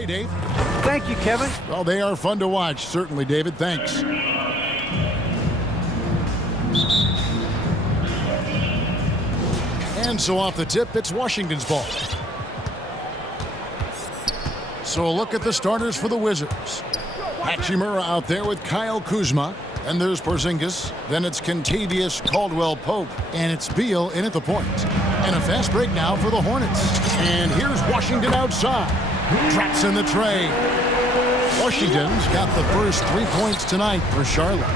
Hey, Dave. Thank you, Kevin. Well, they are fun to watch. Certainly, David. Thanks. And so off the tip, it's Washington's ball. So a look at the starters for the Wizards. Hachimura out there with Kyle Kuzma. And there's Porzingis. Then it's Kentavious Caldwell-Pope. And it's Beal in at the point. And a fast break now for the Hornets. And here's Washington outside. Drops in the tray. Washington's got the first 3 points tonight for Charlotte.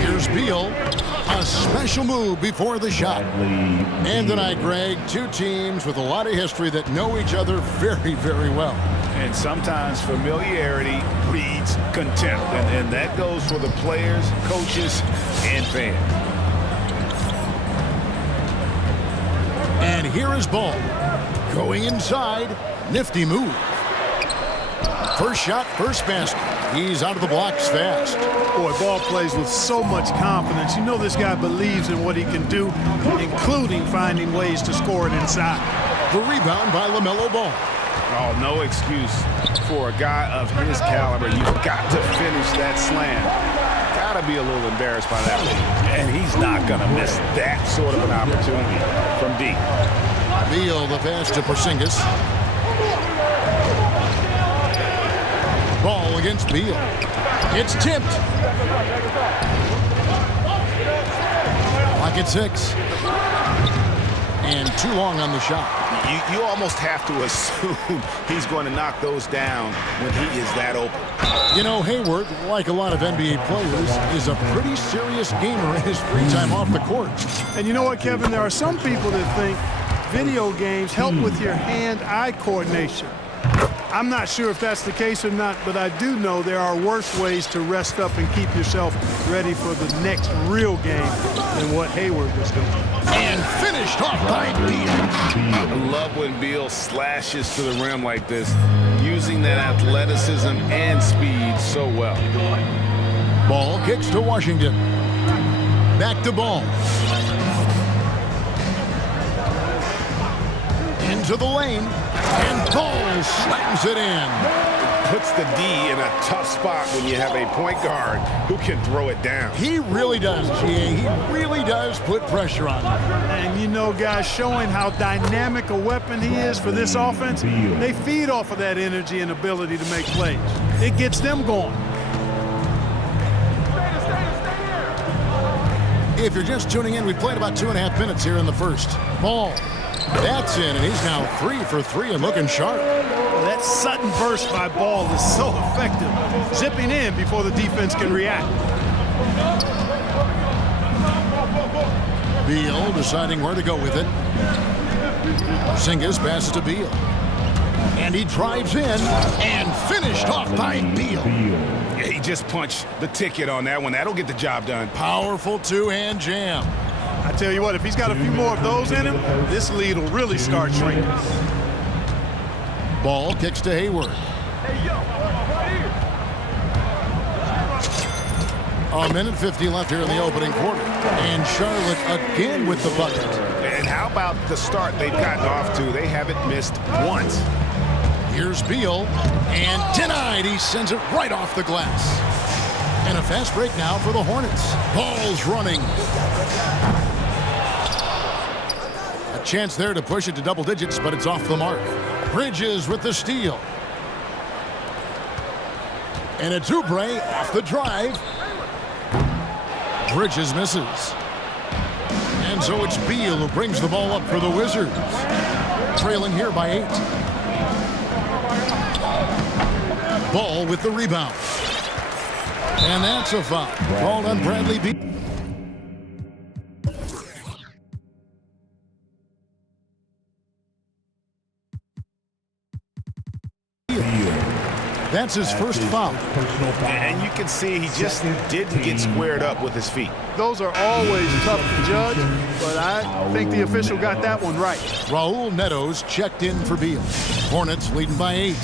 Here's Beal. A special move before the shot. And tonight, Greg, two teams with a lot of history that know each other very, very well. And sometimes familiarity breeds contempt. And that goes for the players, coaches, and fans. And here is Ball. Going inside. Nifty move. First shot, first basket. He's out of the blocks fast. Boy, Ball plays with so much confidence. You know this guy believes in what he can do, including finding ways to score it inside. The rebound by LaMelo Ball. Oh, no excuse for a guy of his caliber. You've got to finish that slam. Gotta be a little embarrassed by that one. And he's not gonna miss that sort of an opportunity from deep. Beal the pass to Porzingis. Ball against Beal. It's tipped. Clock at 6. And too long on the shot. You almost have to assume he's going to knock those down when he is that open. You know, Hayward, like a lot of NBA players, is a pretty serious gamer in his free time off the court. And you know what, Kevin? There are some people that think video games help with your hand-eye coordination. I'm not sure if that's the case or not, but I do know there are worse ways to rest up and keep yourself ready for the next real game than what Hayward was doing. And finished off by Beal. I love when Beal slashes to the rim like this, using that athleticism and speed so well. Ball kicks to Washington. Back to Ball. Into the lane. And Ball slams it in. Puts the D in a tough spot when you have a point guard who can throw it down. He really does, G.A. He really does put pressure on him. And you know, guys, showing how dynamic a weapon he is for this offense, they feed off of that energy and ability to make plays. It gets them going. If you're just tuning in, we played about 2.5 minutes here in the first. Ball. That's in, and he's now 3 for 3 and looking sharp. That sudden burst by Ball is so effective, zipping in before the defense can react. Beal deciding where to go with it. Porzingis passes to Beal. And he drives in and finished off by Beal. Yeah, he just punched the ticket on that one. That'll get the job done. Powerful two-hand jam. I tell you what, if he's got a few more of those in him, this lead will really start shrinking. Ball kicks to Hayward. A minute 50 left here in the opening quarter. And Charlotte again with the bucket. And how about the start they've gotten off to? They haven't missed once. Here's Beal. And denied. He sends it right off the glass. And a fast break now for the Hornets. Ball's running. A chance there to push it to double digits, but it's off the mark. Bridges with the steal. And it's Oubre off the drive. Bridges misses. And so it's Beal who brings the ball up for the Wizards. Trailing here by 8. Ball with the rebound. And that's a foul. Called on Bradley Beal. That's his first foul. And you can see he just didn't get squared up with his feet. Those are always tough to judge, but I think the official got that one right. Raul Neto's checked in for Beal. Hornets leading by 8.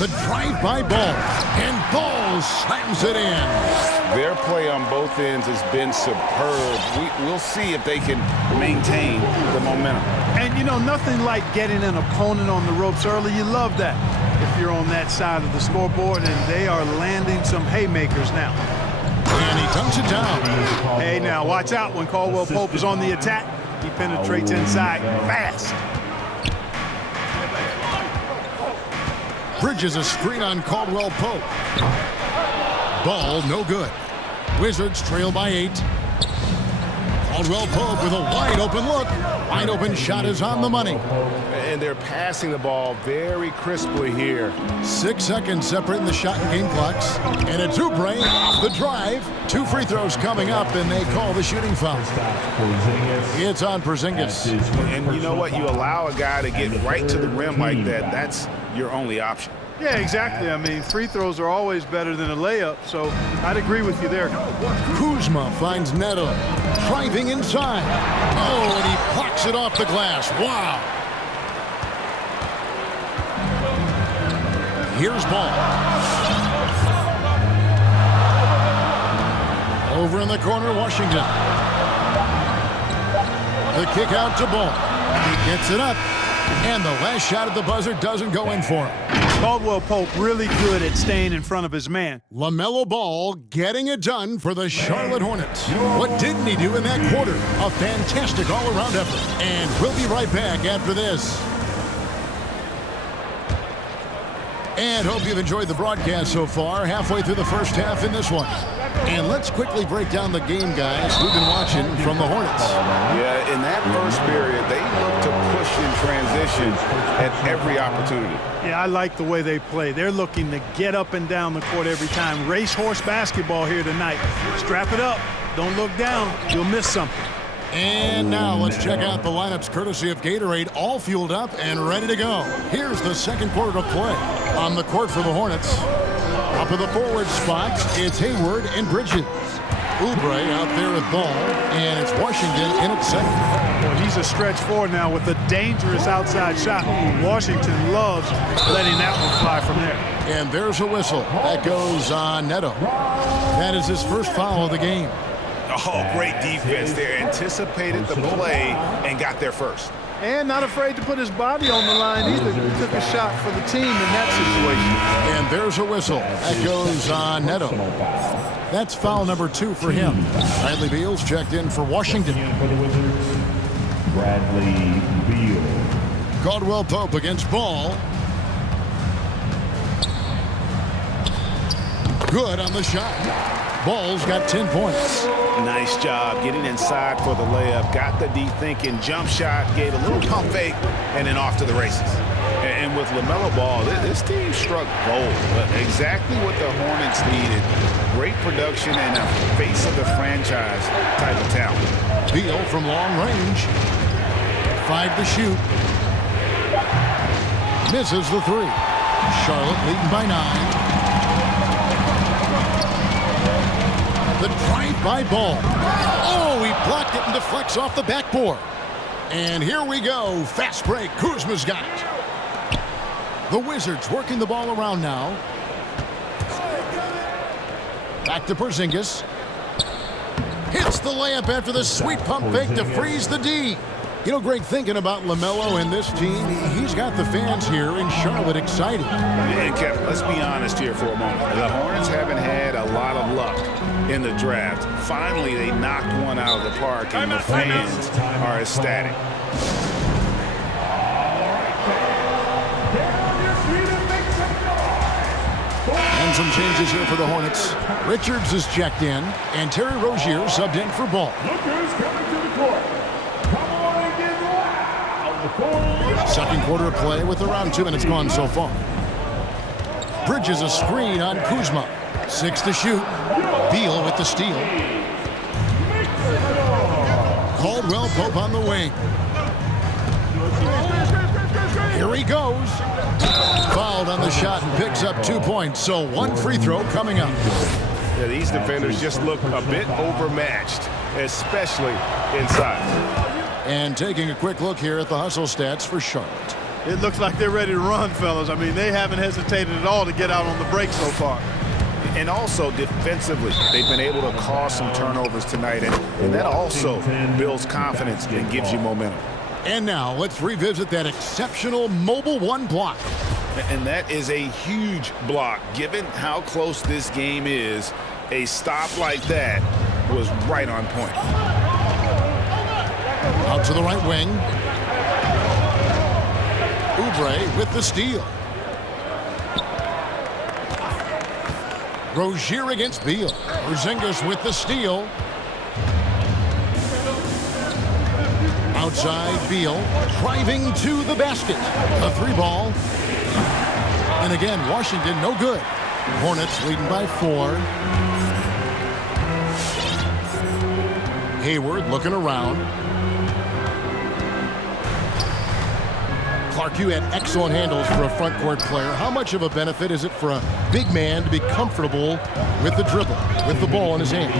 The drive by Ball. And Ball slams it in. Their play on both ends has been superb. We'll see if they can maintain the momentum. And, you know, nothing like getting an opponent on the ropes early. You love that if you're on that side of the scoreboard, and they are landing some haymakers now. And he dunks it down. Hey, now, watch out when Caldwell Pope is on the attack. He penetrates inside fast. Bridges a screen on Caldwell Pope. Ball no good. Wizards trail by 8. Caldwell Pope with a wide open look. Wide open shot is on the money. And they're passing the ball very crisply here. 6 seconds separating the shot and game clocks. And a Dubre off the drive. 2 free throws coming up, and they call the shooting foul. It's on Porzingis. And you know what? You allow a guy to get right to the rim like that. That's your only option. Yeah, exactly. I mean, free throws are always better than a layup, so I'd agree with you there. Kuzma finds Neto. Driving inside. Oh, and he blocks it off the glass. Wow. Here's Ball. Over in the corner, Washington. The kick out to Ball. He gets it up. And the last shot at the buzzer doesn't go in for him. Caldwell Pope really good at staying in front of his man. LaMelo Ball getting it done for the Charlotte Hornets. What didn't he do in that quarter? A fantastic all-around effort. And we'll be right back after this. And hope you've enjoyed the broadcast so far. Halfway through the first half in this one. And let's quickly break down the game, guys. We've been watching from the Hornets. Yeah, in that first period, they look to push in transition at every opportunity. Yeah, I like the way they play. They're looking to get up and down the court every time. Racehorse basketball here tonight. Strap it up. Don't look down. You'll miss something. And now let's check out the lineups courtesy of Gatorade, all fueled up and ready to go. Here's the second quarter of play. On the court for the Hornets. Up in the forward spots, it's Hayward and Bridges. Oubre out there with Ball, and it's Washington in at center. Well, he's a stretch forward now with a dangerous outside shot. Washington loves letting that one fly from there. And there's a whistle. That goes on Neto. That is his first foul of the game. Oh, great defense there. Anticipated the play and got there first. And not afraid to put his body on the line either. He took a shot for the team in that situation. And there's a whistle. That goes on Neto. That's foul number 2 for him. Bradley Beal's checked in for Washington. Bradley Beal. Caldwell Pope against Ball. Good on the shot. Ball's got 10 points. Nice job getting inside for the layup. Got the D-thinking jump shot, gave a little pump fake, and then off to the races. And with LaMelo Ball, this team struck gold. Exactly what the Hornets needed. Great production and a face of the franchise type of talent. Beal from long range. 5 to shoot. Misses the 3. Charlotte leading by 9. The drive by Ball. Oh, he blocked it and deflects off the backboard. And here we go. Fast break. Kuzma's got it. The Wizards working the ball around now. Back to Porzingis. Hits the layup after the sweet pump fake to freeze the D. You know, Greg, thinking about LaMelo and this team, he's got the fans here in Charlotte excited. And Kevin, let's be honest here for a moment. The Hornets haven't had a lot of luck in the draft. Finally, they knocked one out of the park, and the fans are ecstatic. And some changes here for the Hornets. Richards is checked in, and Terry Rozier subbed in for Ball. Second quarter of play with around 2 minutes gone so far. Bridges a screen on Kuzma. 6 to shoot. Beal with the steal. Caldwell Pope on the wing. Here he goes. Fouled on the shot and picks up 2 points. So 1 free throw coming up. Yeah, these defenders just look a bit overmatched, especially inside. And taking a quick look here at the hustle stats for Charlotte. It looks like they're ready to run, fellas. I mean, they haven't hesitated at all to get out on the break so far. And also defensively, they've been able to cause some turnovers tonight, and that also builds confidence and gives you momentum. And now let's revisit that exceptional mobile one block. And that is a huge block. Given how close this game is, a stop like that was right on point. Out to the right wing. Oubre with the steal. Rozier against Beal. Porzingis with the steal. Outside, Beal driving to the basket. A three ball. And again, Washington no good. Hornets leading by 4. Hayward looking around. Clark, you had excellent handles for a front court player. How much of a benefit is it for a big man to be comfortable with the dribble, with the ball in his hand?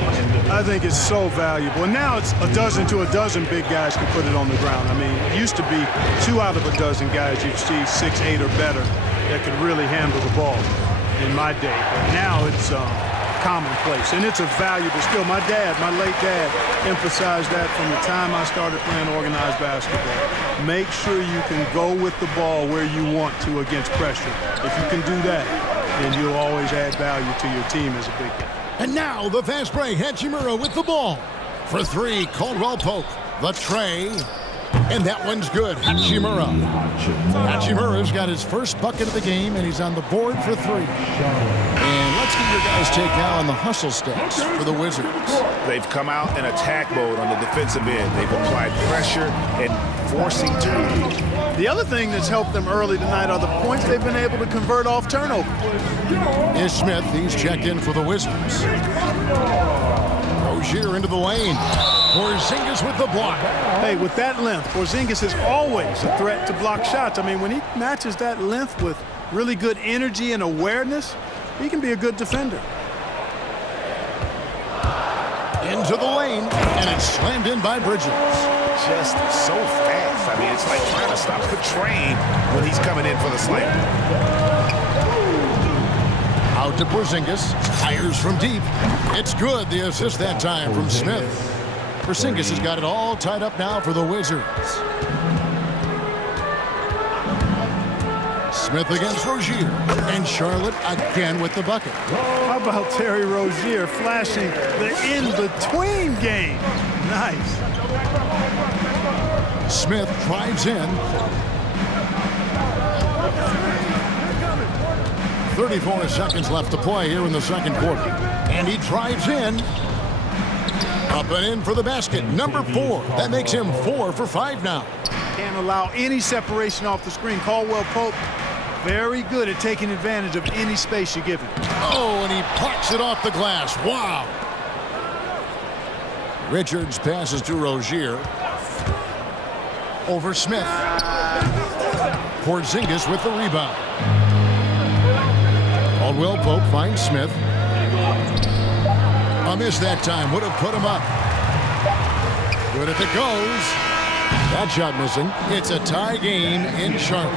I think it's so valuable. And now it's a dozen to a dozen big guys can put it on the ground. I mean, it used to be 2 out of a dozen guys you'd see 6, 8 or better that could really handle the ball in my day. But now it's commonplace, and it's a valuable skill. My late dad, emphasized that from the time I started playing organized basketball. Make sure you can go with the ball where you want to against pressure. If you can do that, then you'll always add value to your team as a big guy. And now the fast break. Hachimura with the ball. For 3, Caldwell Pope. The tray. And that one's good. Hachimura. Hachimura's got his first bucket of the game, and he's on the board for 3. And let's get your guys' take now on the hustle stats for the Wizards. They've come out in attack mode on the defensive end. They've applied pressure and forcing turnovers. The other thing that's helped them early tonight are the points they've been able to convert off turnover. Is Smith. He's checked in for the Wizards. Rozier into the lane. Porzingis with the block. Hey, with that length, Porzingis is always a threat to block shots. I mean, when he matches that length with really good energy and awareness, he can be a good defender. Into the lane, and it's slammed in by Bridges. Just so fast. I mean, it's like trying to stop a train when he's coming in for the slam. Out to Porzingis. Fires from deep. It's good. The assist that time from Smith. Porzingis has got it all tied up now for the Wizards. Smith against Rozier. And Charlotte again with the bucket. How about Terry Rozier flashing the in-between game? Nice. Smith drives in. 34 seconds left to play here in the second quarter. And he drives in. Up and in for the basket. Number 4. That makes him 4 for 5 now. Can't allow any separation off the screen. Caldwell Pope, very good at taking advantage of any space you give him. Oh, and he plucks it off the glass. Wow. Richards passes to Rozier. Over Smith. Porzingis with the rebound. Caldwell Pope finds Smith. A miss that time. Would have put him up. Good if it goes. That shot missing. It's a tie game in Charlotte.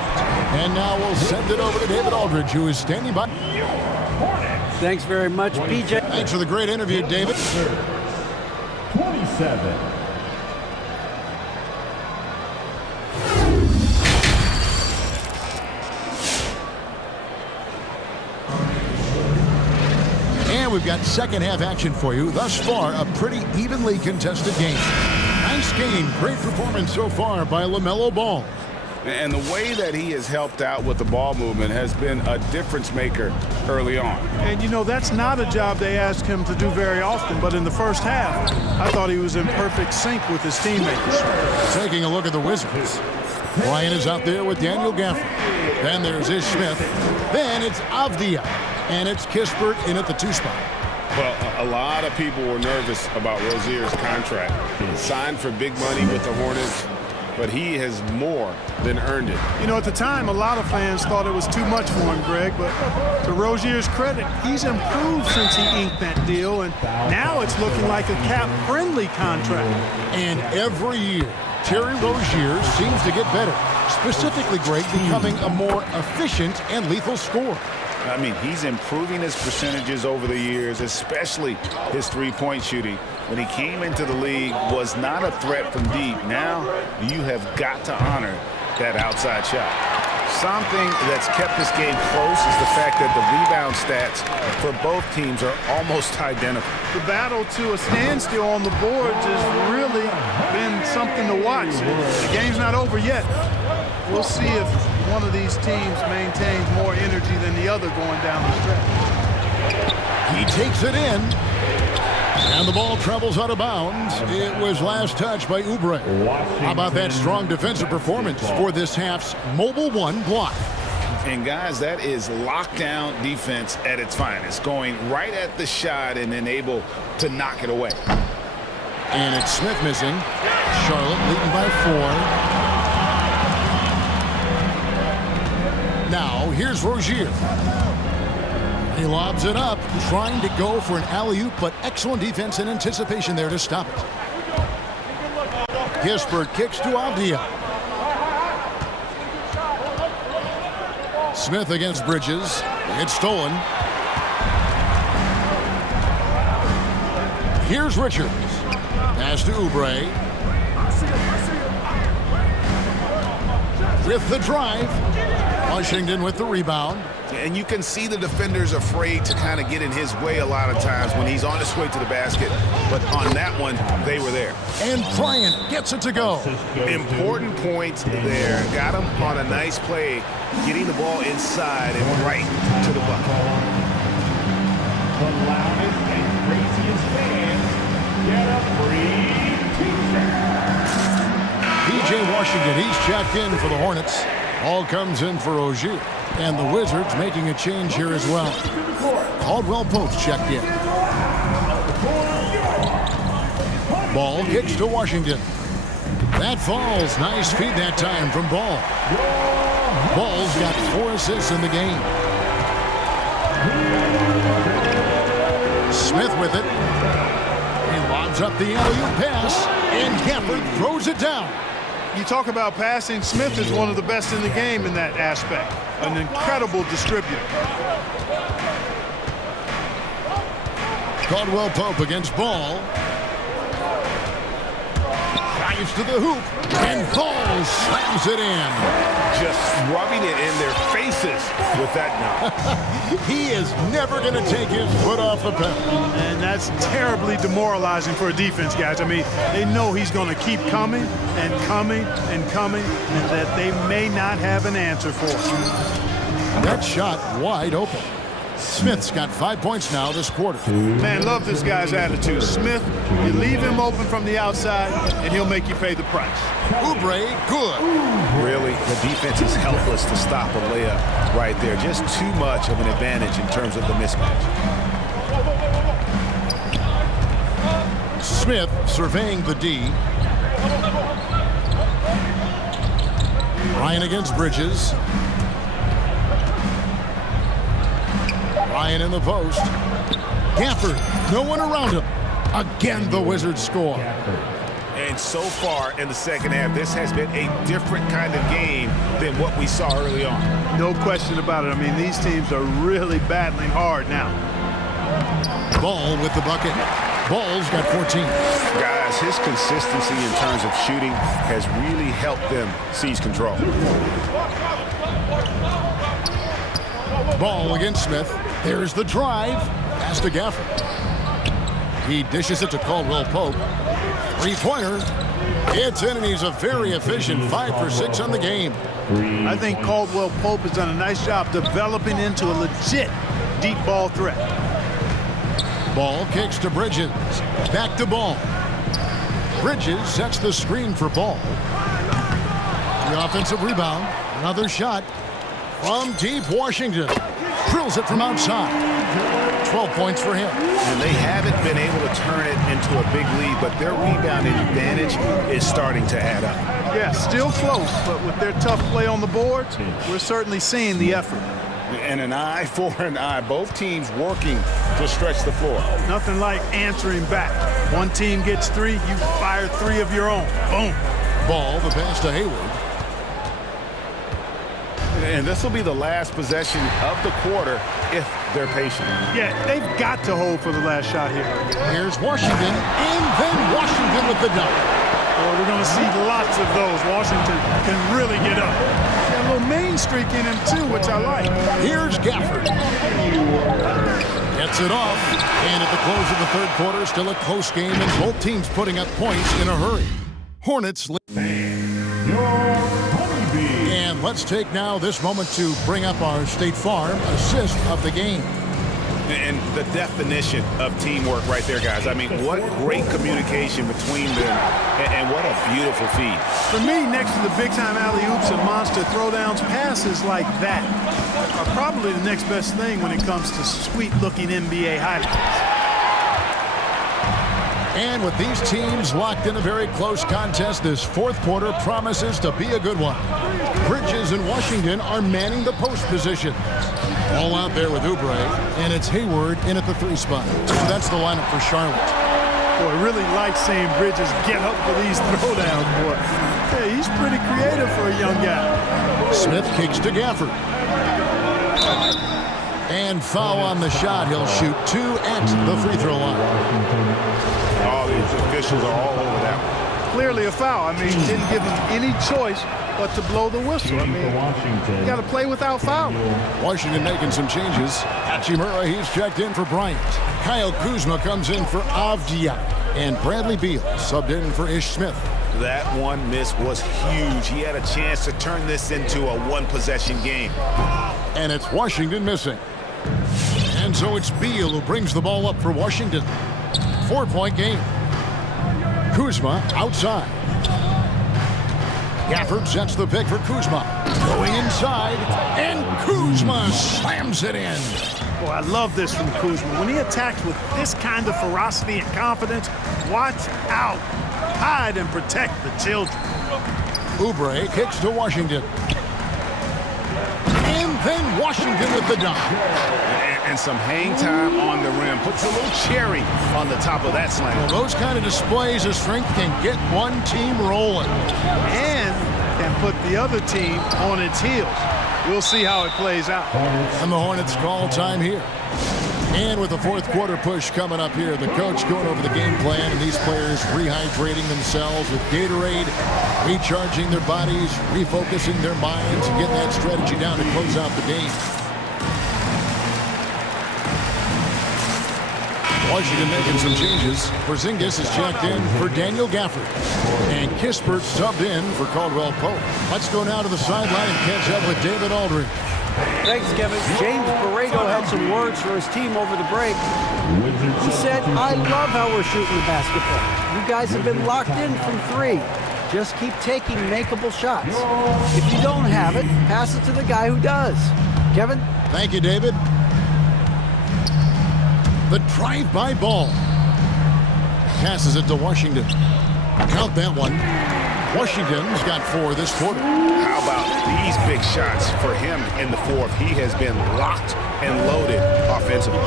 And now we'll send it over to David Aldridge, who is standing by. Thanks very much, PJ. Thanks for the great interview, David. 27. And we've got second half action for you. Thus far, a pretty evenly contested game. Nice game. Great performance so far by LaMelo Ball. And the way that he has helped out with the ball movement has been a difference maker early on. And, you know, that's not a job they ask him to do very often. But in the first half, I thought he was in perfect sync with his teammates. Taking a look at the Wizards. Ryan is out there with Daniel Gafford. Then there's Ish Smith. Then it's Avdia. And it's Kispert in at the 2 spot. Well, a lot of people were nervous about Rozier's contract. Signed for big money with the Hornets. but he has more than earned it. You know, at the time, a lot of fans thought it was too much for him, Greg, but to Rozier's credit, he's improved since he inked that deal, and now it's looking like a cap-friendly contract. And every year, Terry Rozier seems to get better, specifically, Greg, becoming a more efficient and lethal scorer. I mean, he's improving his percentages over the years, especially his three-point shooting. When he came into the league, was not a threat from deep. Now, you have got to honor that outside shot. Something that's kept this game close is the fact that the rebound stats for both teams are almost identical. The battle to a standstill on the boards has really been something to watch. The game's not over yet. We'll see if one of these teams maintains more energy than the other going down the stretch. He takes it in. And the ball travels out of bounds. It was last touched by Oubre. How about that strong defensive performance for this half's Mobile One block? And guys, that is lockdown defense at its finest, going right at the shot and then able to knock it away. And it's Smith missing. Charlotte leading by 4. Now, here's Rozier. He lobs it up, trying to go for an alley-oop, but excellent defense and anticipation there to stop it. Gispert kicks to Avdia. Smith against Bridges. It's stolen. Here's Richards. Pass to Oubre. With the drive. Washington with the rebound. And you can see the defenders afraid to kind of get in his way a lot of times when he's on his way to the basket. But on that one, they were there. And Bryant gets it to go. Important points there. Got him on a nice play, getting the ball inside and right to the bucket. The loudest and craziest fans get a free t-shirt. P.J. Washington, he's checked in for the Hornets. Ball comes in for Rozier. And the Wizards making a change here as well. Caldwell Pope's checked in. Ball kicks to Washington. That falls. Nice feed that time from Ball. Ball's got 4 assists in the game. Smith with it. He lobs up the alley-oop pass. And Gafford throws it down. You talk about passing, Smith is one of the best in the game in that aspect. An incredible distributor. Caldwell Pope against Ball. Drives to the hoop. And Ball slams it in. Just rubbing it in their faces with that dunk. He is never going to take his foot off the pedal. And that's terribly demoralizing for a defense, guys. I mean, they know he's going to keep coming and coming and coming, and that they may not have an answer for him. That shot wide open. Smith's got 5 points now this quarter. Man, love this guy's attitude. Smith, you leave him open from the outside, and he'll make you pay the price. Oubre, good. Really, the defense is helpless to stop a layup right there. Just too much of an advantage in terms of the mismatch. Smith surveying the D. Ryan against Bridges. Ryan in the post. Gafford, no one around him. Again, the Wizards score. And so far in the second half, this has been a different kind of game than what we saw early on. No question about it. I mean, these teams are really battling hard now. Ball with the bucket. Ball's got 14. Guys, his consistency in terms of shooting has really helped them seize control. Ball against Smith. There's the drive. Pass to Gafford. He dishes it to Caldwell Pope. Three-pointer. It's in, and he's a very efficient 5 for 6 on the game. I think Caldwell Pope has done a nice job developing into a legit deep ball threat. Ball kicks to Bridges. Back to Ball. Bridges sets the screen for Ball. The offensive rebound. Another shot from deep. Washington Drills it from outside. 12 points for him. And they haven't been able to turn it into a big lead, but their rebounding advantage is starting to add up. Yeah, still close, but with their tough play on the boards, we're certainly seeing the effort. And an eye for an eye. Both teams working to stretch the floor. Nothing like answering back. One team gets 3, you fire 3 of your own. Boom. Ball, the pass to Hayward. And this will be the last possession of the quarter if they're patient. Yeah, they've got to hold for the last shot here. Here's Washington, and then Washington with the dunk. Boy, we're going to see lots of those. Washington can really get up. Got a little main streak in him, too, which I like. Here's Gafford. Gets it off. And at the close of the third quarter, still a close game, and both teams putting up points in a hurry. Hornets. And let's take now this moment to bring up our State Farm assist of the game. And the definition of teamwork right there, guys. I mean, what great communication between them, and what a beautiful feed. For me, next to the big-time alley-oops and monster throwdowns, passes like that are probably the next best thing when it comes to sweet-looking NBA highlights. And with these teams locked in a very close contest, this fourth quarter promises to be a good one. Bridges and Washington are manning the post position. All out there with Oubre, and it's Hayward in at the 3 spot. So that's the lineup for Charlotte. Boy, really like seeing Bridges get up for these throwdowns, boy. Yeah, he's pretty creative for a young guy. Smith kicks to Gafford. And foul on the shot. He'll shoot 2 at the free throw line. All these officials are all over that one. Clearly a foul. I mean, didn't give him any choice but to blow the whistle. I mean, you got to play without fouling. Washington making some changes. Hachimura, he's checked in for Bryant. Kyle Kuzma comes in for Avdia. And Bradley Beal subbed in for Ish Smith. That one miss was huge. He had a chance to turn this into a one-possession game. And it's Washington missing. And so it's Beal who brings the ball up for Washington. 4-point game. Kuzma outside. Gafford sets the pick for Kuzma. Going inside, and Kuzma slams it in. Boy, I love this from Kuzma. When he attacks with this kind of ferocity and confidence, watch out. Hide and protect the children. Oubre kicks to Washington. And then Washington with the dunk. And some hang time on the rim. Puts a little cherry on the top of that slam. Well, those kind of displays of strength can get one team rolling. And can put the other team on its heels. We'll see how it plays out. And the Hornets call time here. And with the fourth quarter push coming up here, the coach going over the game plan, and these players rehydrating themselves with Gatorade, recharging their bodies, refocusing their minds, and getting that strategy down to close out the game. Washington making some changes. Porzingis is checked in for Daniel Gafford. And Kispert subbed in for Caldwell Pope. Let's go now to the sideline and catch up with David Aldridge. Thanks, Kevin. James Borrego had some words for his team over the break. He said, I love how we're shooting the basketball. You guys have been locked in from 3. Just keep taking makeable shots. If you don't have it, pass it to the guy who does. Kevin? Thank you, David. The drive-by ball. Passes it to Washington. Count that one. Washington's got 4 this quarter. How about these big shots for him in the fourth? He has been locked and loaded offensively.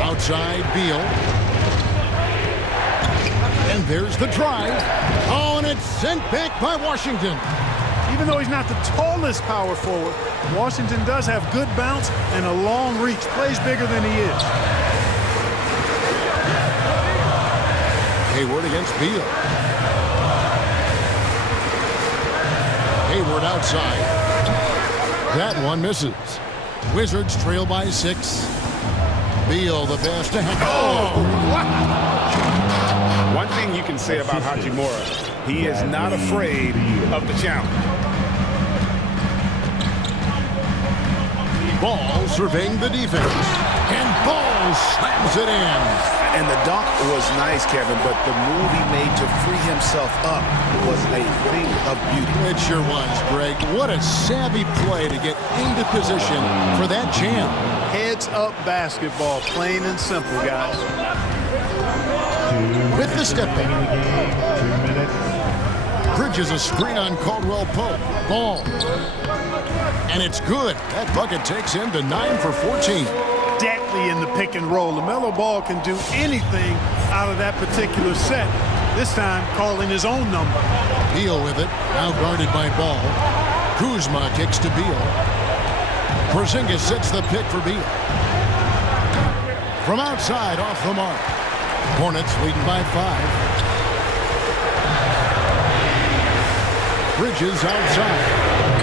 Outside, Beal. And there's the drive. Oh, and it's sent back by Washington. Even though he's not the tallest power forward, Washington does have good bounce and a long reach. Plays bigger than he is. Hayward against Beal. Hayward outside. That one misses. Wizards trail by 6. Beal the pass to Heck. Oh! One thing you can say about Hachimura, he is not afraid of the challenge. Ball surveying the defense. And ball slams it in. And the dunk was nice, Kevin, but the move he made to free himself up was a thing of beauty. It sure was, Greg. What a savvy play to get into position for that jam. Heads up basketball, plain and simple, guys. With the step back. 2 minutes. Bridges a screen on Caldwell Pope. Ball. And it's good. That bucket takes him to 9 for 14. Deadly in the pick and roll. LaMelo Ball can do anything out of that particular set. This time, calling his own number. Beal with it. Now guarded by Ball. Kuzma kicks to Beal. Porzingis sets the pick for Beal. From outside, off the mark. Hornets leading by 5. Bridges outside.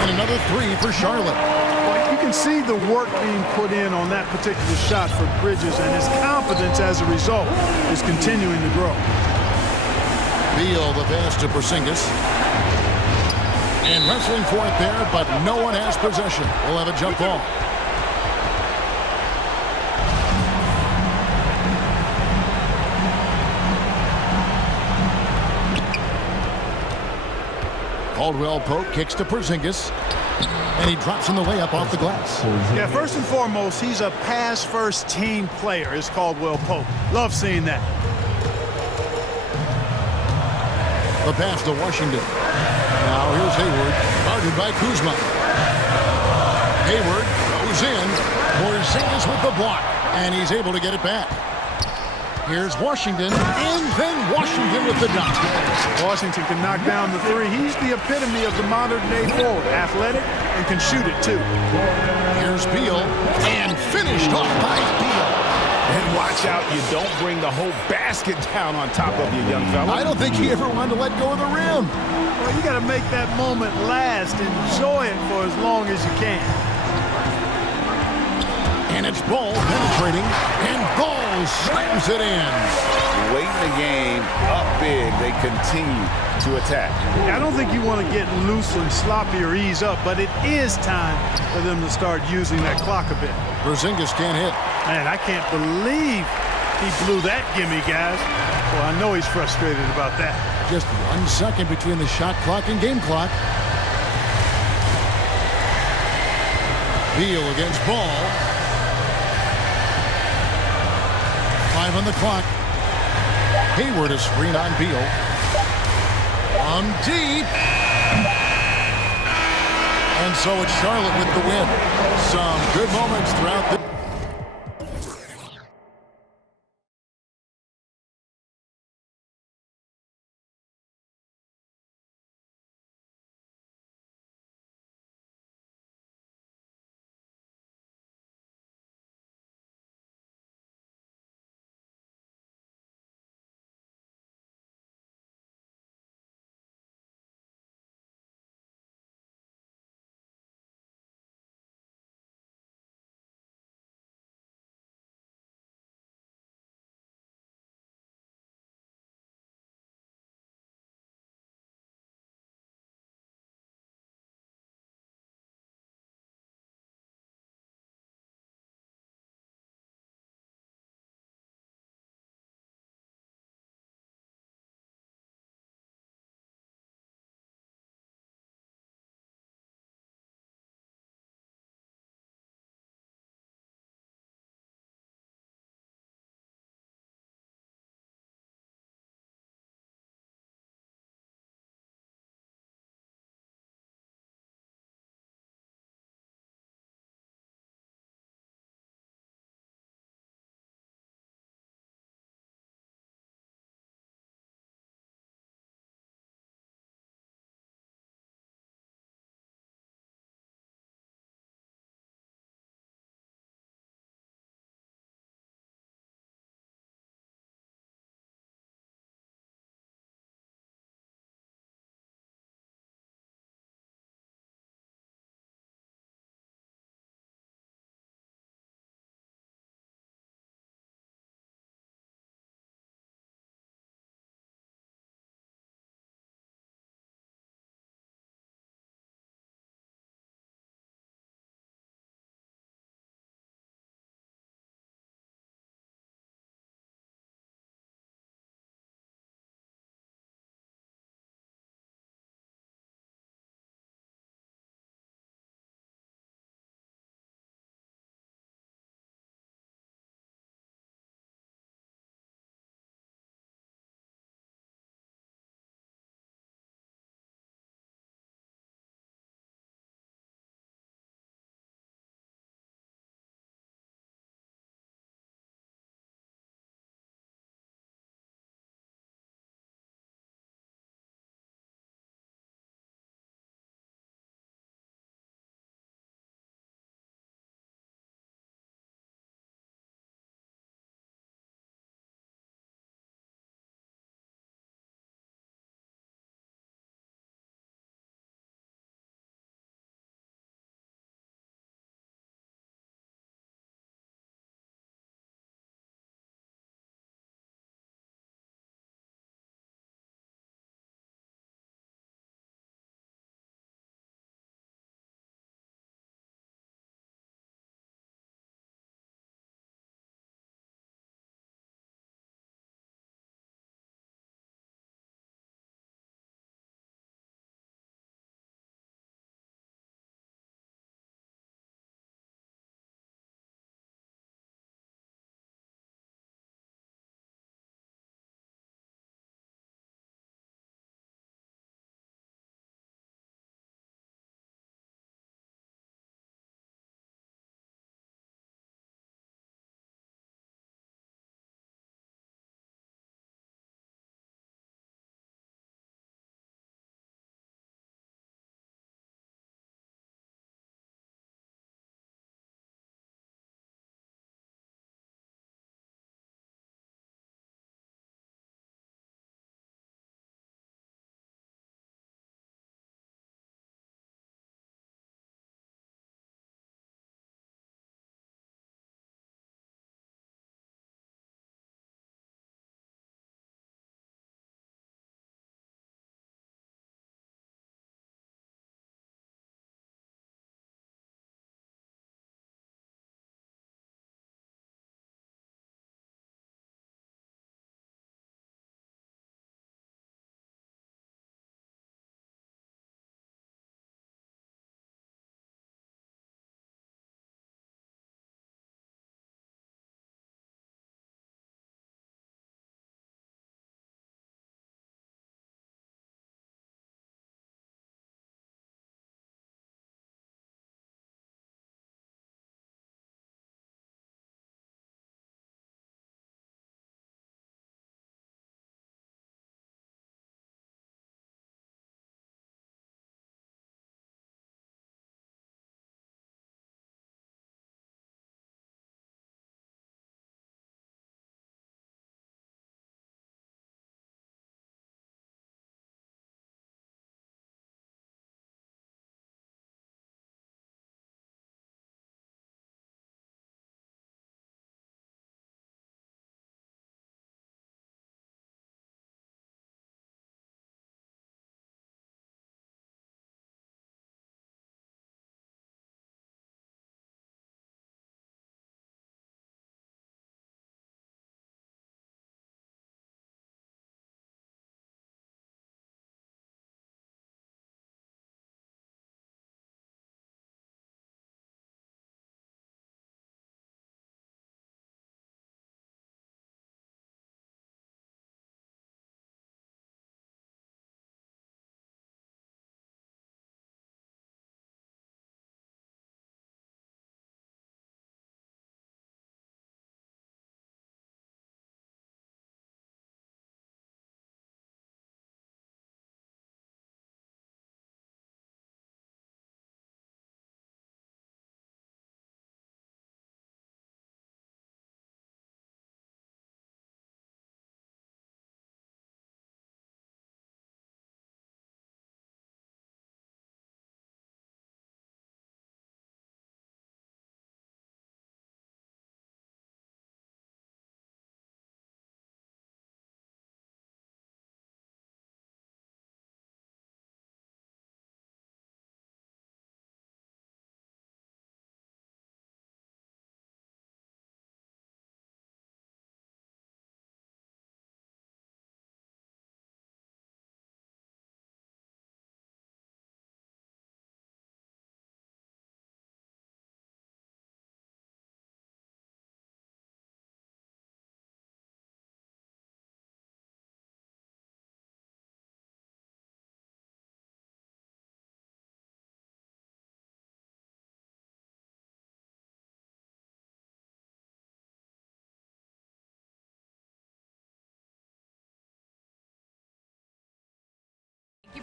And another 3 for Charlotte. Well, you can see the work being put in on that particular shot for Bridges, and his confidence as a result is continuing to grow. Beal the pass to Porzingis. And wrestling for it there, but no one has possession. We'll have a jump ball. Caldwell Pope kicks to Porzingis. And he drops in the layup off the glass. Yeah, first and foremost, he's a pass-first team player, is Caldwell Pope. Love seeing that. The pass to Washington. Now here's Hayward, guarded by Kuzma. Hayward goes in. Porzingis with the block, and he's able to get it back. Here's Washington, and then Washington with the dunk. Washington can knock down the 3. He's the epitome of the modern-day forward. Athletic and can shoot it, too. Here's Beal, and finished off by Beal. And watch out, you don't bring the whole basket down on top of you, young fella. I don't think he ever wanted to let go of the rim. Well, you got to make that moment last. Enjoy it for as long as you can. And it's Ball penetrating, and Ball slams it in. Late in the game, up big, they continue to attack. I don't think you want to get loose and sloppy or ease up, but it is time for them to start using that clock a bit. Porzingis can't hit. Man, I can't believe he blew that gimme, guys. Well, I know he's frustrated about that. Just 1 second between the shot clock and game clock. Beal against Ball. 5 on the clock. Hayward a screen on Beal. On deep. And so it's Charlotte with the win. Some good moments throughout the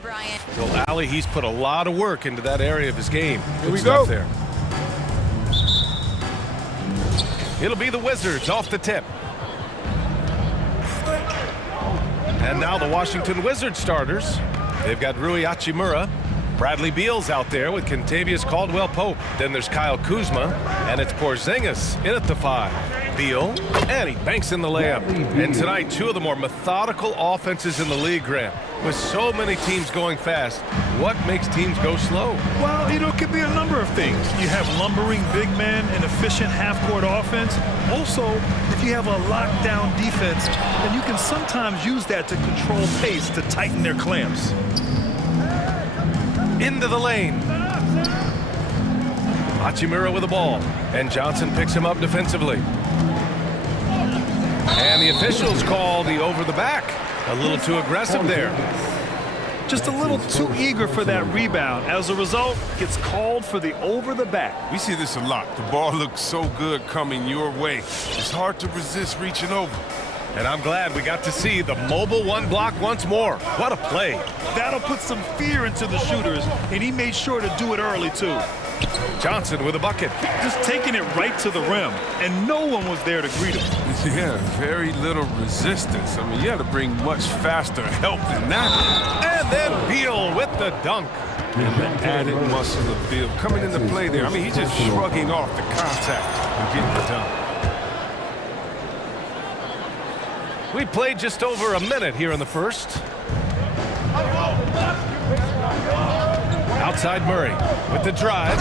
Brian. Well, Ali, he's put a lot of work into that area of his game. Here we go. There. It'll be the Wizards off the tip. And now the Washington Wizards starters. They've got Rui Hachimura. Bradley Beal's out there with Kentavious Caldwell-Pope. Then there's Kyle Kuzma, and it's Porzingis in at the 5. Beal, and he banks in the layup. And tonight, two of the more methodical offenses in the league, Graham. With so many teams going fast, what makes teams go slow? Well, it could be a number of things. You have lumbering big men and efficient half-court offense. Also, if you have a lockdown defense, then you can sometimes use that to control pace to tighten their clamps. Into the lane. Hachimura with the ball, and Johnson picks him up defensively. And the officials call the over the back. A little too aggressive there. Just a little too eager for that rebound. As a result, gets called for the over the back. We see this a lot. The ball looks so good coming your way. It's hard to resist reaching over. And I'm glad we got to see the mobile one block once more. What a play. That'll put some fear into the shooters, and he made sure to do it early, too. Johnson with a bucket. Just taking it right to the rim, and no one was there to greet him. Yeah, very little resistance. I mean, you had to bring much faster help than that. And then Beal with the dunk. And the added muscle of Beal coming into play there. I mean, he's just shrugging off the contact and getting the dunk. We played just over a minute here in the first. Outside Murray with the drive.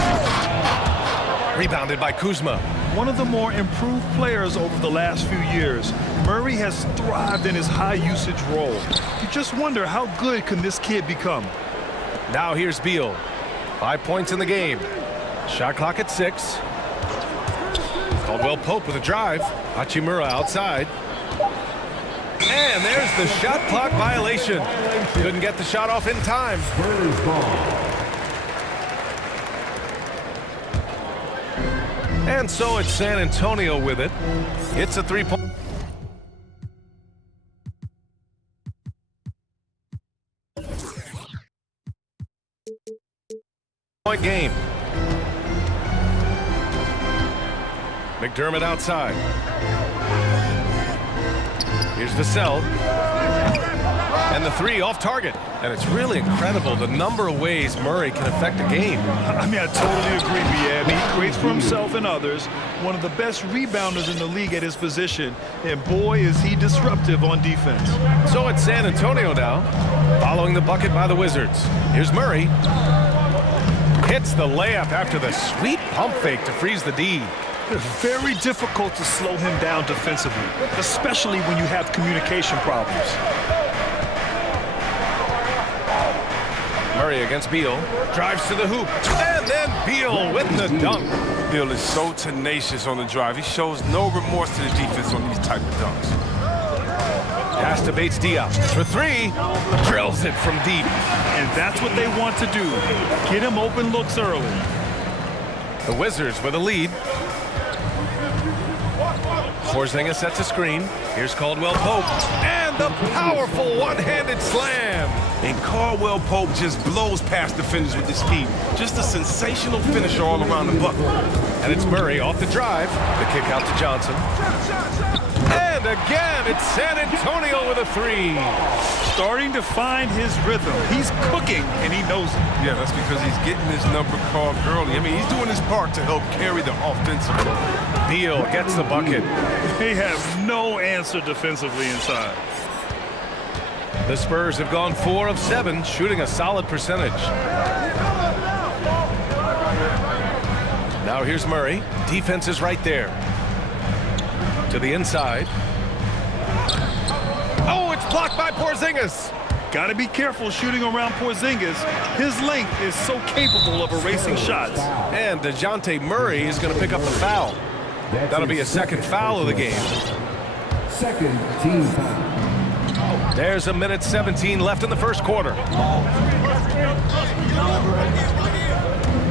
Rebounded by Kuzma. One of the more improved players over the last few years, Murray has thrived in his high-usage role. You just wonder how good can this kid become. Now here's Beal. 5 points in the game. Shot clock at 6. Caldwell-Pope with a drive. Hachimura outside. And there's the shot clock violation. Couldn't get the shot off in time. And so it's San Antonio with it. It's a 3-point. Game. McDermott outside. Here's Vassell. And the 3 off target. And it's really incredible the number of ways Murray can affect a game. I mean, I totally agree, Biab. He creates for himself and others. One of the best rebounders in the league at his position. And boy, is he disruptive on defense. So it's San Antonio now, following the bucket by the Wizards. Here's Murray. Hits the layup after the sweet pump fake to freeze the D. Very difficult to slow him down defensively, especially when you have communication problems. Murray against Beal, drives to the hoop, and then Beal with the dunk. Beal is so tenacious on the drive. He shows no remorse to the defense on these type of dunks. Pass to Bates-Diop for 3, drills it from deep. And that's what they want to do, get him open looks early. The Wizards with a lead. Porzingis sets a screen. Here's Caldwell-Pope. And the powerful one-handed slam. And Caldwell-Pope just blows past defenders with his speed. Just a sensational finisher all around the bucket. And it's Murray off the drive. The kick out to Johnson. And again, it's San Antonio with a 3. Starting to find his rhythm. He's cooking, and he knows it. Yeah, that's because he's getting his number called early. I mean, he's doing his part to help carry the offensive load. Beal gets the bucket. They have no answer defensively inside. The Spurs have gone 4 of 7, shooting a solid percentage. Now here's Murray. Defense is right there. To the inside. Oh, it's blocked by Porzingis. Got to be careful shooting around Porzingis. His length is so capable of erasing shots. And DeJounte Murray is going to pick up the foul. That'll be a second foul of the game. Second team foul. There's 1:17 left in the first quarter.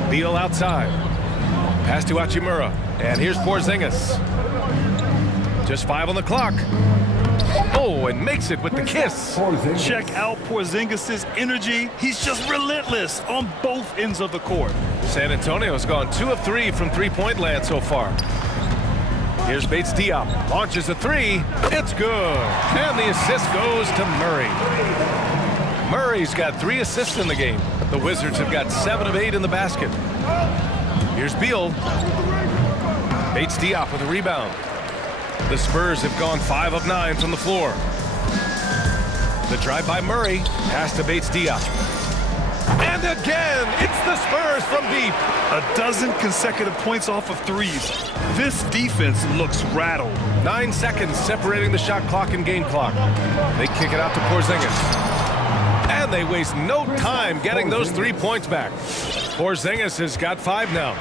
Beal outside. Pass to Hachimura. And here's Porzingis. Just 5 on the clock. Oh, and makes it with the kiss. Check out Porzingis' energy. He's just relentless on both ends of the court. San Antonio's gone 2 of 3 from three-point land so far. Here's Bates Diop. Launches a three. It's good. And the assist goes to Murray. Murray's got 3 assists in the game. The Wizards have got 7 of 8 in the basket. Here's Beal. Bates Diop with a rebound. The Spurs have gone 5 of 9 from the floor. The drive by Murray. Pass to Bates Diop. And again, it's the Spurs from deep. 12 consecutive points off of threes. This defense looks rattled. 9 seconds separating the shot clock and game clock. They kick it out to Porzingis. And they waste no time getting those 3 points back. Porzingis has got 5 now.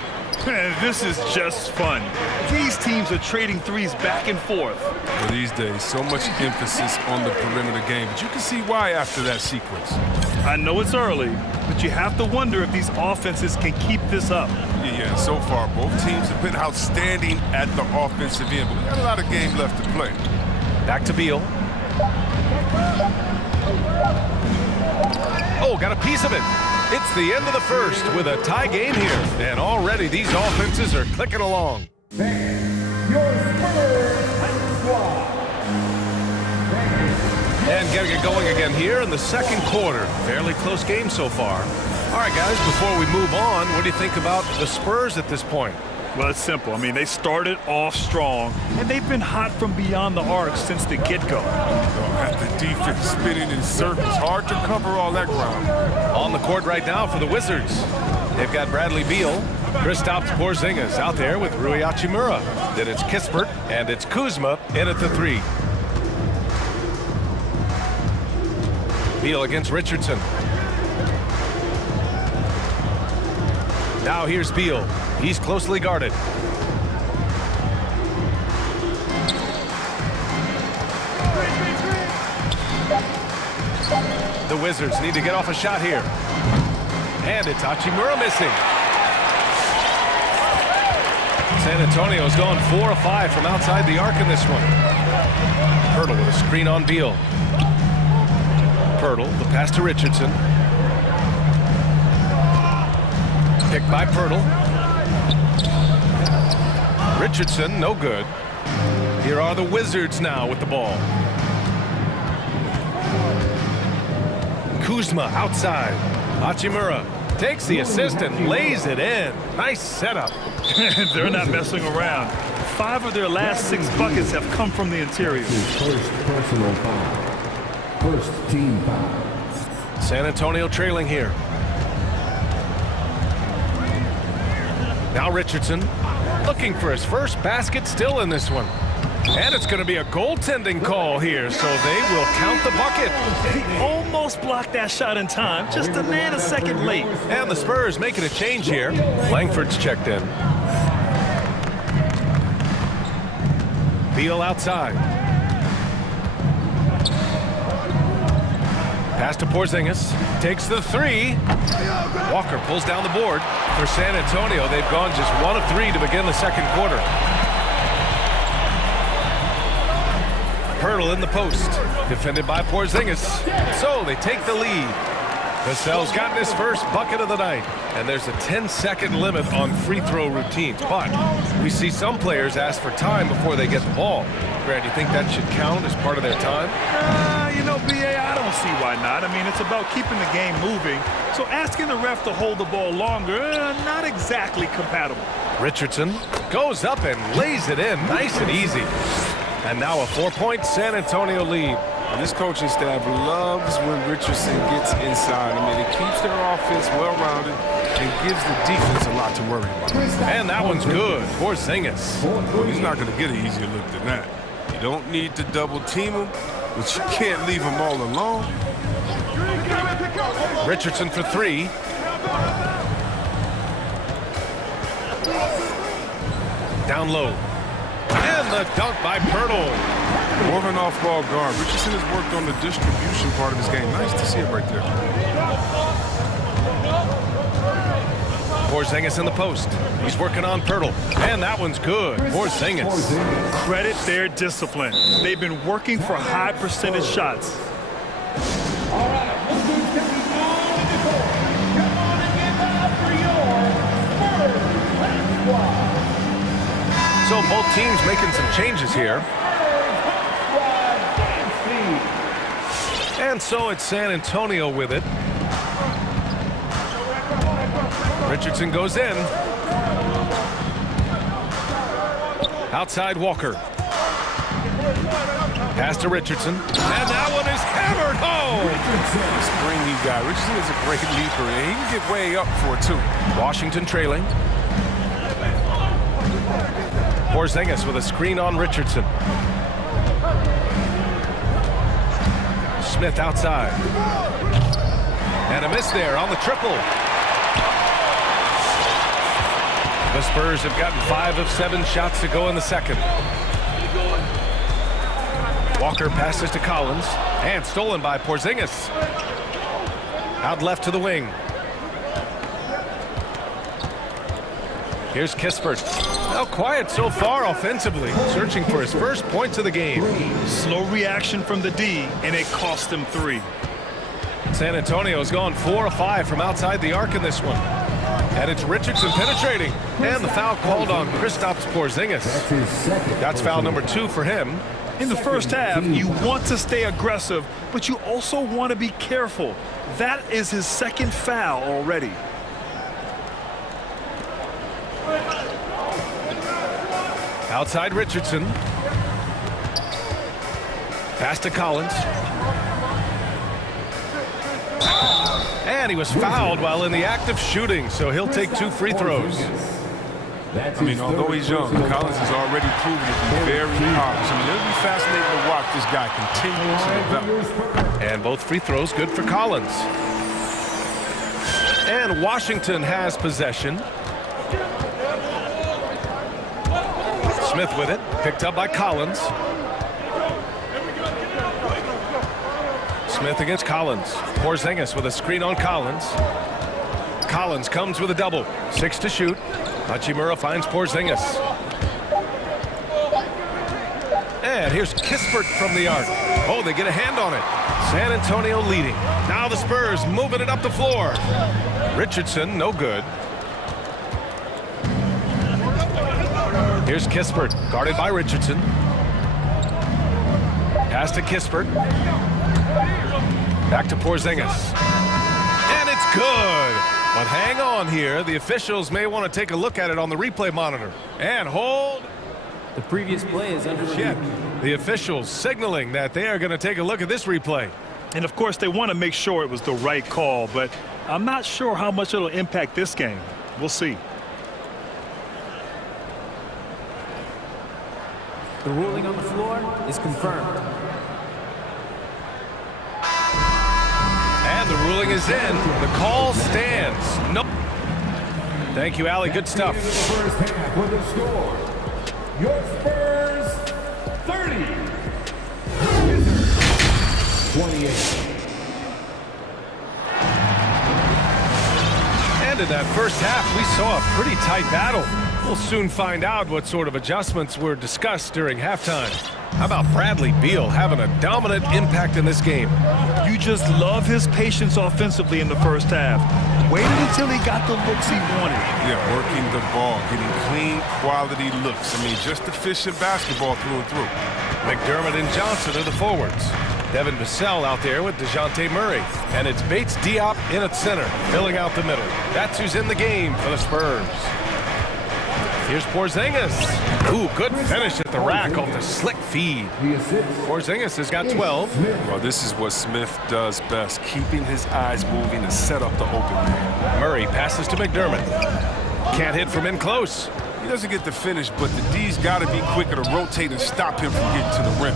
Man, this is just fun. These teams are trading threes back and forth. For these days, so much emphasis on the perimeter game, but you can see why after that sequence. I know it's early, but you have to wonder if these offenses can keep this up. Yeah, so far, both teams have been outstanding at the offensive end, but we got a lot of game left to play. Back to Beal. Oh, got a piece of it. It's the end of the first with a tie game here. And already these offenses are clicking along. And getting it going again here in the second quarter. Fairly close game so far. All right, guys, before we move on, what do you think about the Spurs at this point? Well, it's simple. I mean, they started off strong, and they've been hot from beyond the arc since the get-go. Got the defense spinning in circles. Hard to cover all that ground. On the court right now for the Wizards. They've got Bradley Beal, Kristaps Porzingis out there with Rui Hachimura. Then it's Kispert, and it's Kuzma in at the 3. Beal against Richardson. Now here's Beal. He's closely guarded. The Wizards need to get off a shot here. And it's Hachimura missing. San Antonio's gone 4 of 5 from outside the arc in this one. Pirtle with a screen on Beal. Pirtle, the pass to Richardson. Picked by Pirtle. Richardson, no good. Here are the Wizards now with the ball. Kuzma outside. Hachimura takes the assist and lays it in. Nice setup. They're not messing around. 5 of their last 6 buckets have come from the interior. First personal foul. First team foul. San Antonio trailing here. Now Richardson looking for his first basket still in this one. And it's going to be a goaltending call here, so they will count the bucket. He almost blocked that shot in time, just a nanosecond late. And the Spurs making a change here. Langford's checked in. Beal outside. Pass to Porzingis. Takes the 3. Walker pulls down the board. For San Antonio, they've gone just 1 of 3 to begin the second quarter. Pirtle in the post. Defended by Porzingis. So they take the lead. Vassell's gotten his first bucket of the night. And there's a 10-second limit on free throw routines. But we see some players ask for time before they get the ball. Grant, do you think that should count as part of their time? You know, B.A., I don't see why not. I mean, it's about keeping the game moving. So asking the ref to hold the ball longer, not exactly compatible. Richardson goes up and lays it in nice and easy. And now a 4-point San Antonio lead. This coaching staff loves when Richardson gets inside. I mean, it keeps their offense well-rounded and gives the defense a lot to worry about. And that one's good. Porzingis. Well, he's not going to get an easier look than that. You don't need to double-team him, but you can't leave him all alone. Richardson for 3. Down low. And the dunk by Pirtle. More of an off-ball guard. Richardson has worked on the distribution part of his game. Nice to see it right there. Porzingis in the post. He's working on Pirtle. And that one's good. Porzingis. Credit their discipline. They've been working for high percentage shots. So both teams making some changes here. And so it's San Antonio with it. Richardson goes in. Outside Walker. Pass to Richardson. And that one is hammered home. Springy guy. Richardson is a great leaper, and he can get way up for it, too. Washington trailing. Porzingis with a screen on Richardson. Smith outside. And a miss there on the triple. The Spurs have gotten 5 of 7 shots to go in the second. Walker passes to Collins. And stolen by Porzingis. Out left to the wing. Here's Kispert. Now quiet so far offensively, searching for his first points of the game. Slow reaction from the D, and it cost him 3. San Antonio's gone 4 of 5 from outside the arc in this one. And it's Richardson penetrating. And the foul called on Kristaps Porzingis. That's foul number 2 for him. In the first half, you want to stay aggressive, but you also want to be careful. That is his second foul already. Outside Richardson. Pass to Collins. And he was fouled while in the act of shooting, so he'll take 2 free throws. I mean, although he's young, Collins has already proven to be very polished. I mean, it'll be fascinating to watch this guy continue to develop. And both free throws good for Collins. And Washington has possession. Smith with it, picked up by Collins. Smith against Collins. Porzingis with a screen on Collins. Collins comes with a double. 6 to shoot. Hachimura finds Porzingis. And here's Kispert from the arc. Oh, they get a hand on it. San Antonio leading. Now the Spurs moving it up the floor. Richardson, no good. Here's Kispert, guarded by Richardson. Pass to Kispert. Back to Porzingis. And it's good. But hang on here. The officials may want to take a look at it on the replay monitor. And hold. The previous play is under review. The officials signaling that they are going to take a look at this replay. And of course, they want to make sure it was the right call, but I'm not sure how much it'll impact this game. We'll see. The ruling on the floor is confirmed. And the ruling is in. The call stands. Nope. Thank you, Allie. Good stuff. First half with the score. Your Spurs 30. 28. And in that first half, we saw a pretty tight battle. We'll soon find out what sort of adjustments were discussed during halftime. How about Bradley Beal having a dominant impact in this game? You just love his patience offensively in the first half. Waited until he got the looks he wanted. Yeah, working the ball, getting clean, quality looks. I mean, just efficient basketball through and through. McDermott and Johnson are the forwards. Devin Vassell out there with DeJounte Murray. And it's Bates Diop in at center, filling out the middle. That's who's in the game for the Spurs. Here's Porzingis. Ooh, good finish at the rack off the slick feed. Porzingis has got 12. Well, this is what Smith does best, keeping his eyes moving to set up the open man. Murray passes to McDermott. Can't hit from in close. He doesn't get the finish, but the D's got to be quicker to rotate and stop him from getting to the rim.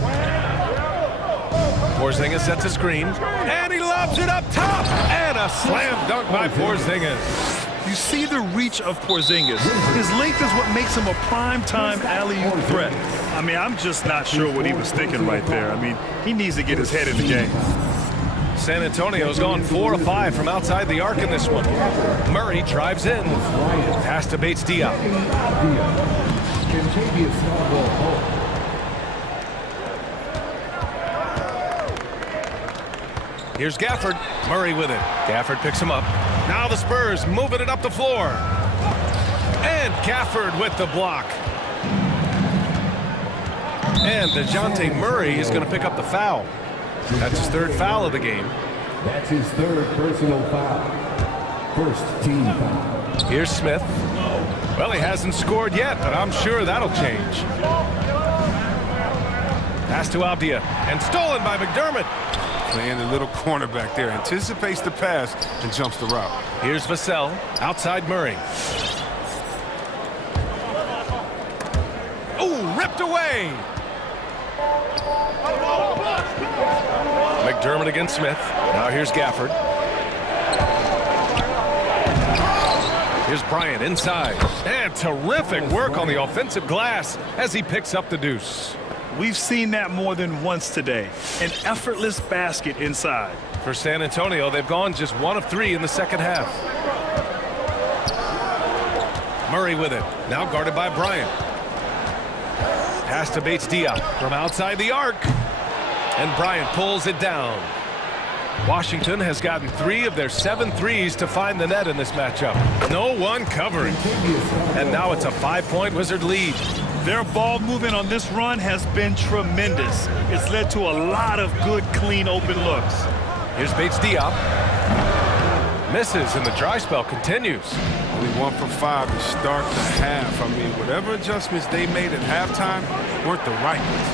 Porzingis sets a screen, and he lobs it up top, and a slam dunk by Porzingis. You see the reach of Porzingis. His length is what makes him a prime-time alley-oop threat. I mean, I'm just not sure what he was thinking right there. I mean, he needs to get his head in the game. San Antonio's gone 4 of 5 from outside the arc in this one. Murray drives in. Pass to Bates Diop. Here's Gafford. Murray with it. Gafford picks him up. Now the Spurs moving it up the floor. And Gafford with the block. And DeJounte Murray is going to pick up the foul. That's his third foul of the game. That's his third personal foul. First team foul. Here's Smith. Well, he hasn't scored yet, but I'm sure that'll change. Pass to Abdia, and stolen by McDermott. Playing the little cornerback there. Anticipates the pass and jumps the route. Here's Vassell, outside Murray. Oh, ripped away. McDermott against Smith. Now here's Gafford. Here's Bryant inside. And terrific work on the offensive glass as he picks up the deuce. We've seen that more than once today. An effortless basket inside. For San Antonio, they've gone just 1 of 3 in the second half. Murray with it. Now guarded by Bryant. Pass to Bates Diop from outside the arc. And Bryant pulls it down. Washington has gotten 3 of their 7 threes to find the net in this matchup. No one covering. And now it's a 5-point Wizard lead. Their ball movement on this run has been tremendous. It's led to a lot of good, clean, open looks. Here's Bates Diop. Misses, and the dry spell continues. Only 1 for 5 to start the half. I mean, whatever adjustments they made at halftime weren't the right ones.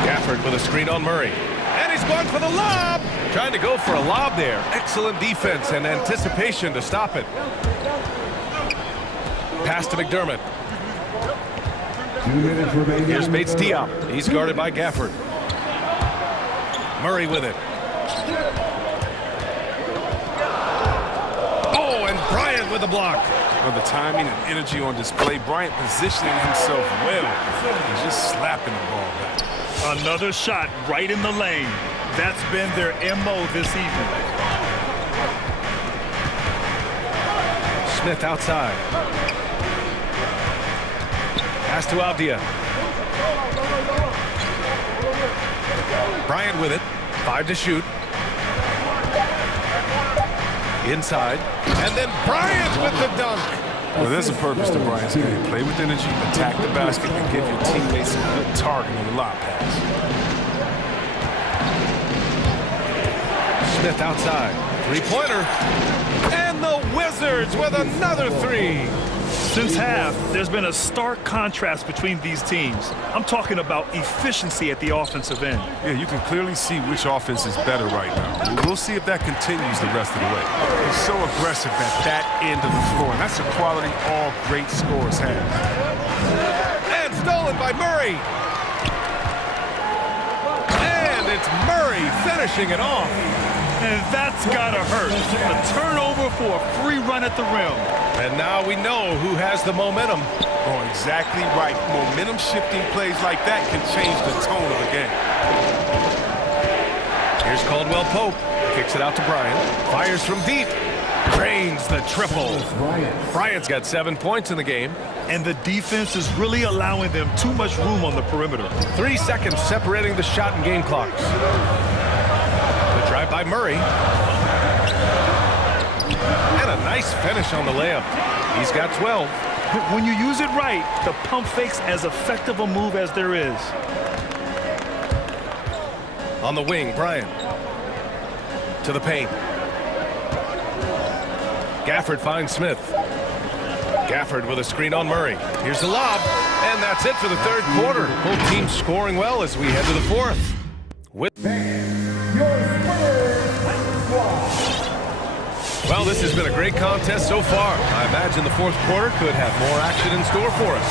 Gafford with a screen on Murray. And he's going for the lob! Trying to go for a lob there. Excellent defense and anticipation to stop it. Pass to McDermott. 2 minutes remaining. Here's Bates Diop. He's guarded by Gafford. Murray with it. Oh, and Bryant with the block. Well, the timing and energy on display. Bryant positioning himself well and just slapping the ball back. Another shot right in the lane. That's been their MO this evening. Smith outside. Pass to Abdia. Bryant with it. 5 to shoot. Inside. And then Bryant with the dunk. Well, there's a purpose to Bryant's game. Play with energy, attack the basket, and give your teammates a good target on the lob pass. Smith outside. 3-pointer. And the Wizards with another 3. Since half, there's been a stark contrast between these teams. I'm talking about efficiency at the offensive end. Yeah, you can clearly see which offense is better right now. We'll see if that continues the rest of the way. He's so aggressive at that end of the floor, and that's a quality all great scorers have. And stolen by Murray. And it's Murray finishing it off. And that's gotta hurt. A turnover for a free run at the rim. And now we know who has the momentum. Oh, exactly right. Momentum shifting plays like that can change the tone of the game. Here's Caldwell Pope. Kicks it out to Bryant. Fires from deep. Drains the triple. Bryant's got 7 points in the game. And the defense is really allowing them too much room on the perimeter. 3 seconds separating the shot and game clocks. The drive by Murray. And a nice finish on the layup. He's got 12. When you use it right, the pump fake's as effective a move as there is. On the wing, Bryant. To the paint. Gafford finds Smith. Gafford with a screen on Murray. Here's the lob. And that's it for the third quarter. Both teams scoring well as we head to the fourth. Well, this has been a great contest so far. I imagine the fourth quarter could have more action in store for us.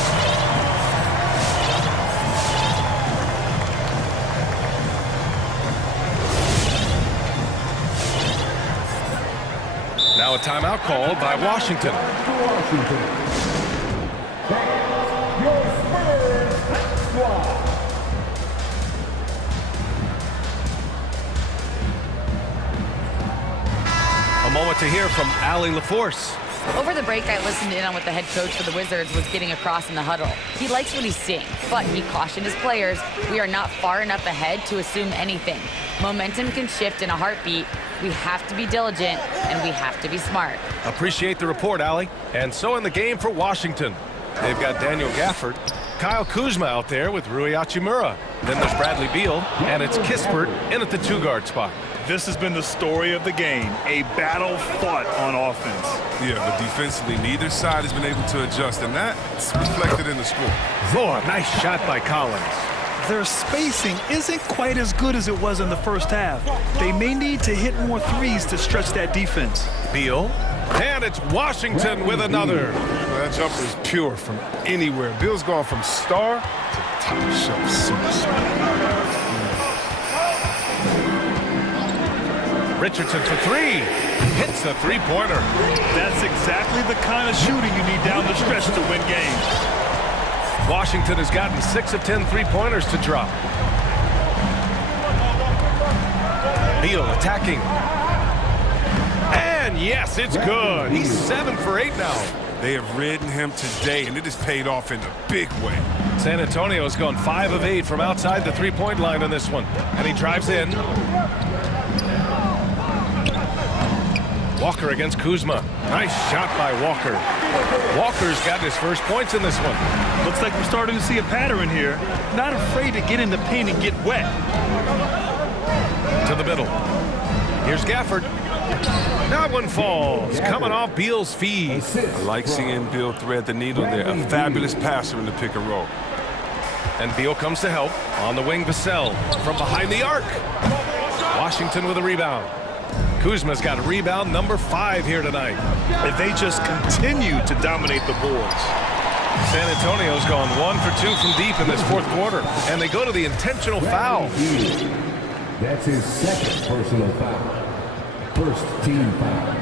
Now a timeout called by Washington. A moment to hear from Allie LaForce. Over the break, I listened in on what the head coach for the Wizards was getting across in the huddle. He likes what he's seeing, but he cautioned his players, we are not far enough ahead to assume anything. Momentum can shift in a heartbeat. We have to be diligent, and we have to be smart. Appreciate the report, Allie. And so in the game for Washington, they've got Daniel Gafford, Kyle Kuzma out there with Rui Hachimura. Then there's Bradley Beal, and it's Kispert in at the two-guard spot. This has been the story of the game, a battle fought on offense. Yeah, but defensively, neither side has been able to adjust, and that's reflected in the score. Oh, nice shot by Collins. Their spacing isn't quite as good as it was in the first half. They may need to hit more threes to stretch that defense. Beal, and it's Washington with another. That jumper is pure from anywhere. Beal's gone from star to top shelf superstar. Richardson for three. Hits the three-pointer. That's exactly the kind of shooting you need down the stretch to win games. Washington has gotten 6 of 10 three-pointers to drop. Beal attacking. And yes, it's good. He's 7 for 8 now. They have ridden him today, and it has paid off in a big way. San Antonio's gone 5 of 8 from outside the three-point line on this one. And he drives in. Walker against Kuzma. Nice shot by Walker. Walker's got his first points in this one. Looks like we're starting to see a pattern here. Not afraid to get in the paint and get wet. To the middle. Here's Gafford. That one falls. Coming off Beal's feed. I like seeing Beal thread the needle there. A fabulous passer in the pick and roll. And Beal comes to help. On the wing, Vassell from behind the arc. Washington with a rebound. Kuzma's got a rebound number 5 here tonight. And they just continue to dominate the boards. San Antonio's gone 1 for 2 from deep in this fourth quarter. And they go to the intentional foul. That's his second personal foul. First team foul.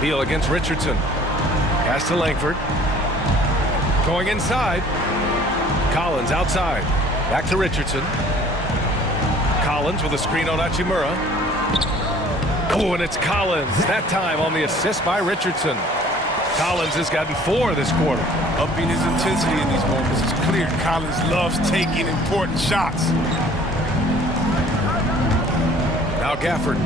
Beal against Richardson. Pass to Langford. Going inside. Collins outside. Back to Richardson. Collins with a screen on Hachimura. Oh, and it's Collins. That time on the assist by Richardson. Collins has gotten 4 this quarter. Upping his intensity in these moments is clear. Collins loves taking important shots. Now Gafford.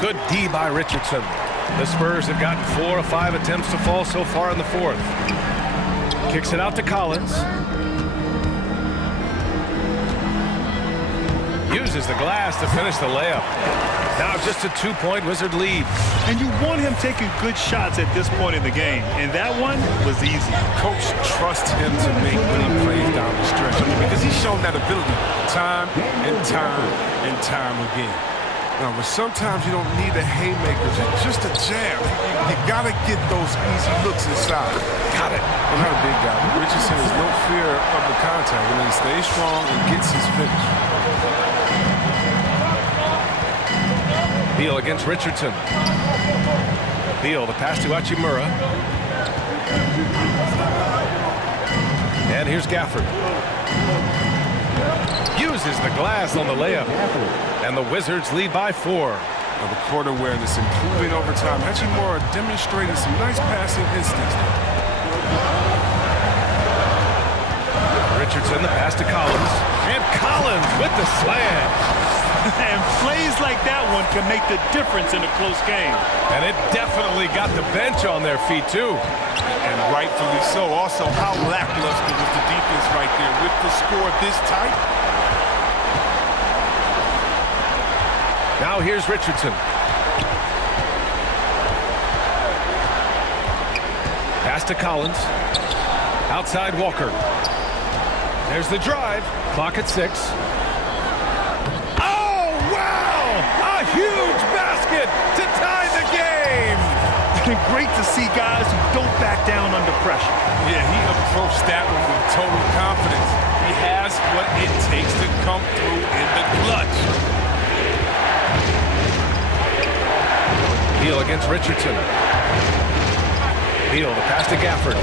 Good D by Richardson. The Spurs have gotten 4 of 5 attempts to fall so far in the fourth. Kicks it out to Collins. Uses the glass to finish the layup. Now just a 2-point Wizard lead. And you want him taking good shots at this point in the game. And that one was easy. Coach trusts him to make when he plays down the stretch. Because he's shown that ability time and time and time again. Now, but sometimes you don't need the haymakers. It's just a jab. You got to get those easy looks inside. Got it. Well, not a big guy, but Richardson has no fear of the contact. And he stays strong and gets his finish. Beal against Richardson. Beal, the pass to Hachimura. And here's Gafford. Uses the glass on the layup. And the Wizards lead by 4. Now the court awareness improving over time. Hachimura demonstrated some nice passing instincts. Richardson, the pass to Collins. And Collins with the slam. And plays like that one can make the difference in a close game. And it definitely got the bench on their feet, too. And rightfully so. Also, how lackluster was the defense right there with the score this tight? Now here's Richardson. Pass to Collins. Outside Walker. There's the drive. Clock at 6. A huge basket to tie the game. Great to see guys who don't back down under pressure. Yeah, he approached that one with total confidence. He has what it takes to come through in the clutch. Beal against Richardson. Beal, the pass to Gafford.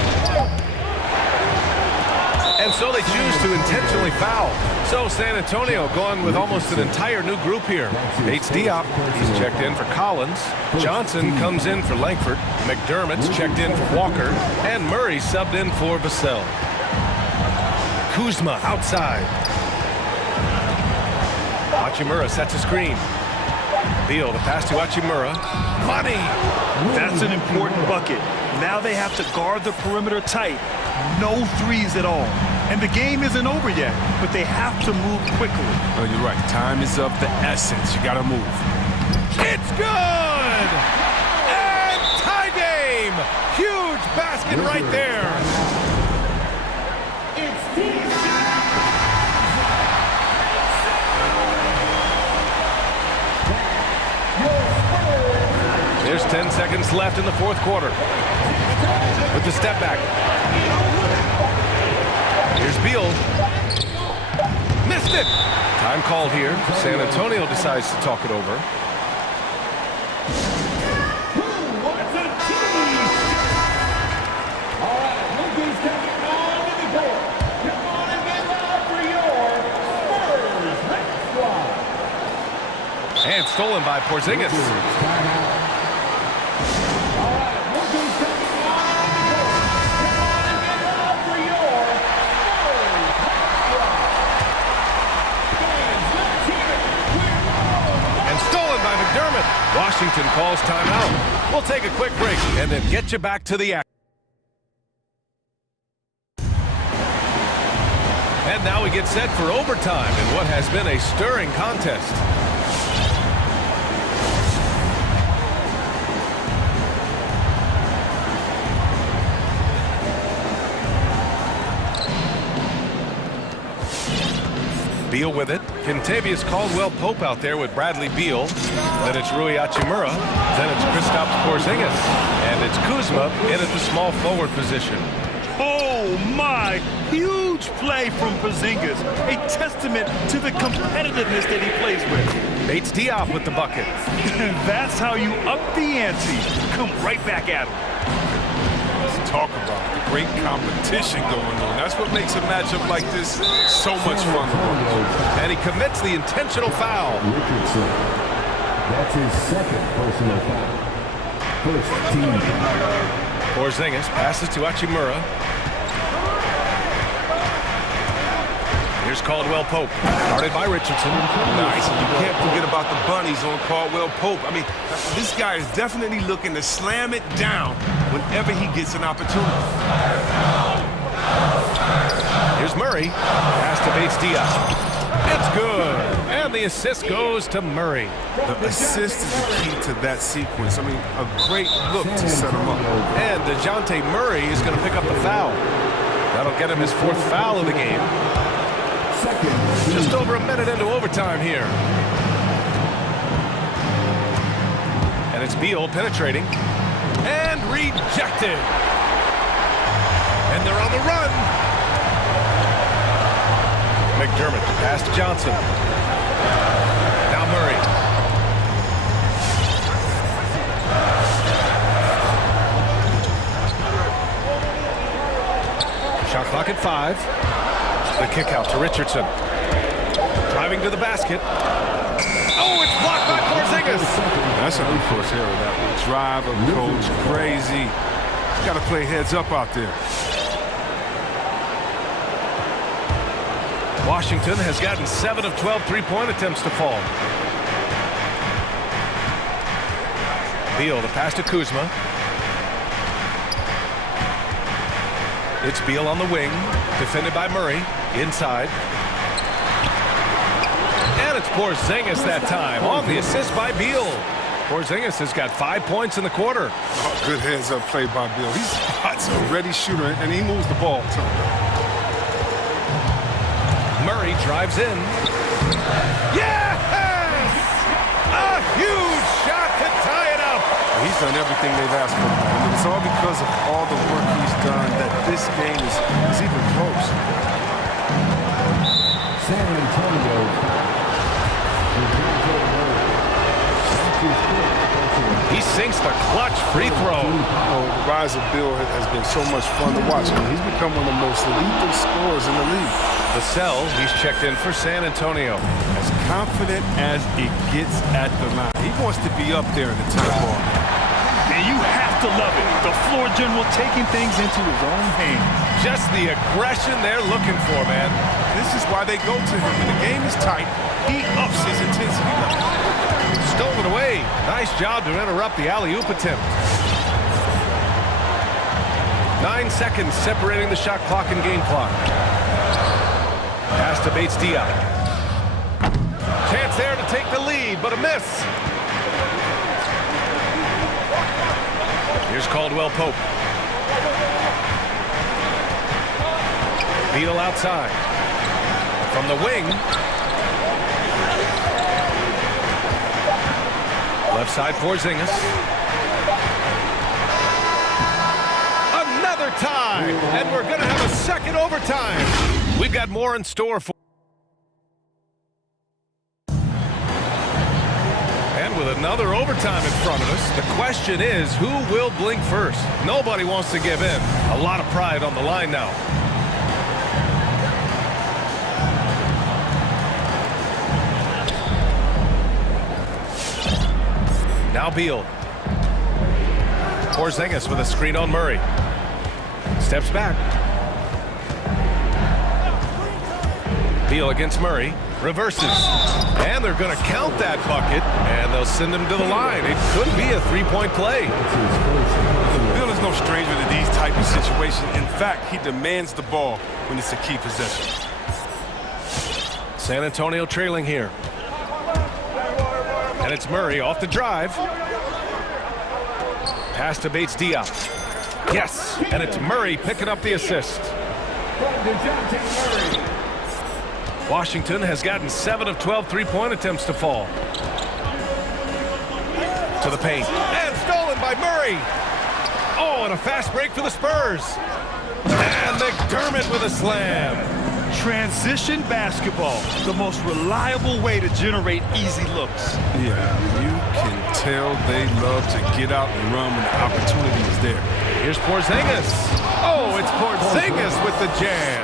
And so they choose to intentionally foul. So San Antonio going with almost an entire new group here. Bates Diop, he's checked in for Collins. Johnson comes in for Langford. McDermott's checked in for Walker. And Murray subbed in for Vassell. Kuzma outside. Hachimura sets a screen. Beal to pass to Hachimura. Money! That's an important bucket. Now they have to guard the perimeter tight. No threes at all. And the game isn't over yet, but they have to move quickly. Oh, you're right. Time is of the essence. You got to move. It's good! And tie game! Huge basket right there. There's 10 seconds left in the fourth quarter. With the step back. Here's Beal. Missed it! Time called here. San Antonio decides to talk it over. And stolen by Porzingis. Washington calls timeout. We'll take a quick break and then get you back to the action. And now we get set for overtime in what has been a stirring contest. Beal with it. Kentavious Caldwell-Pope out there with Bradley Beal. Then it's Rui Hachimura. Then it's Kristaps Porzingis. And it's Kuzma in at the small forward position. Oh, my! Huge play from Porzingis. A testament to the competitiveness that he plays with. Bates Diop with the bucket. That's how you up the ante. Come right back at him. Let's talk about the great competition going on. That's what makes a matchup like this so much fun to watch. And he commits the intentional foul. Richardson. That's his second personal foul. First team foul. Porzingis passes to Hachimura. Here's Caldwell-Pope, guarded by Richardson. Nice. You can't forget about the bunnies on Caldwell-Pope. I mean, this guy is definitely looking to slam it down whenever he gets an opportunity. Here's Murray. Pass to Bates Diop. It's good. And the assist goes to Murray. The assist is the key to that sequence. I mean, a great look to set him up. And DeJounte Murray is going to pick up the foul. That'll get him his fourth foul of the game. Just over a minute into overtime here. And it's Beal penetrating. And rejected. And they're on the run. McDermott pass to Johnson. Now Murray. Shot clock at 5. The kick out to Richardson. Driving to the basket. Oh, it's blocked by Porzingis. That's an unforced error, that one. Driver, coach, crazy. Got to play heads up out there. Washington has gotten 7 of 12 three-point attempts to fall. Beal to pass to Kuzma. It's Beal on the wing, defended by Murray, inside. And it's Porzingis that time, on the assist by Beal. Porzingis has got 5 points in the quarter. Oh, good heads-up play by Beal. He's a ready shooter, and he moves the ball, too. Murray drives in. Yes! A huge shot to tie it up. He's done everything they've asked for. And it's all because of all the work he's done that this game is even close. San Antonio. He sinks the clutch free throw. Oh, rise of Bill has been so much fun to watch. I mean, he's become one of the most lethal scorers in the league. Vassell, he's checked in for San Antonio. As confident as it gets at the line. He wants to be up there in the top ball. And you have to love it. The floor general taking things into his own hands. Just the aggression they're looking for, man. This is why they go to him. When the game is tight, he ups his intensity level. Stolen away. Nice job to interrupt the alley-oop attempt. 9 seconds separating the shot clock and game clock. Pass to Bates-Diop. Chance there to take the lead, but a miss. Here's Caldwell Pope. Beal outside. From the wing. Left side for Porzingis. Another tie, and we're going to have a second overtime. We've got more in store for. And with another overtime in front of us, the question is, who will blink first? Nobody wants to give in. A lot of pride on the line now. Now Beal. Porzingis with a screen on Murray. Steps back. Beal against Murray. Reverses. And they're going to count that bucket. And they'll send him to the line. It could be a three-point play. Beal is no stranger to these type of situations. In fact, he demands the ball when it's a key possession. San Antonio trailing here. And it's Murray off the drive. Pass to Bates-Diop. Yes, and it's Murray picking up the assist. Washington has gotten 7 of 12 three-point attempts to fall. To the paint. And stolen by Murray. Oh, and a fast break for the Spurs. And McDermott with a slam. Transition basketball, the most reliable way to generate easy looks. Yeah, you can tell they love to get out and run when the opportunity is there. Here's Porzingis. Oh, it's Porzingis with the jam.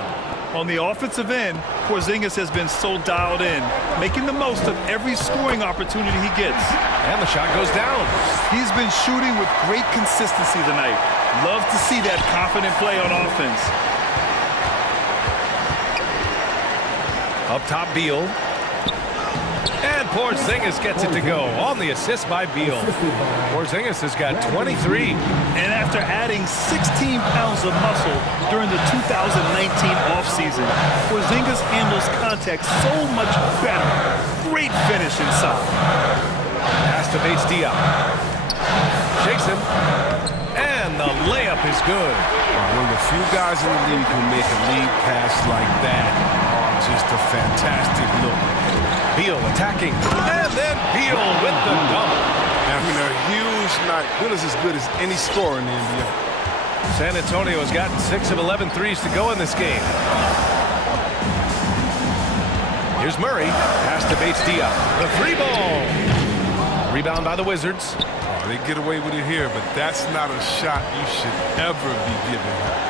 On the offensive end, Porzingis has been so dialed in, making the most of every scoring opportunity he gets. And the shot goes down. He's been shooting with great consistency tonight. Love to see that confident play on offense. Up top, Beal. And Porzingis gets it to go on the assist by Beal. Porzingis has got 23. And after adding 16 pounds of muscle during the 2019 offseason, Porzingis handles contact so much better. Great finish inside. Pass to Bates-Diop. Shakes him. And the layup is good. One of the few guys in the league who make a lead pass like that. Just a fantastic look. Beal attacking. And then Beal with the dunk. Having a huge night. Beal is as good as any scorer in the NBA. San Antonio has gotten 6 of 11 threes to go in this game. Here's Murray. Pass to Bates-Diop. The three ball. Rebound by the Wizards. Oh, they get away with it here, but that's not a shot you should ever be giving up.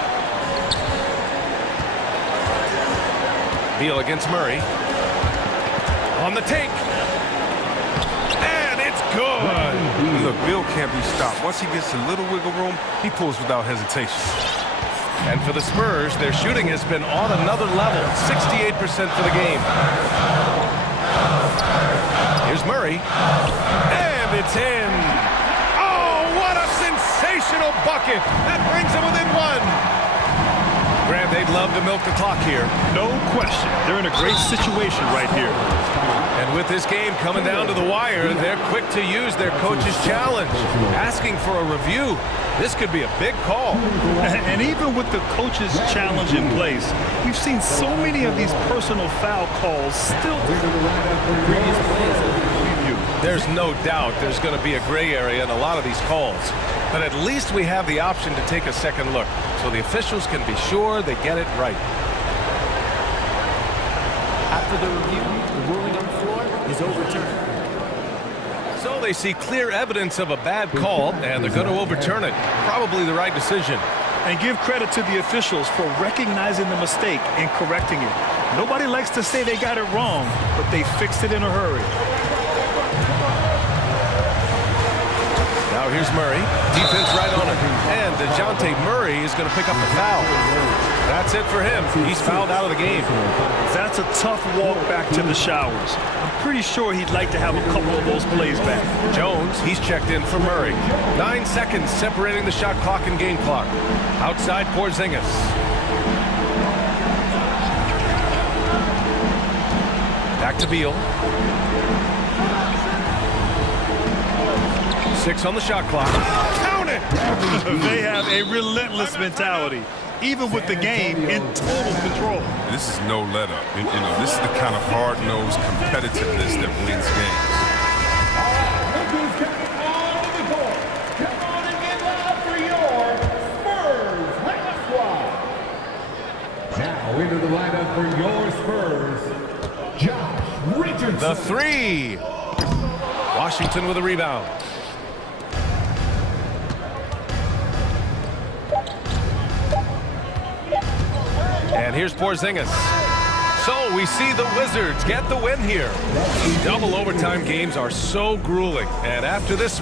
Beal against Murray. On the take. And it's good. Look, Beal can't be stopped. Once he gets a little wiggle room, he pulls without hesitation. And for the Spurs, their shooting has been on another level. 68% for the game. Here's Murray. And it's in. Oh, what a sensational bucket. That brings him within one. Graham, they'd love to milk the clock here. No question. They're in a great situation right here. And with this game coming down to the wire, they're quick to use their coach's challenge. Asking for a review. This could be a big call. And even with the coach's challenge in place, we've seen so many of these personal foul calls still. There's no doubt there's going to be a gray area in a lot of these calls. But at least we have the option to take a second look, so the officials can be sure they get it right. After the review, the ruling on the floor is overturned. So they see clear evidence of a bad call, and they're going to overturn it. Probably the right decision. And give credit to the officials for recognizing the mistake and correcting it. Nobody likes to say they got it wrong, but they fixed it in a hurry. Now here's Murray. Defense right on him. And DeJounte Murray is going to pick up the foul. That's it for him. He's fouled out of the game. That's a tough walk back to the showers. I'm pretty sure he'd like to have a couple of those plays back. Jones, he's checked in for Murray. 9 seconds separating the shot clock and game clock. Outside Porzingis. Back to Beal. 6 on the shot clock. Count it! They have a relentless mentality, even with the game in total control. This is no let up. You know, this is the kind of hard-nosed competitiveness that wins games. Now into the lineup for your Spurs, Josh Richardson. The three. Washington with a rebound. And here's Porzingis. So we see the Wizards get the win here. Double overtime games are so grueling. And after this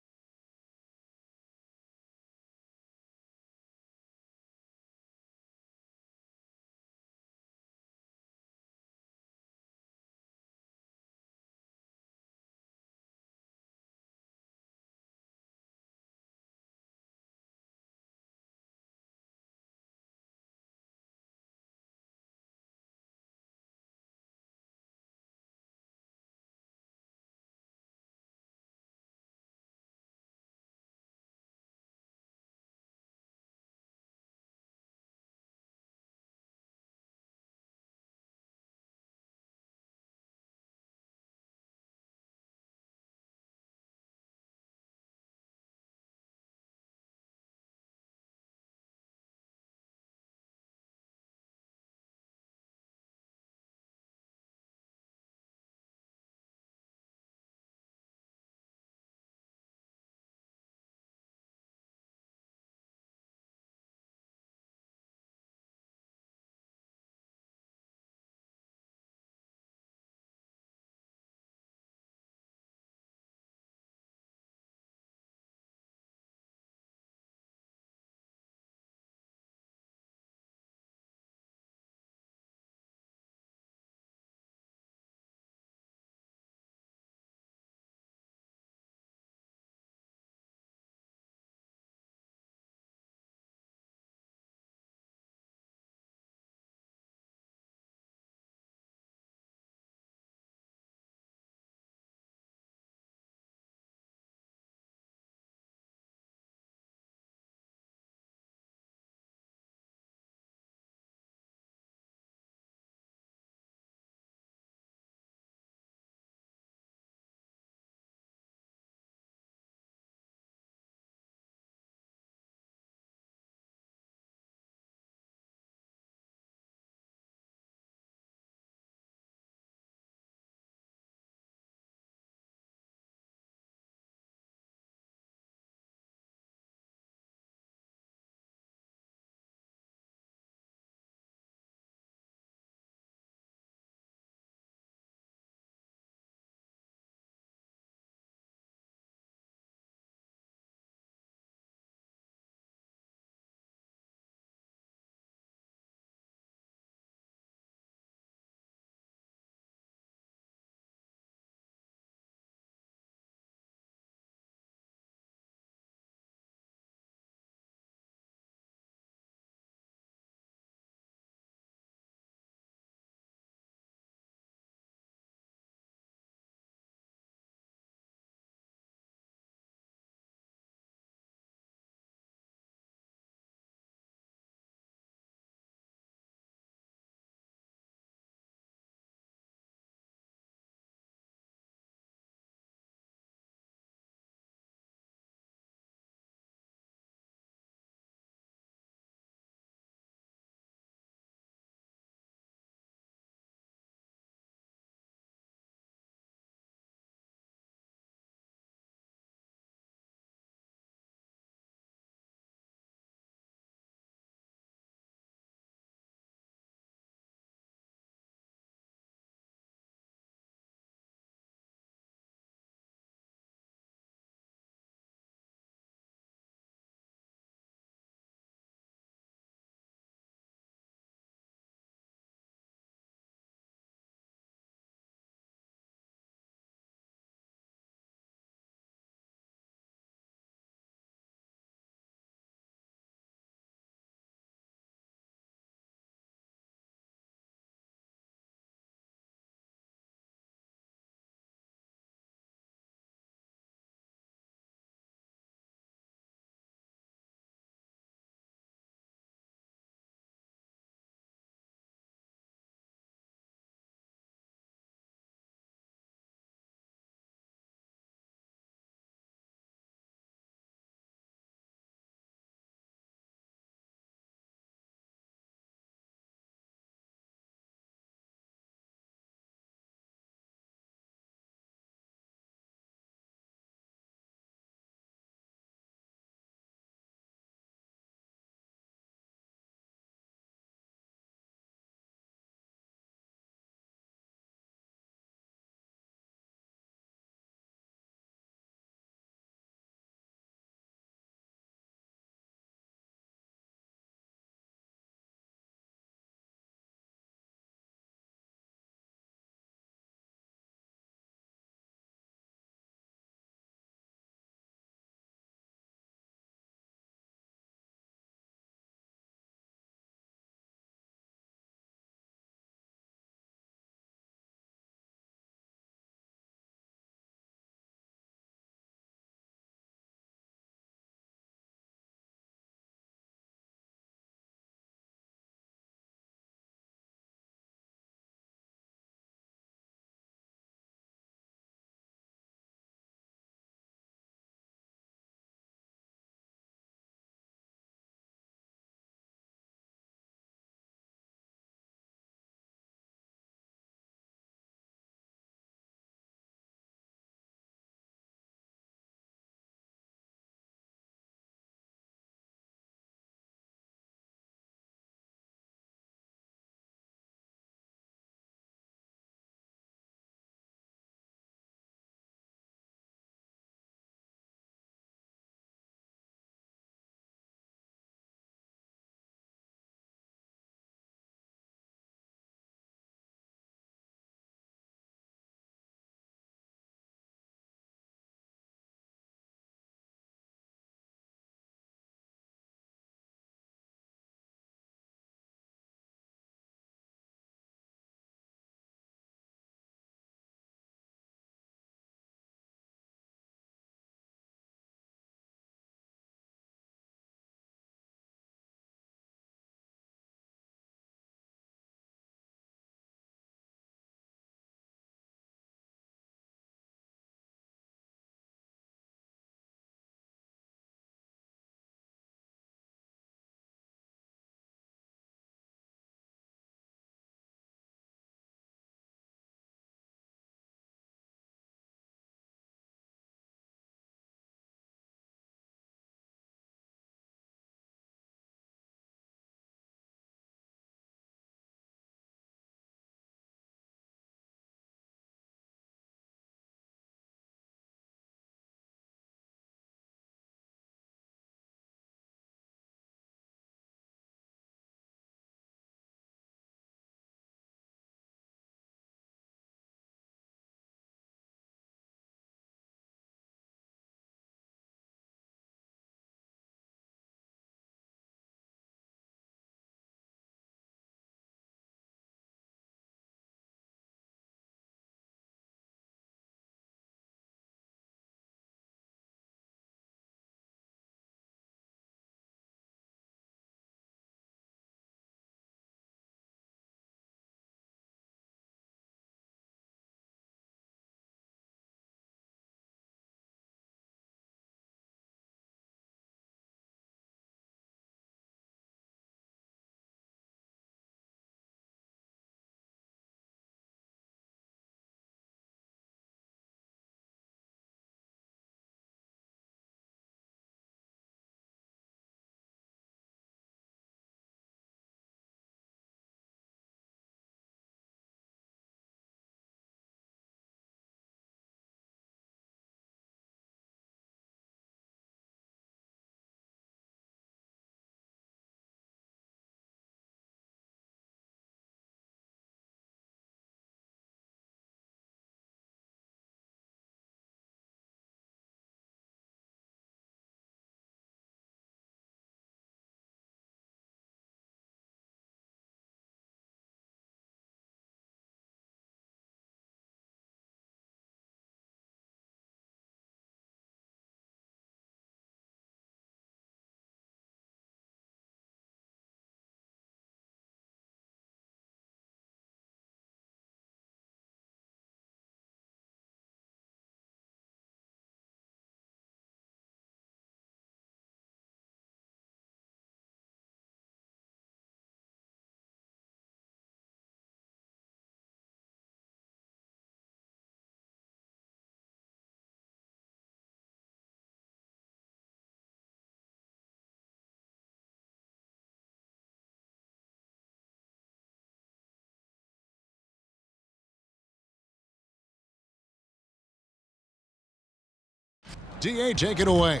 DA, take it away.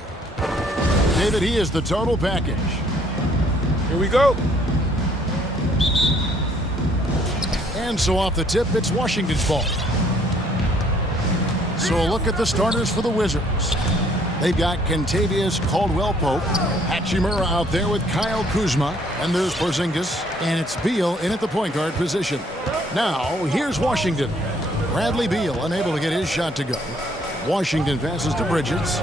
David, he is the total package. Here we go. And so off the tip, it's Washington's ball. So a look at the starters for the Wizards. They've got Kentavious Caldwell-Pope, Hachimura out there with Kyle Kuzma, and there's Porzingis, and it's Beal in at the point guard position. Now, here's Washington. Bradley Beal unable to get his shot to go. Washington passes to Bridges.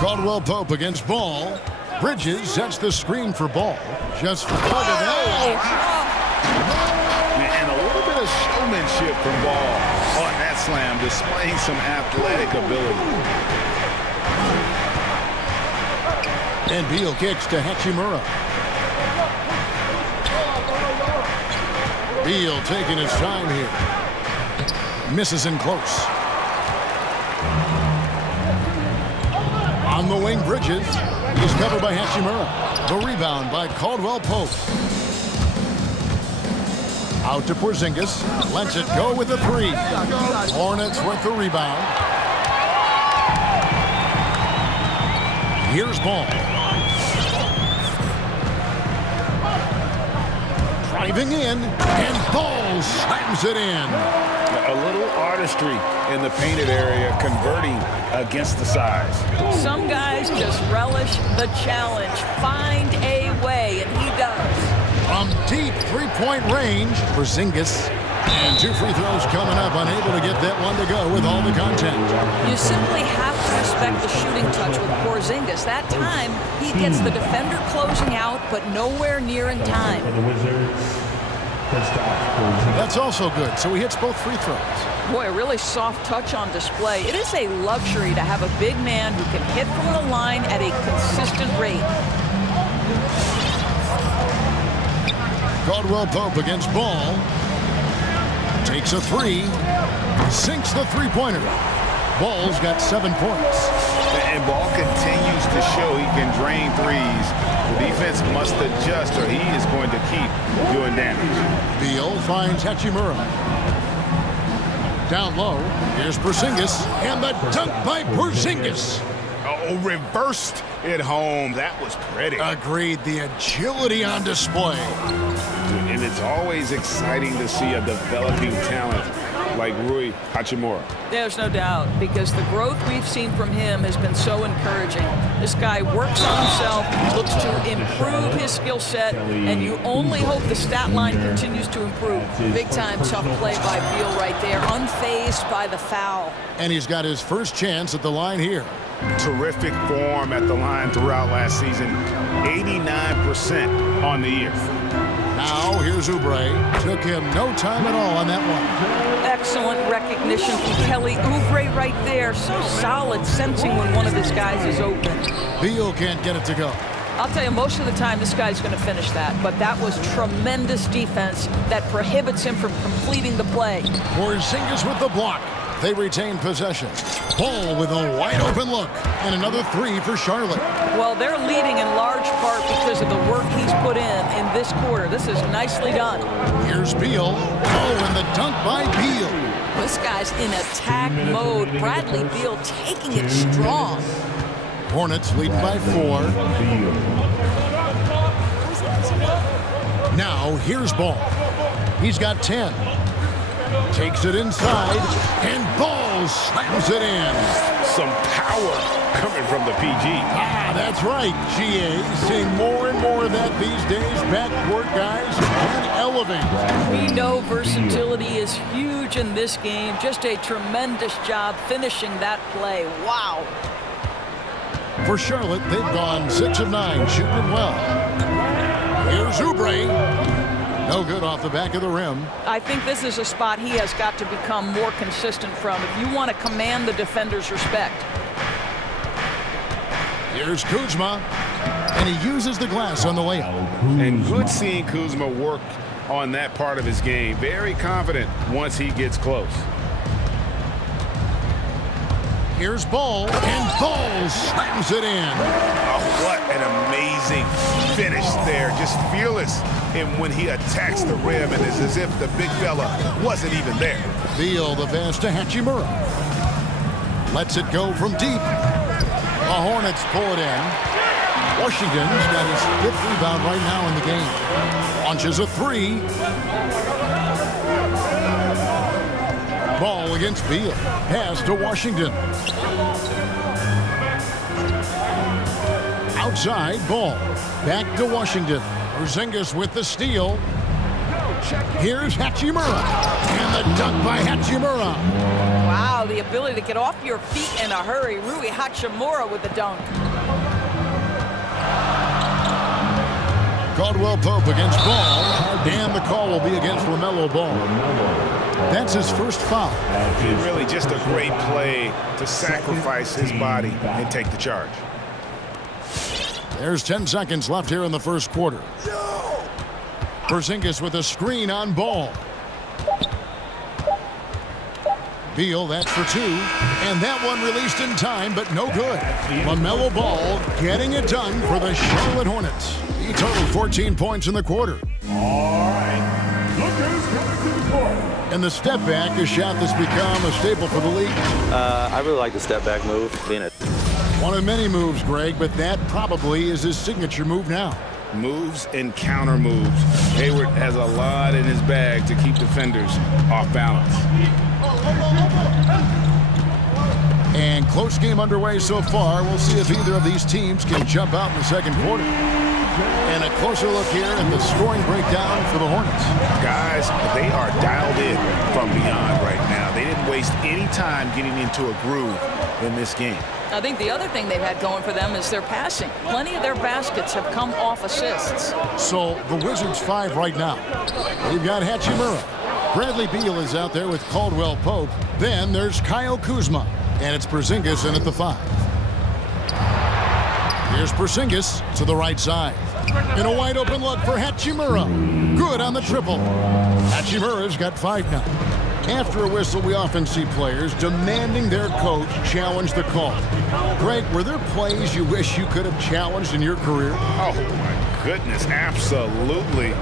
Caldwell-Pope against Ball. Bridges sets the screen for Ball. Just look at that. And a little bit of showmanship from Ball on that slam, displaying some athletic ability. And Beal kicks to Hachimura. Beal taking his time here. Misses in close. On the wing, Bridges. He's covered by Hachimura. The rebound by Caldwell-Pope. Out to Porzingis. Lets it go with a three. Hornets with the rebound. Here's Ball. Driving in, and Ball slams it in. A little artistry in the painted area, converting against the size. Some guys just relish the challenge. Find a way, and he does. From deep three-point range, Porzingis. And 2 free throws coming up, unable to get that one to go with all the contact. You simply have to respect the shooting touch with Porzingis. That time, he gets the defender closing out, but nowhere near in time. That's also good, so he hits both free throws. Boy, a really soft touch on display. It is a luxury to have a big man who can hit from the line at a consistent rate. Caldwell-Pope against Ball. Takes a three. Sinks the three-pointer. Ball's got 7 points. And Ball continues to show he can drain threes. The defense must adjust or he is going to keep doing damage. Beal finds Hachimura. Down low, here's Porzingis, and the dunk by Porzingis. Oh, reversed it home. That was pretty. Agreed. The agility on display. And it's always exciting to see a developing talent like Rui Hachimura. There's no doubt, because the growth we've seen from him has been so encouraging. This guy works on himself, looks to improve his skill set, and you only hope the stat line continues to improve. Big time tough play by Beal right there, unfazed by the foul. And he's got his first chance at the line here. Terrific form at the line throughout last season. 89% on the year. Now, here's Oubre. Took him no time at all on that one. Excellent recognition from Kelly Oubre right there. So solid, sensing when one of his guys is open. Beal can't get it to go. I'll tell you, most of the time, this guy's going to finish that. But that was tremendous defense that prohibits him from completing the play. Porzingis with the block. They retain possession. Ball with a wide-open look. And another three for Charlotte. Well, they're leading in large part because of the work he's put in this quarter. This is nicely done. Here's Beal. Oh, and the dunk by Beal. This guy's in attack mode. Bradley Beal taking it strong. Hornets leading by 4. Now, here's Ball. He's got 10. Takes it inside, and Ball slams it in. Some power coming from the PG. Ah, that's right, GA. Seeing more and more of that these days. Backcourt guys can elevate. We know versatility is huge in this game. Just a tremendous job finishing that play. Wow. For Charlotte, they've gone 6 of 9, shooting it well. Here's Oubre. No good off the back of the rim. I think this is a spot he has got to become more consistent from if you want to command the defender's respect. Here's Kuzma, and he uses the glass on the layup. And good seeing Kuzma work on that part of his game. Very confident once he gets close. Here's Ball, and Ball slams it in. Oh, what an amazing finish there. Just fearless in when he attacks the rim, and it's as if the big fella wasn't even there. Beal, the pass to Hachimura. Lets it go from deep. The Hornets pull it in. Washington's got his 5th rebound right now in the game. Launches a 3. Ball against Beal. Pass to Washington. Outside ball. Back to Washington. Porzingis with the steal. Here's Hachimura. And the dunk by Hachimura. Wow, the ability to get off your feet in a hurry. Rui Hachimura with the dunk. Caldwell Pope against Ball. And the call will be against LaMelo Ball. That's his first foul. Really just a great play to sacrifice his body and take the charge. There's 10 seconds left here in the first quarter. Porzingis with a screen on Ball. Beal, that's for 2. And that one released in time, but no good. LaMelo Ball getting it done for the Charlotte Hornets. He totaled 14 points in the quarter. All right. Look who's coming to the court. And the step back, a shot that's become a staple for the league. I really like the step back move. Being it. One of many moves, Greg, but that probably is his signature move now. Moves and counter moves. Hayward has a lot in his bag to keep defenders off balance. And close game underway so far. We'll see if either of these teams can jump out in the second quarter. And a closer look here at the scoring breakdown for the Hornets. Guys, they are dialed in from beyond right now. They didn't waste any time getting into a groove in this game. I think the other thing they've had going for them is their passing. Plenty of their baskets have come off assists. So the Wizards 5 right now. They've got Hachimura. Bradley Beal is out there with Caldwell Pope. Then there's Kyle Kuzma. And it's Porzingis in at the 5. Here's Porzingis to the right side. And a wide open look for Hachimura. Good on the triple. Hachimura's got 5 now. After a whistle, we often see players demanding their coach challenge the call. Greg, were there plays you wish you could have challenged in your career? Oh, my goodness, absolutely.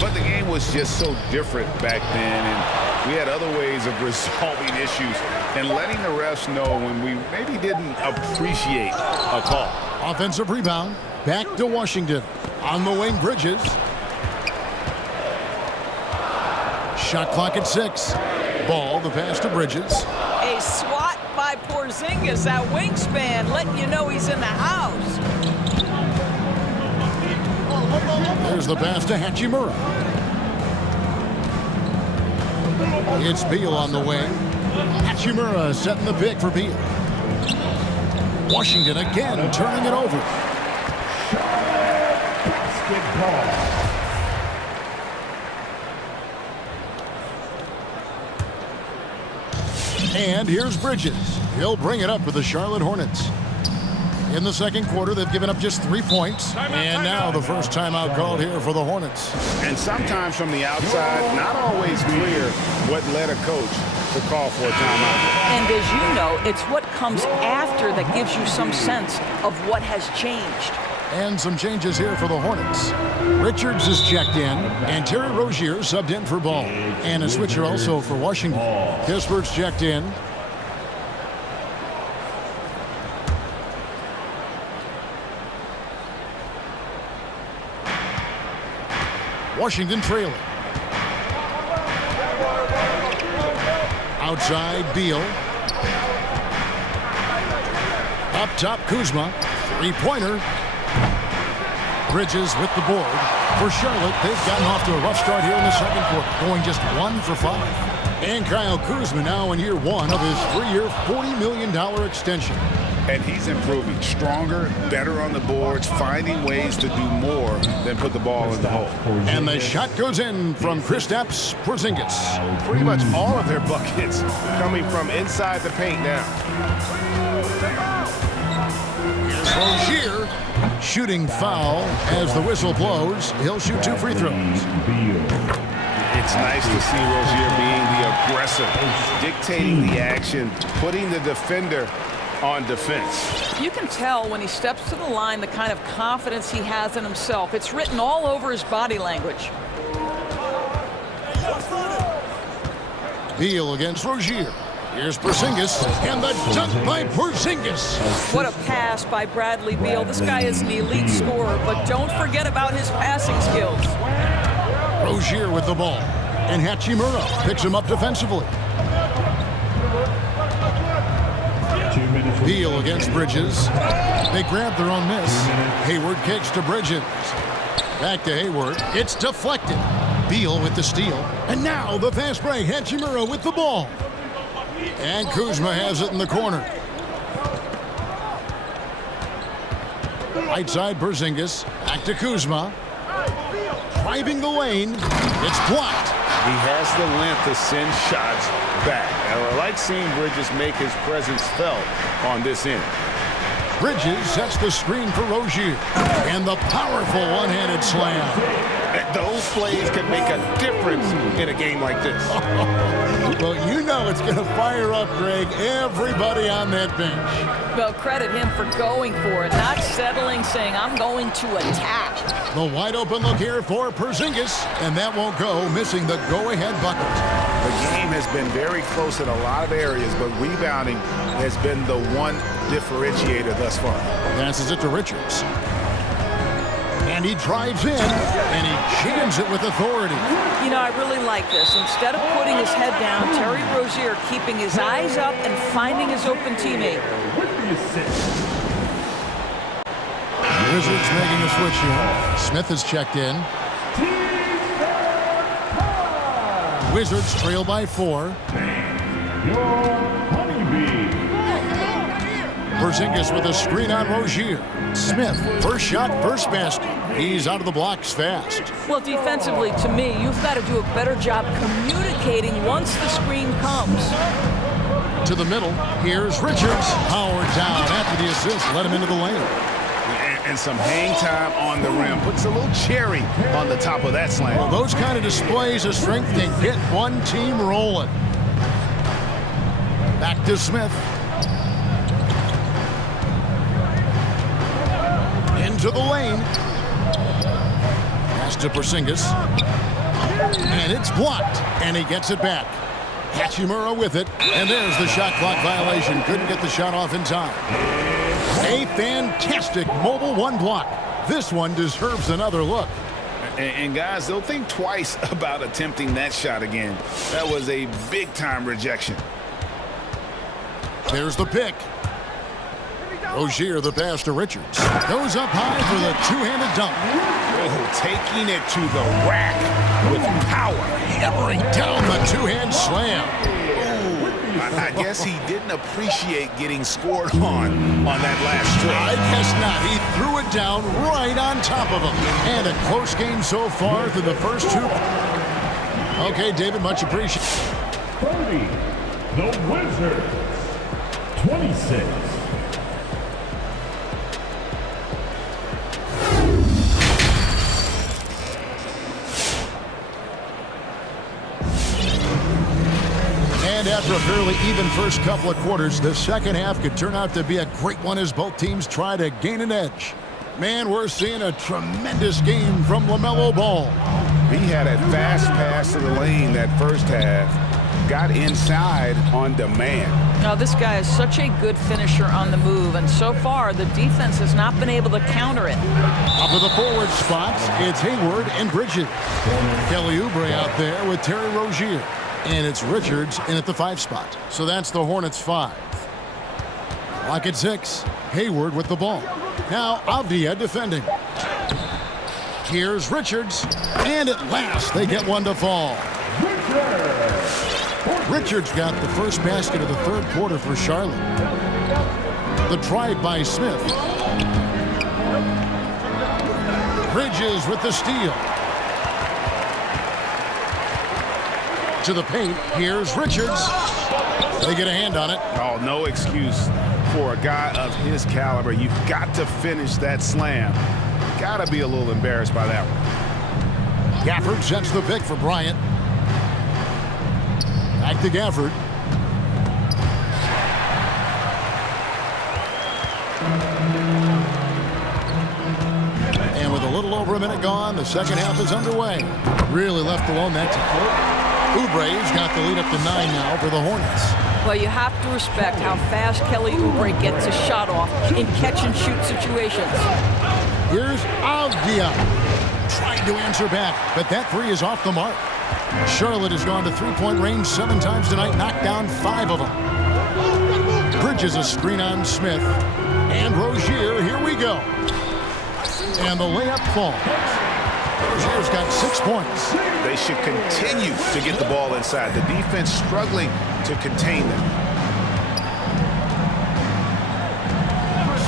But the game was just so different back then, and we had other ways of resolving issues and letting the refs know when we maybe didn't appreciate a call. Offensive rebound. Back to Washington. On the wing, Bridges. Shot clock at 6. Ball, the pass to Bridges. A swat by Porzingis, that wingspan, letting you know he's in the house. There's the pass to Hachimura. It's Beal on the wing. Hachimura setting the pick for Beal. Washington again turning it over. Basketball. And here's Bridges. He'll bring it up for the Charlotte Hornets. In the second quarter, they've given up just 3 points. And now the first timeout called here for the Hornets. And sometimes from the outside, not always clear what led a coach to call for a timeout. And as you know, it's what comes after that gives you some sense of what has changed. And some changes here for the Hornets. Richards is checked in, and Terry Rozier subbed in for Ball. And a switcher also for Washington. Kispert's checked in. Washington trailing. Outside, Beal. Up top, Kuzma. Three-pointer. Bridges with the board. For Charlotte, they've gotten off to a rough start here in the second quarter, going just 1 for 5. And Kyle Kuzma now in year 1 of his 3-year, $40 million extension. And he's improving, stronger, better on the boards, finding ways to do more than put the ball in the hole. And the shot goes in from Kristaps Porzingis. Pretty much all of their buckets coming from inside the paint now. Rozier shooting foul as the whistle blows. He'll shoot 2 free throws. It's nice to see Rozier being the aggressor, dictating the action, putting the defender on defense. You can tell when he steps to the line the kind of confidence he has in himself. It's written all over his body language. Beal against Rozier. Here's Porzingis, and the dunk by Porzingis. What a pass by Bradley Beal. This guy is an elite scorer, but don't forget about his passing skills. Rozier with the ball, and Hachimura picks him up defensively. Beal against Bridges. They grab their own miss. Hayward kicks to Bridges. Back to Hayward. It's deflected. Beal with the steal. And now the fast break. Hachimura with the ball. And Kuzma has it in the corner. Right side, Porzingis. Back to Kuzma. Driving the lane. It's blocked. He has the length to send shots back. I like seeing Bridges make his presence felt on this end. Bridges sets the screen for Rozier. And the powerful one-handed slam. Those plays can make a difference in a game like this. Well, you know it's going to fire up, Greg, everybody on that bench. Well, credit him for going for it, not settling, saying, I'm going to attack. The wide open look here for Porzingis, and that won't go, missing the go-ahead bucket. The game has been very close in a lot of areas, but rebounding has been the one differentiator thus far. Passes it to Richards. And he drives in, and he jams it with authority. You know, I really like this. Instead of putting his head down, Terry Rozier keeping his eyes up and finding his open teammate. Wizards making a switch here. Smith has checked in. Wizards trail by 4. Porzingis with a screen on Rozier. Smith, first shot, first basket. He's out of the blocks fast. Well, defensively, to me, you've got to do a better job communicating once the screen comes. To the middle, here's Richards. Powered down after the assist, let him into the lane. And some hang time on the rim. Puts a little cherry on the top of that slam. Well, those kind of displays of strength can get one team rolling. Back to Smith. Into the lane. Pass to Porzingis. And it's blocked. And he gets it back. Hachimura with it. And there's the shot clock violation. Couldn't get the shot off in time. A fantastic mobile one block. This one deserves another look. And guys, they'll think twice about attempting that shot again. That was a big-time rejection. There's the pick. Rozier, the pass to Richards. Goes up high for the two-handed dunk. Oh, taking it to the rack with power. Hammering down the two-hand slam. I guess he didn't appreciate getting scored on that last stretch. I guess not. He threw it down right on top of him. And a close game so far through the first 2. Okay, David, much appreciated. Cody, the Wizards, 26. And after a fairly even first couple of quarters, the second half could turn out to be a great one as both teams try to gain an edge. Man, we're seeing a tremendous game from LaMelo Ball. He had a fast pass to the lane that first half. Got inside on demand. Now, this guy is such a good finisher on the move, and so far, the defense has not been able to counter it. Up to the forward spots, it's Hayward and Bridges. Kelly Oubre out there with Terry Rozier. And it's Richards in at the 5 spot. So that's the Hornets 5. Lock at 6. Hayward with the ball. Now Avdia defending. Here's Richards. And at last they get one to fall. Richards got the first basket of the third quarter for Charlotte. The drive by Smith. Bridges with the steal. To the paint, here's Richards. They get a hand on it. Oh, no excuse for a guy of his caliber. You've got to finish that slam. Got to be a little embarrassed by that one. Gafford sets the pick for Bryant. Back to Gafford. And with a little over a minute gone, the second half is underway. Really left alone that time. Oubre's got the lead up to 9 now for the Hornets. Well, you have to respect how fast Kelly Oubre gets a shot off in catch-and-shoot situations. Here's Avdia. Trying to answer back, but that three is off the mark. Charlotte has gone to three-point range 7 times tonight, knocked down 5 of them. Bridges a screen on Smith. And Rozier, here we go. And the layup falls. Rozier's got 6 points. They should continue to get the ball inside. The defense struggling to contain them.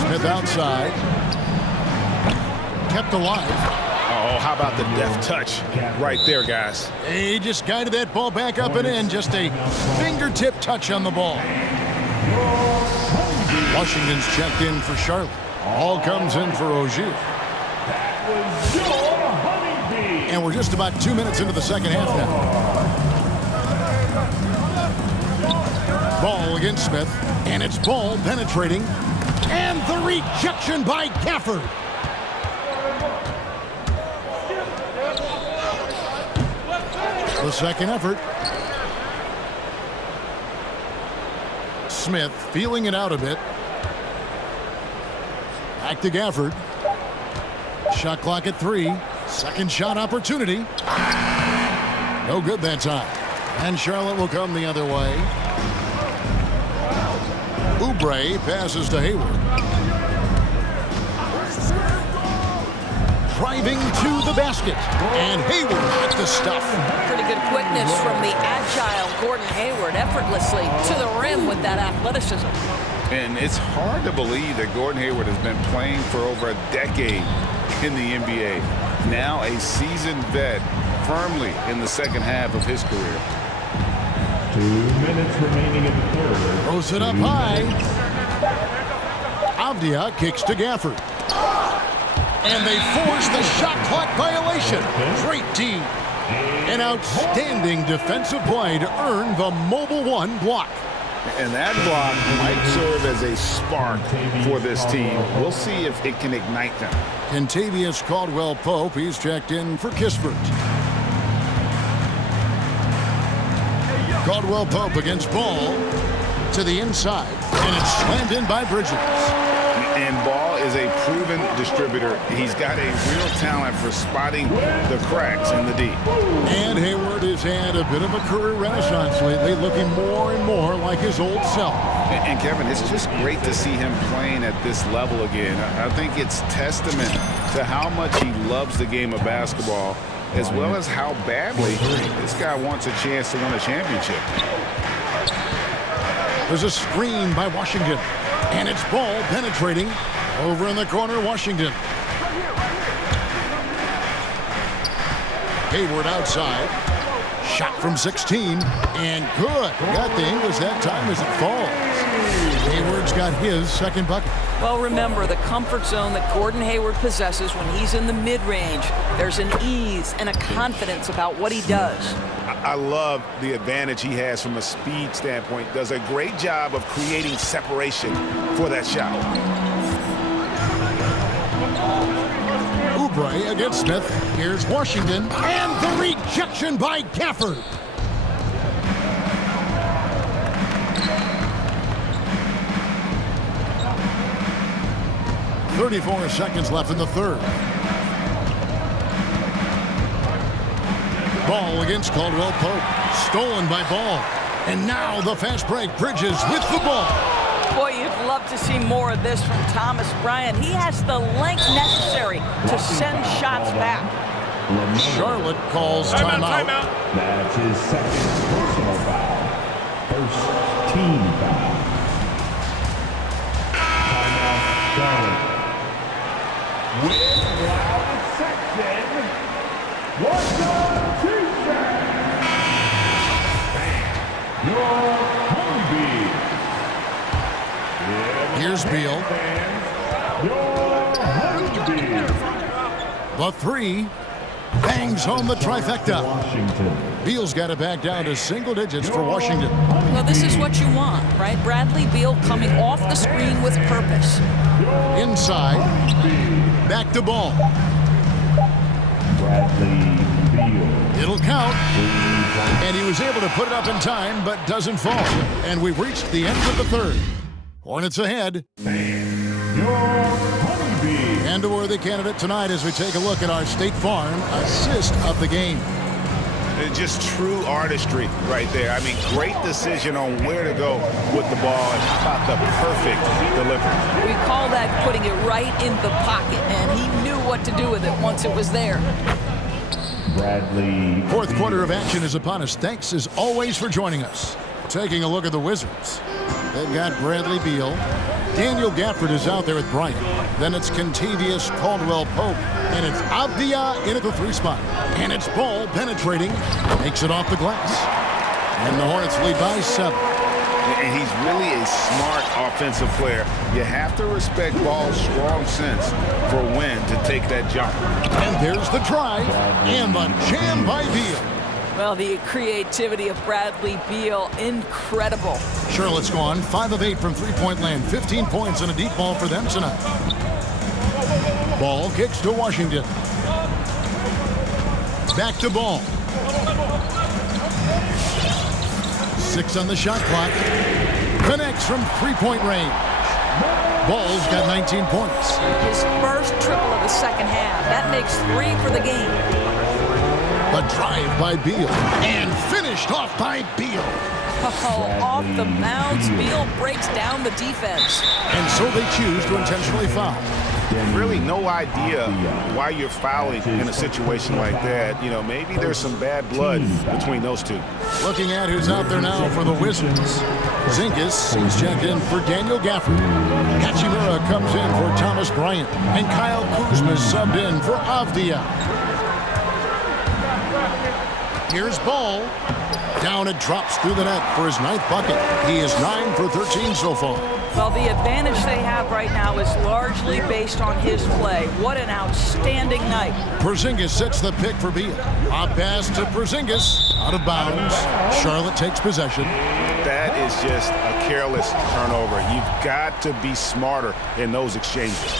Smith outside. Kept alive. Oh, how about the deft touch right there, guys? He just guided that ball back up and in. Just a fingertip touch on the ball. Washington's checked in for Charlotte. All comes in for Rozier. And we're just about 2 minutes into the second half now. Ball against Smith. And it's Ball penetrating. And the rejection by Gafford. The second effort. Smith feeling it out a bit. Back to Gafford. Shot clock at 3. Second shot opportunity. No good that time. And Charlotte will come the other way. Oubre passes to Hayward. Driving to the basket. And Hayward at the stuff. Pretty good quickness from the agile Gordon Hayward, effortlessly to the rim with that athleticism. And it's hard to believe that Gordon Hayward has been playing for over a decade in the NBA. Now a seasoned vet, firmly in the second half of his career. 2 minutes remaining in the third. Throws it up high. Avdia kicks to Gafford. And they force the shot clock violation. Great team. An outstanding defensive play to earn the Mobile One block. And that block might serve as a spark for this team. We'll see if it can ignite them. Kentavious Caldwell-Pope, he's checked in for Kispert. Caldwell-Pope against Ball to the inside. And it's slammed in by Bridges. And Ball is a proven distributor. He's got a real talent for spotting the cracks in the D. And Hayward has had a bit of a career renaissance lately, looking more and more like his old self. And Kevin, it's just great to see him playing at this level again. I think it's testament to how much he loves the game of basketball, as well as how badly this guy wants a chance to win a championship. There's a screen by Washington. And it's Ball penetrating. Over in the corner, Washington. Hayward outside. Shot from 16. And good. Got the English that time as it falls. Hayward's got his second bucket. Well, remember, the comfort zone that Gordon Hayward possesses when he's in the mid-range, there's an ease and a confidence about what he does. I love the advantage he has from a speed standpoint. Does a great job of creating separation for that shot. Oubre against Smith. Here's Washington. And the rejection by Gafford. .34 seconds left in the third. Ball against Caldwell-Pope. Stolen by Ball. And now the fast break. Bridges with the ball. Boy, you'd love to see more of this from Thomas Bryant. He has the length necessary to send shots back. Charlotte calls timeout. That's his second personal foul. First team foul. Timeout, Charlotte. With loud section, Washington. Here's Beal. The three bangs home the trifecta. Beal's got it back down to single digits for Washington. Well, this is what you want, right? Bradley Beal coming off the screen with purpose. Inside. Back to Ball. Bradley It'll count. And he was able to put it up in time, but doesn't fall. And we've reached the end of the third. Hornets ahead. And a worthy candidate tonight as we take a look at our State Farm assist of the game. It's just true artistry right there. I mean, great decision on where to go with the ball, and how about the perfect delivery? We call that putting it right in the pocket, and he knew what to do with it once it was there. Bradley. Fourth quarter of action is upon us. Thanks as always for joining us. Taking a look at the Wizards. They've got Bradley Beal. Daniel Gafford is out there with Bryant. Then it's Contavious Caldwell-Pope. And it's Avdia in at the three spot. And it's Ball penetrating. Makes it off the glass. And the Hornets lead by 7. And he's really a smart offensive player. You have to respect Ball's strong sense for when to take that jump. And there's the drive. And the jam by Beal. Well, the creativity of Bradley Beal, incredible. Charlotte's gone 5 of 8 from three-point land. 15 points and a deep ball for them tonight. Ball kicks to Washington. Back to Ball. 6 on the shot clock. Connects from three-point range. Ball's got 19 points. His first triple of the second half. That makes 3 for the game. The drive by Beal. And finished off by Beal. Oh, off the bounce, Beal breaks down the defense. And so they choose to intentionally foul. Really no idea why you're fouling in a situation like that. You know, maybe there's some bad blood between those two. Looking at who's out there now for the Wizards. Zingas is checked in for Daniel Gafford. Hachimura comes in for Thomas Bryant. And Kyle Kuzma is subbed in for Avdia. Here's Ball. Down it drops through the net for his 9th bucket. He is 9 for 13 so far. Well, the advantage they have right now is largely based on his play. What an outstanding night. Porzingis sets the pick for Beal. A pass to Porzingis. Out of bounds. Charlotte takes possession. That is just a careless turnover. You've got to be smarter in those exchanges.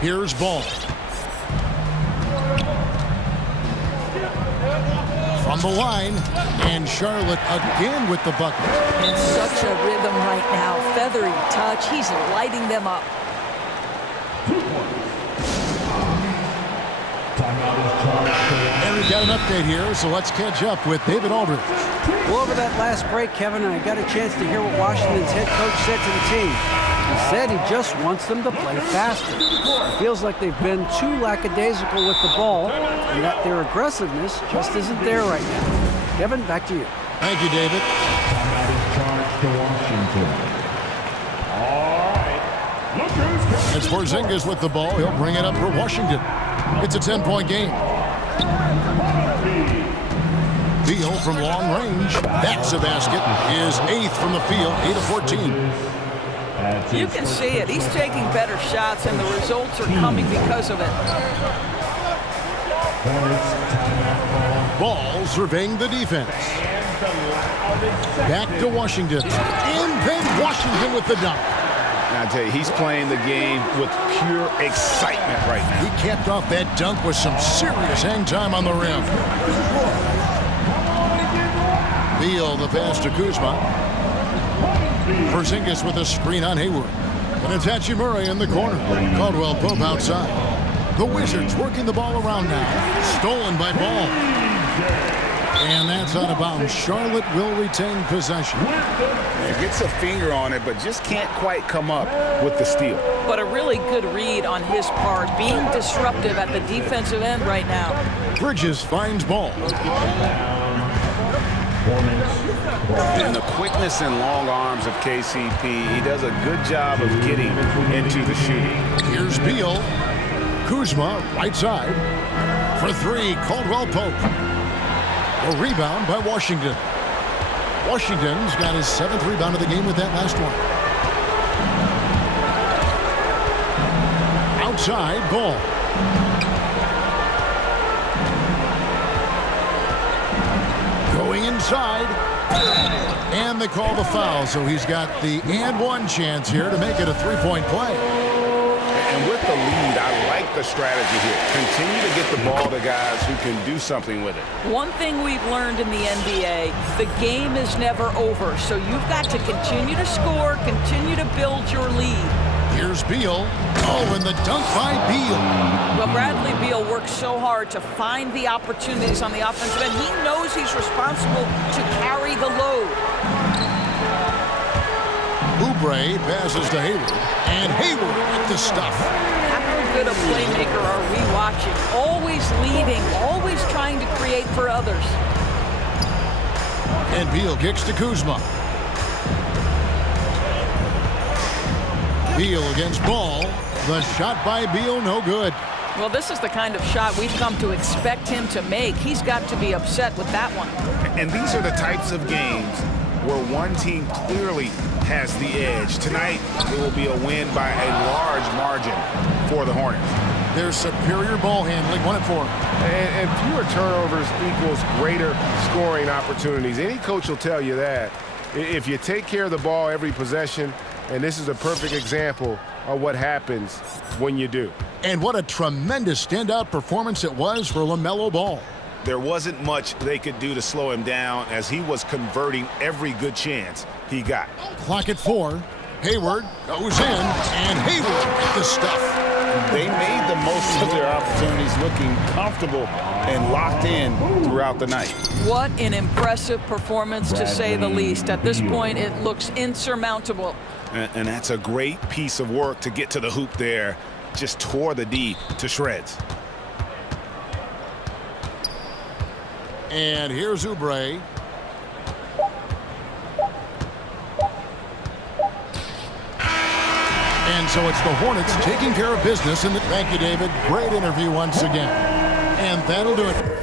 Here's Ball. From the line, and Charlotte again with the bucket. In such a rhythm right now. Feathery touch. He's lighting them up. And we've got an update here, so let's catch up with David Aldridge. Well, over that last break, Kevin, I got a chance to hear what Washington's head coach said to the team. He said he just wants them to play faster. It feels like they've been too lackadaisical with the ball, and that their aggressiveness just isn't there right now. Kevin, back to you. Thank you, David. It's Porzingis with the ball. He'll bring it up for Washington. It's a 10-point game. Beal from long range. That's a basket. His 8th from the field, 8 of 14. You can see it. He's taking better shots, and the results are coming because of it. Ball surveying the defense. Back to Washington. And then Washington with the dunk. I tell you, he's playing the game with pure excitement right now. He capped off that dunk with some serious hang time on the rim. Beal, the pass to Kuzma. Porzingis with a screen on Hayward. And it's Hachimura in the corner. Caldwell-Pope outside. The Wizards working the ball around now. Stolen by Ball. And that's out of bounds. Charlotte will retain possession. He gets a finger on it, but just can't quite come up with the steal. But a really good read on his part, being disruptive at the defensive end right now. Bridges finds Ball. And the quickness and long arms of KCP, he does a good job of getting into the shooting. Here's Beal. Kuzma, right side. For 3, Caldwell-Pope. A rebound by Washington. Washington's got his 7th rebound of the game with that last one. Outside, Ball. Going inside. And they call the foul, so he's got the and one chance here to make it a 3-point play. And with the lead, I like the strategy here. Continue to get the ball to guys who can do something with it. One thing we've learned in the NBA, the game is never over. So you've got to continue to score, continue to build your lead. Here's Beal. Oh, and the dunk by Beal. Well, Bradley Beal works so hard to find the opportunities on the offensive end. He knows he's responsible to carry the load. Oubre passes to Hayward, and Hayward with the stuff. How good a playmaker are we watching? Always leading, always trying to create for others. And Beal kicks to Kuzma. Beal against Ball. The shot by Beal, no good. Well, this is the kind of shot we've come to expect him to make. He's got to be upset with that one. And these are the types of games where one team clearly has the edge. Tonight, it will be a win by a large margin for the Hornets. Their superior ball handling, 1-4. And fewer turnovers equals greater scoring opportunities. Any coach will tell you that. If you take care of the ball every possession, and this is a perfect example of what happens when you do. And what a tremendous standout performance it was for LaMelo Ball. There wasn't much they could do to slow him down as he was converting every good chance he got. Clock at 4. Hayward goes in, and Hayward with the stuff. They made the most of their opportunities, looking comfortable and locked in throughout the night. What an impressive performance, to say the least. At this point, it looks insurmountable. And that's a great piece of work to get to the hoop there. Just tore the D to shreds. And here's Oubre. And so it's the Hornets taking care of business. Thank you, David. Great interview once again. And that'll do it.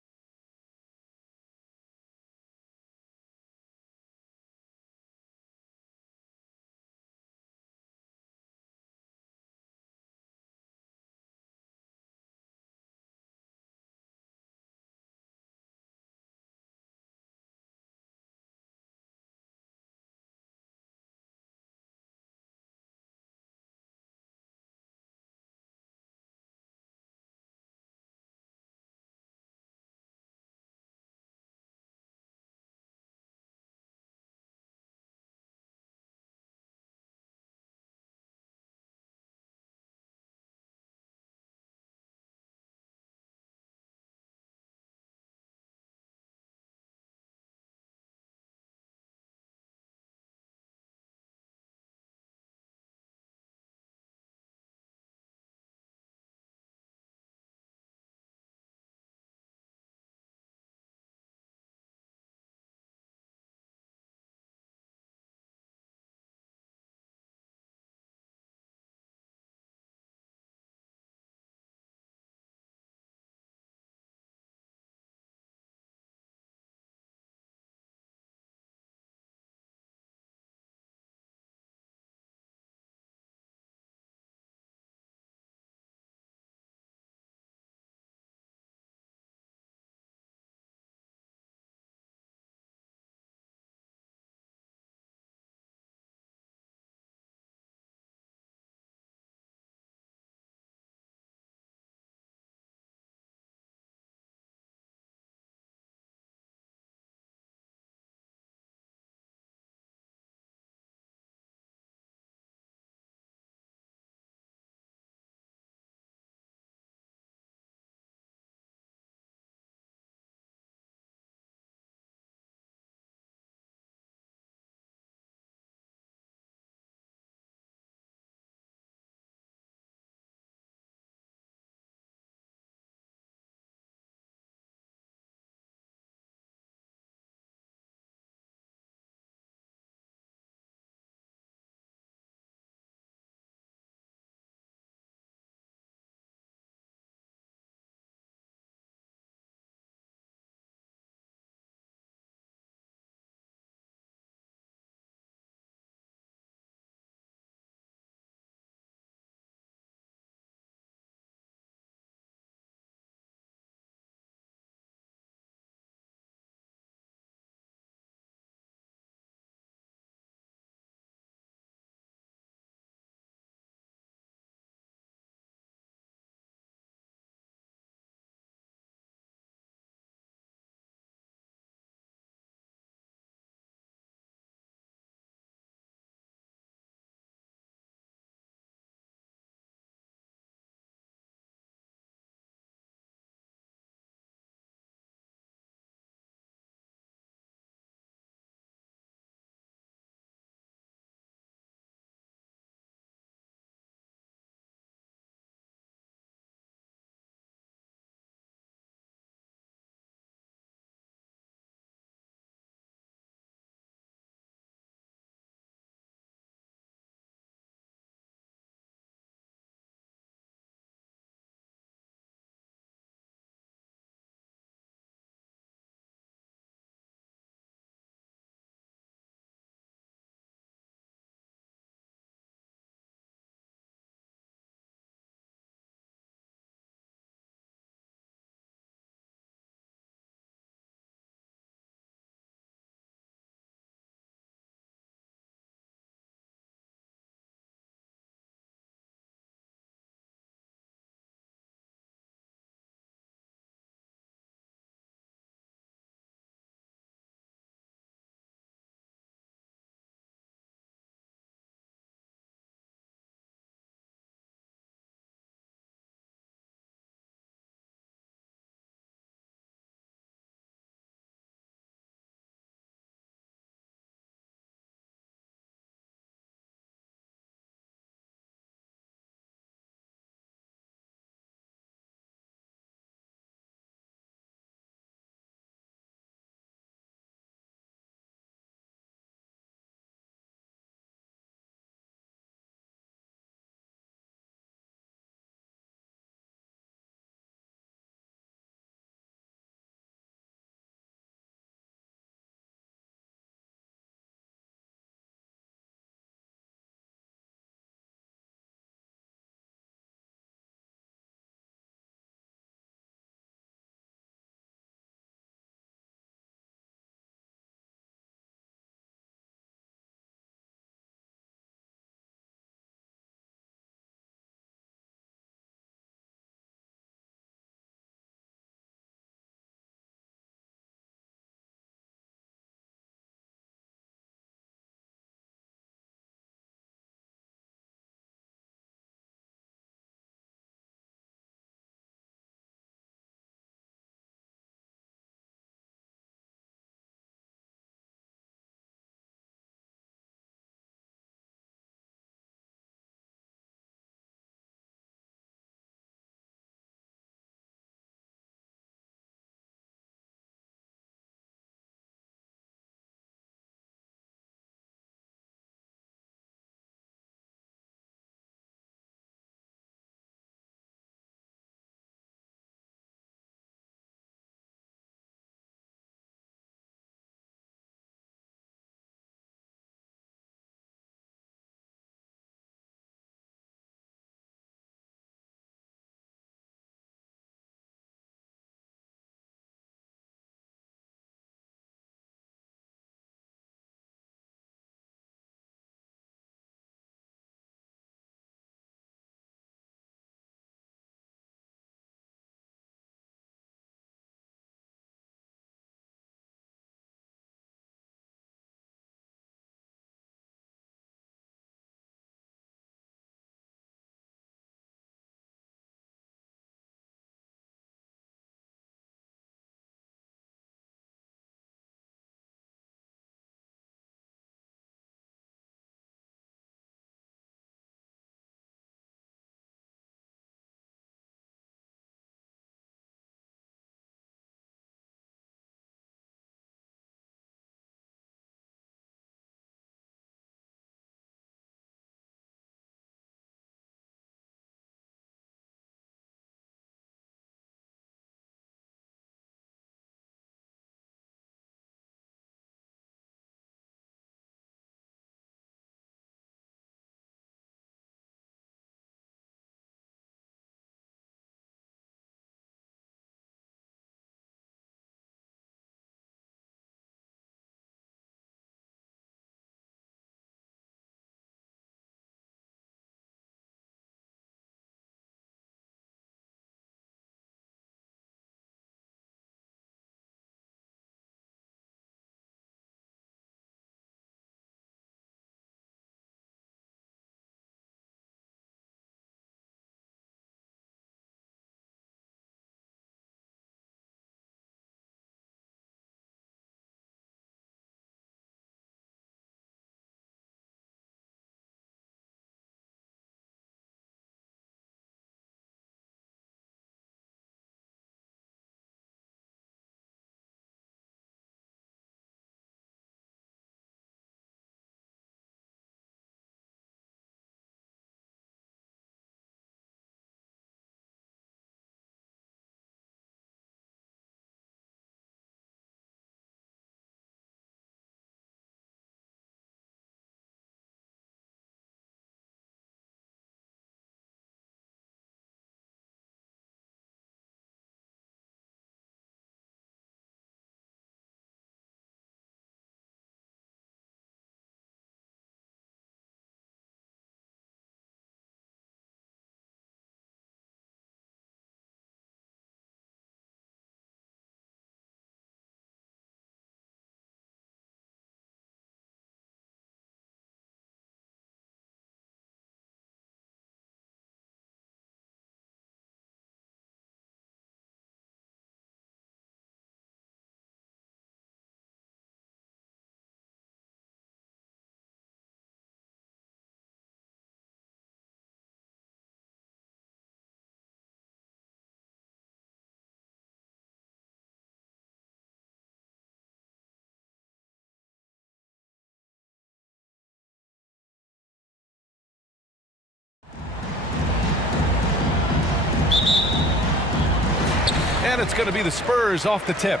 And it's going to be the Spurs off the tip.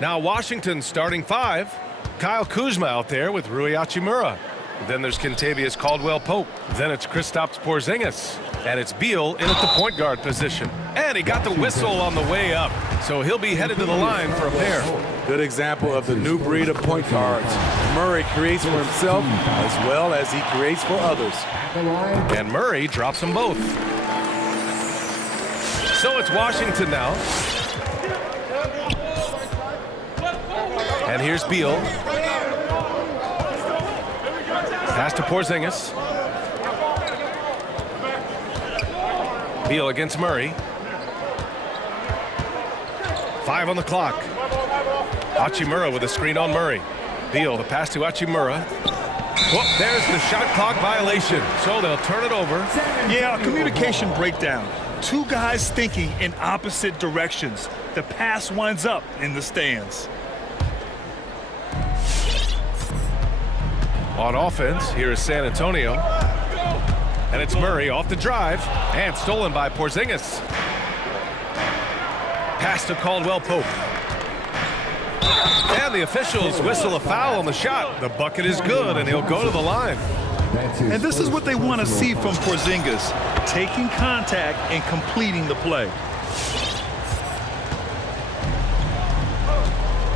Now Washington starting 5. Kyle Kuzma out there with Rui Hachimura. Then there's Kentavious Caldwell-Pope. Then it's Kristaps Porzingis. And it's Beal in at the point guard position. And he got the whistle on the way up. So he'll be headed to the line for a pair. Good example of the new breed of point guards. Murray creates for himself as well as he creates for others. And Murray drops them both. So it's Washington now. And here's Beal. Pass to Porzingis. Beal against Murray. 5 on the clock. Hachimura with a screen on Murray. Beal, the pass to Hachimura. Whoop, there's the shot clock violation. So they'll turn it over. Yeah, a communication breakdown. Two guys thinking in opposite directions. The pass winds up in the stands. On offense, here is San Antonio. And it's Murray off the drive. And stolen by Porzingis. Pass to Caldwell-Pope. And the officials whistle a foul on the shot. The bucket is good, and he'll go to the line. And this is what they want to see from Porzingis. Taking contact and completing the play.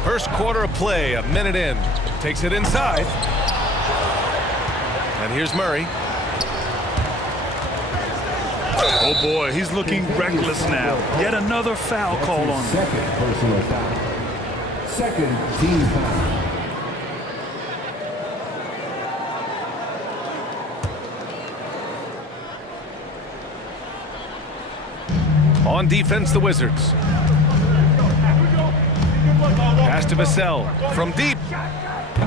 First quarter of play, a minute in. Takes it inside. And here's Murray. Oh boy, he's looking reckless now. Yet another foul called on him. Second personal foul. Second team foul. On defense, the Wizards. Pass to Vassell from deep.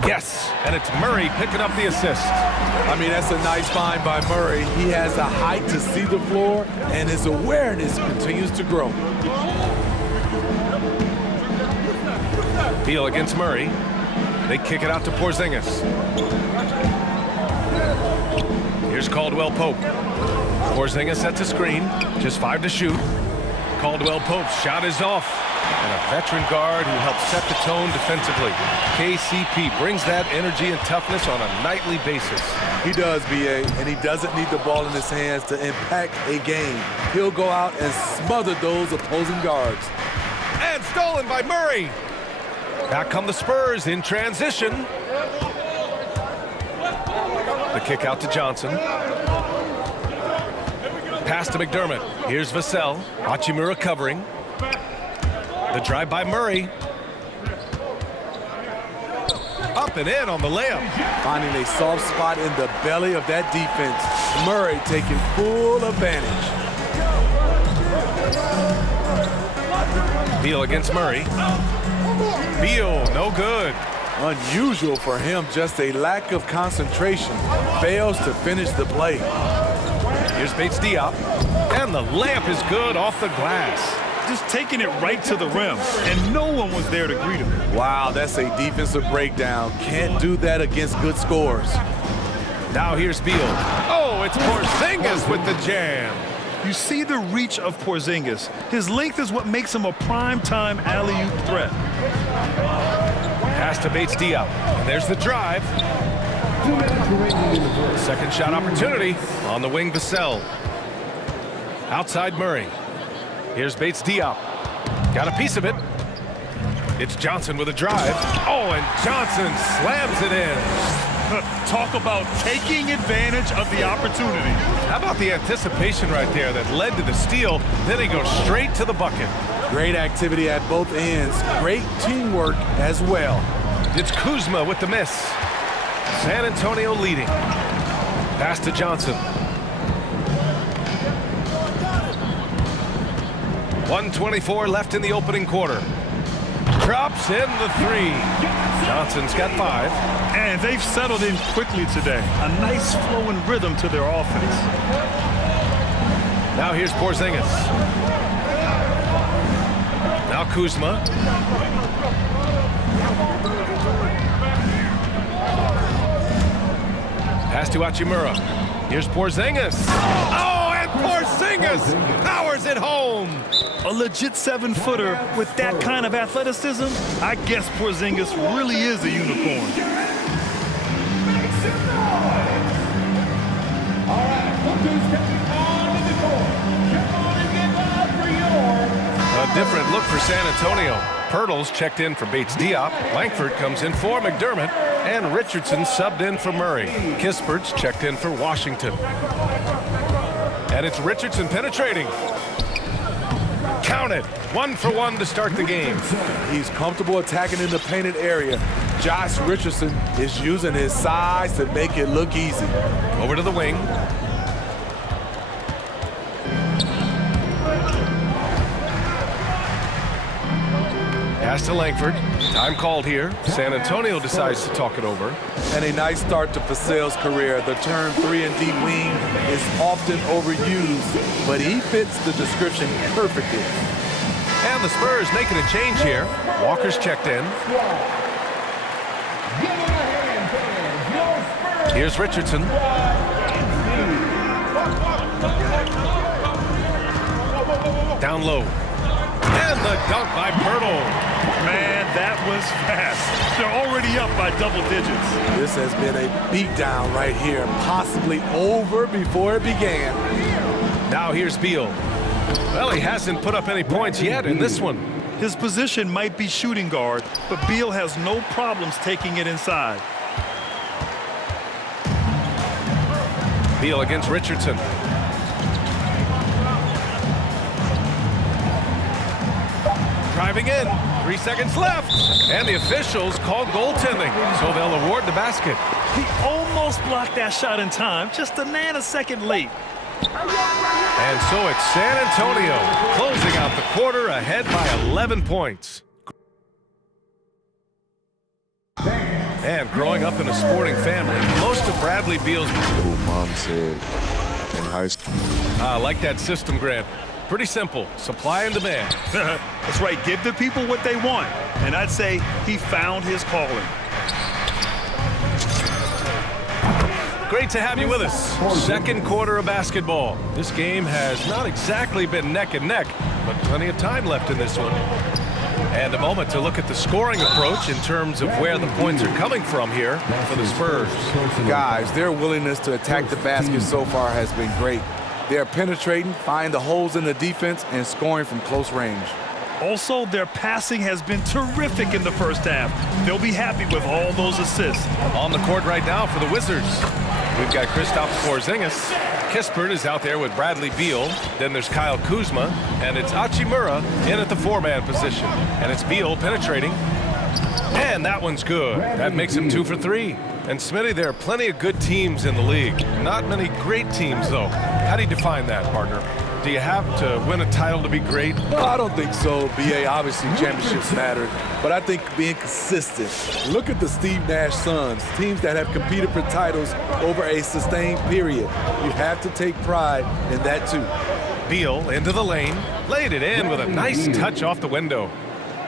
Yes, and it's Murray picking up the assist. I mean, that's a nice find by Murray. He has the height to see the floor, and his awareness continues to grow. Beal against Murray. They kick it out to Porzingis. Here's Caldwell-Pope. Porzingis sets a screen. Just 5 to shoot. Caldwell-Pope's shot is off. And a veteran guard who helps set the tone defensively. KCP brings that energy and toughness on a nightly basis. He does, B.A., and he doesn't need the ball in his hands to impact a game. He'll go out and smother those opposing guards. And stolen by Murray. Back come the Spurs in transition. The kick out to Johnson. Pass to McDermott. Here's Vassell. Hachimura covering. The drive by Murray. Up and in on the layup. Finding a soft spot in the belly of that defense. Murray taking full advantage. Beal against Murray. Beal, no good. Unusual for him, just a lack of concentration. Fails to finish the play. Here's Bates Diop. And the layup is good off the glass. Just taking it right to the rim, and no one was there to greet him. Wow, that's a defensive breakdown. Can't do that against good scores. Now here's Beal. Oh, it's Porzingis with the jam. You see the reach of Porzingis. His length is what makes him a prime-time alley-oop threat. Pass to Bates Diop. And there's the drive. Second shot opportunity on the wing, Vassell. Outside Murray. Here's Bates Diop. Got a piece of it. It's Johnson with a drive. Oh, and Johnson slams it in. Talk about taking advantage of the opportunity. How about the anticipation right there that led to the steal? Then he goes straight to the bucket. Great activity at both ends. Great teamwork as well. It's Kuzma with the miss. San Antonio leading. Pass to Johnson. 1:24 left in the opening quarter. Drops in the 3. Johnson's got 5. And they've settled in quickly today. A nice flowing rhythm to their offense. Now here's Porzingis. Now Kuzma. Pass to Hachimura. Here's Porzingis. Oh, and Porzingis powers it home. A legit 7-footer with that kind of athleticism, I guess Porzingis really is a unicorn. A different look for San Antonio. Pirtle's checked in for Bates Diop. Langford comes in for McDermott. And Richardson subbed in for Murray. Kispert's checked in for Washington. And it's Richardson penetrating. Count it. 1 for 1 to start the game. He's comfortable attacking in the painted area. Josh Richardson is using his size to make it look easy. Over to the wing. Pass to Langford. Time called here. San Antonio decides to talk it over. And a nice start to Vassell's career. The term 3-and-D wing is often overused, but he fits the description perfectly. And the Spurs making a change here. Walker's checked in. Here's Richardson. Down low. And the dunk by Pirtle. Man, that was fast. They're already up by double digits. This has been a beatdown right here, possibly over before it began. Now here's Beal. Well, he hasn't put up any points yet in this one. His position might be shooting guard, but Beal has no problems taking it inside. Beal against Richardson. Driving in. 3 seconds left. And the officials called goaltending, so they'll award the basket. He almost blocked that shot in time, just a nanosecond late. And so it's San Antonio closing out the quarter ahead by 11 points. And growing up in a sporting family, most of Bradley Beal's... Mom said in high school. I like that system, Grant. Pretty simple. Supply and demand. That's right. Give the people what they want. And I'd say he found his calling. Great to have you with us. Second quarter of basketball. This game has not exactly been neck and neck, but plenty of time left in this one. And a moment to look at the scoring approach in terms of where the points are coming from here for the Spurs. Guys, their willingness to attack the basket so far has been great. They're penetrating, finding the holes in the defense, and scoring from close range. Also, their passing has been terrific in the first half. They'll be happy with all those assists. On the court right now for the Wizards, we've got Kristaps Porzingis. Kispert is out there with Bradley Beal. Then there's Kyle Kuzma, and it's Hachimura in at the 4-man position. And it's Beal penetrating. And that one's good. That makes him 2 for 3. And Smitty, there are plenty of good teams in the league. Not many great teams, though. How do you define that, partner? Do you have to win a title to be great? No, I don't think so, BA. Obviously, championships matter. But I think being consistent. Look at the Steve Nash Suns, teams that have competed for titles over a sustained period. You have to take pride in that, too. Beal into the lane. Laid it in with a nice touch off the window.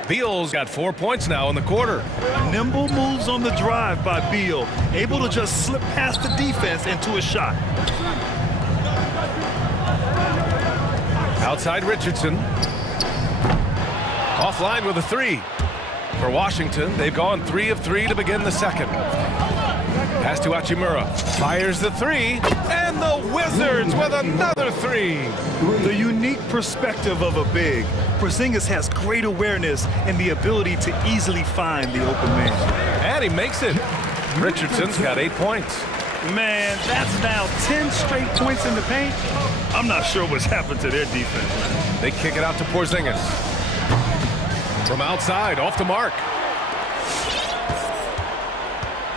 Beal's got 4 points now in the quarter. Nimble moves on the drive by Beal, able to just slip past the defense into a shot. Outside Richardson. Offline with a 3. For Washington, they've gone 3 of 3 to begin the second. Pass to Hachimura. Fires the 3. And the Wizards with another 3. The unique perspective of a big. Porzingis has great awareness and the ability to easily find the open man. And he makes it. Richardson's got 8 points. Man, that's now 10 straight points in the paint. I'm not sure what's happened to their defense. They kick it out to Porzingis. From outside, off the mark.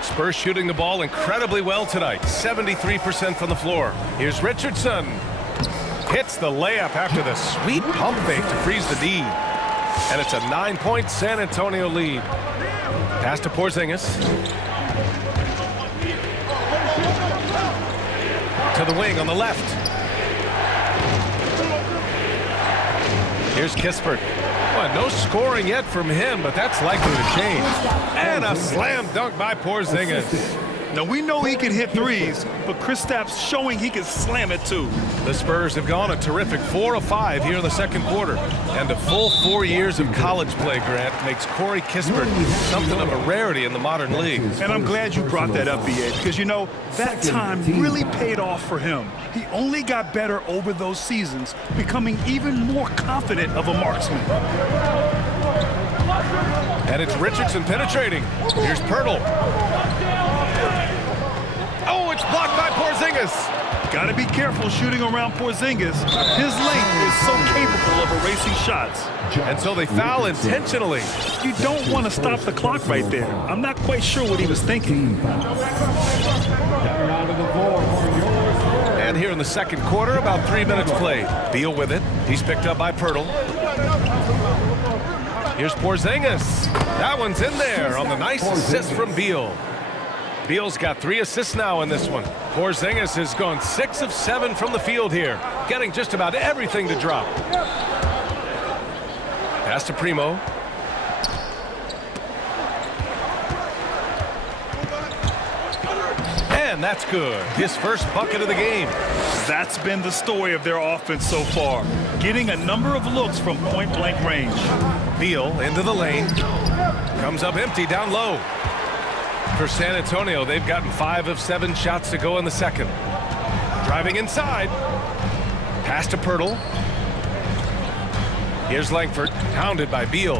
Spurs shooting the ball incredibly well tonight. 73% from the floor. Here's Richardson. Hits the layup after the sweet pump fake to freeze the D. And it's a 9-point San Antonio lead. Pass to Porzingis. To the wing on the left. Here's Kispert. Well, no scoring yet from him, but that's likely to change. And a slam dunk by Porzingis. Now, we know he can hit threes, but Kristaps showing he can slam it too. The Spurs have gone a terrific 4 of 5 here in the second quarter. And a full 4 years of college play, Grant, makes Corey Kispert something of a rarity in the modern league. And I'm glad you brought that up, B.A., because, you know, that time really paid off for him. He only got better over those seasons, becoming even more confident of a marksman. And it's Richardson penetrating. Here's Pirtle. Oh, it's blocked by Porzingis. Got to be careful shooting around Porzingis. His length is so capable of erasing shots. And so they foul intentionally. You don't want to stop the clock right there. I'm not quite sure what he was thinking. And here in the second quarter, about 3 minutes played. Beal with it. He's picked up by Pirtle. Here's Porzingis. That one's in there on the nice assist from Beal. Beal's got 3 assists now in this one. Porzingis has gone 6 of 7 from the field here, getting just about everything to drop. Pass to Primo. And that's good. His first bucket of the game. That's been the story of their offense so far, getting a number of looks from point-blank range. Beal into the lane. Comes up empty down low. For San Antonio, they've gotten 5 of 7 shots to go in the second. Driving inside. Pass to Pirtle. Here's Langford, hounded by Beal.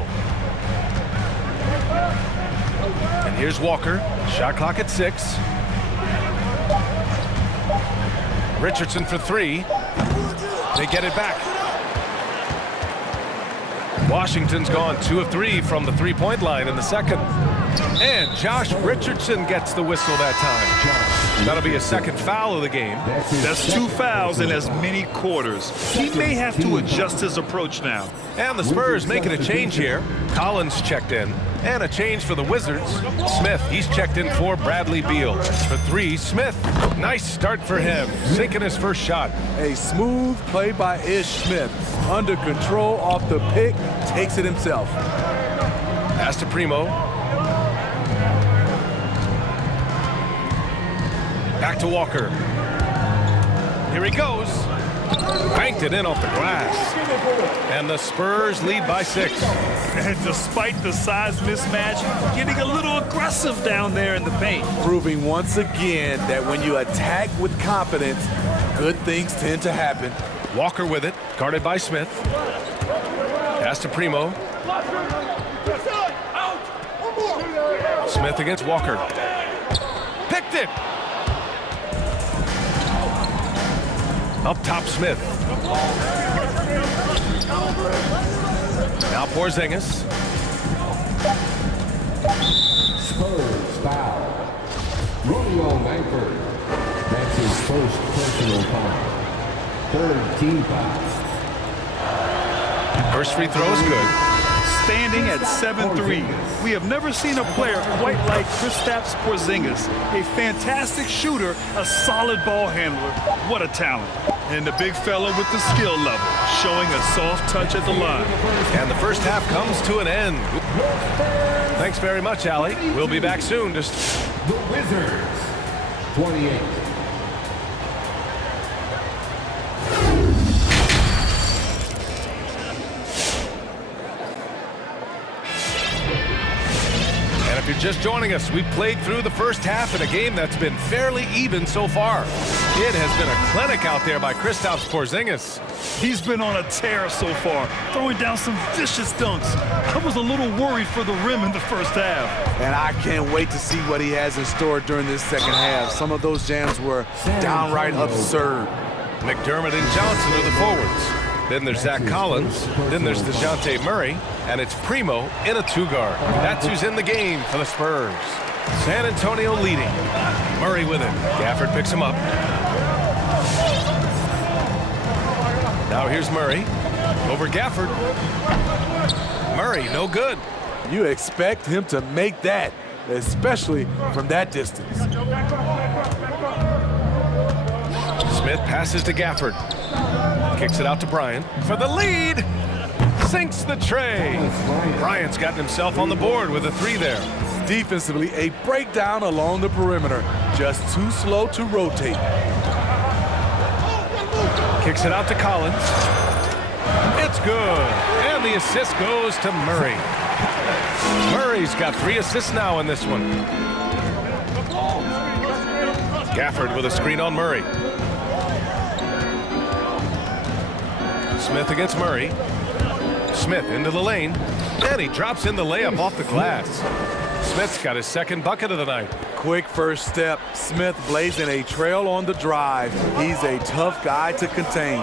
And here's Walker. Shot clock at 6. Richardson for 3. They get it back. Washington's gone 2 of 3 from the three-point line in the second. And Josh Richardson gets the whistle that time. That'll be a second foul of the game. That's 2 fouls in as many quarters. He may have to adjust his approach now. And the Spurs making a change here. Collins checked in. And a change for the Wizards. Smith, he's checked in for Bradley Beal. For 3, Smith. Nice start for him. Sinking his first shot. A smooth play by Ish Smith. Under control off the pick. Takes it himself. Pass to Primo. Back to Walker. Here he goes. Banked it in off the glass. And the Spurs lead by 6. And despite the size mismatch, getting a little aggressive down there in the paint. Proving once again that when you attack with confidence, good things tend to happen. Walker with it, guarded by Smith. Pass to Primo. Smith against Walker. Picked it. Up top, Smith. Now Porzingis. Spurs foul. Romeo Langford. That's his first personal foul. Third team foul. First free throw is good. Standing at 7-3. We have never seen a player quite like Kristaps Porzingis. A fantastic shooter, a solid ball handler. What a talent. And the big fella with the skill level, showing a soft touch at the line. And the first half comes to an end. Thanks very much, Allie. We'll be back soon. The Wizards, 28. If you're just joining us, we played through the first half in a game that's been fairly even so far. It has been a clinic out there by Kristaps Porzingis. He's been on a tear so far, throwing down some vicious dunks. I was a little worried for the rim in the first half. And I can't wait to see what he has in store during this second half. Some of those jams were downright absurd. McDermott and Johnson are the forwards. Then there's Zach Collins. Then there's DeJounte Murray. And it's Primo in a 2-guard. That's who's in the game for the Spurs. San Antonio leading. Murray with it. Gafford picks him up. Now here's Murray. Over Gafford. Murray, no good. You expect him to make that, especially from that distance. Smith passes to Gafford. Kicks it out to Bryant for the lead. Sinks the tray. Bryant's gotten himself on the board with a 3 there. Defensively, a breakdown along the perimeter. Just too slow to rotate. Kicks it out to Collins. It's good. And the assist goes to Murray. Murray's got 3 assists now in this one. Gafford with a screen on Murray. Smith against Murray. Smith into the lane. And he drops in the layup off the glass. Smith's got his second bucket of the night. Quick first step. Smith blazing a trail on the drive. He's a tough guy to contain.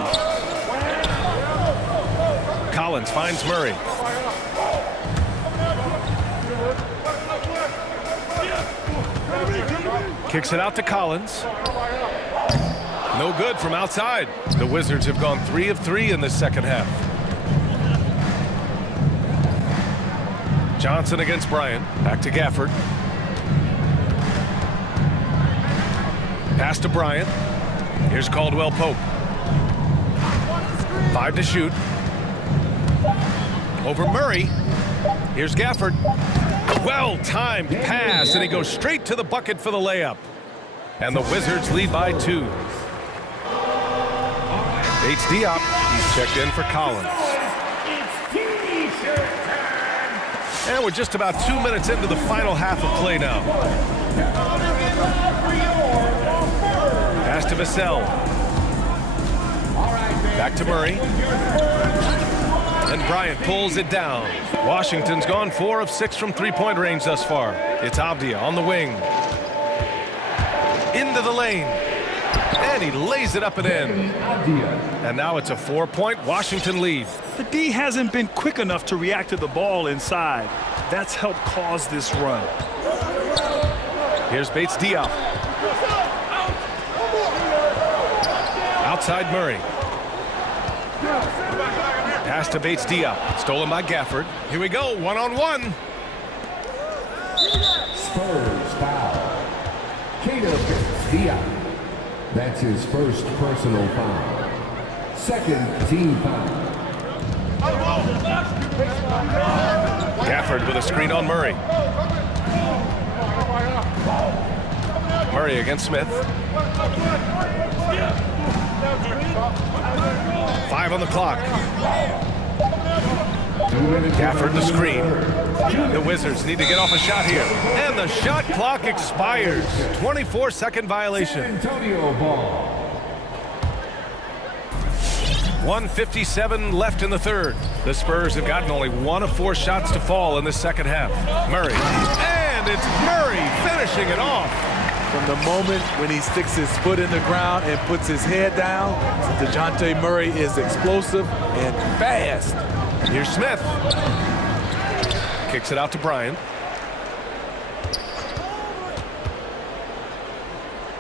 Collins finds Murray. Kicks it out to Collins. No good from outside. The Wizards have gone 3 of 3 in this second half. Johnson against Bryant. Back to Gafford. Pass to Bryant. Here's Caldwell Pope. 5 to shoot. Over Murray. Here's Gafford. Well-timed pass, and he goes straight to the bucket for the layup. And the Wizards lead by 2. Bates Diop. He's checked in for Collins. And we're just about 2 minutes into the final half of play now. Pass to Vassell. Back to Murray. And Bryant pulls it down. Washington's gone 4 of 6 from three-point range thus far. It's Avdia on the wing. Into the lane. And he lays it up and in. And now it's a 4-point Washington lead. The D hasn't been quick enough to react to the ball inside. That's helped cause this run. Here's Bates Diop. Outside Murray. Pass to Bates Diop. Stolen by Gafford. Here we go, one-on-one. Spurs foul. Bates Diop. That's his first personal foul. Second team foul. Gafford with a screen on Murray. Murray against Smith. 5 on the clock. Gafford the screen. The Wizards need to get off a shot here. And the shot clock expires. 24-second violation. Antonio ball. 1:57 left in the third. The Spurs have gotten only 1 of 4 shots to fall in the second half. Murray. And it's Murray finishing it off. From the moment when he sticks his foot in the ground and puts his head down, DeJounte Murray is explosive and fast. Here's Smith. Kicks it out to Bryant.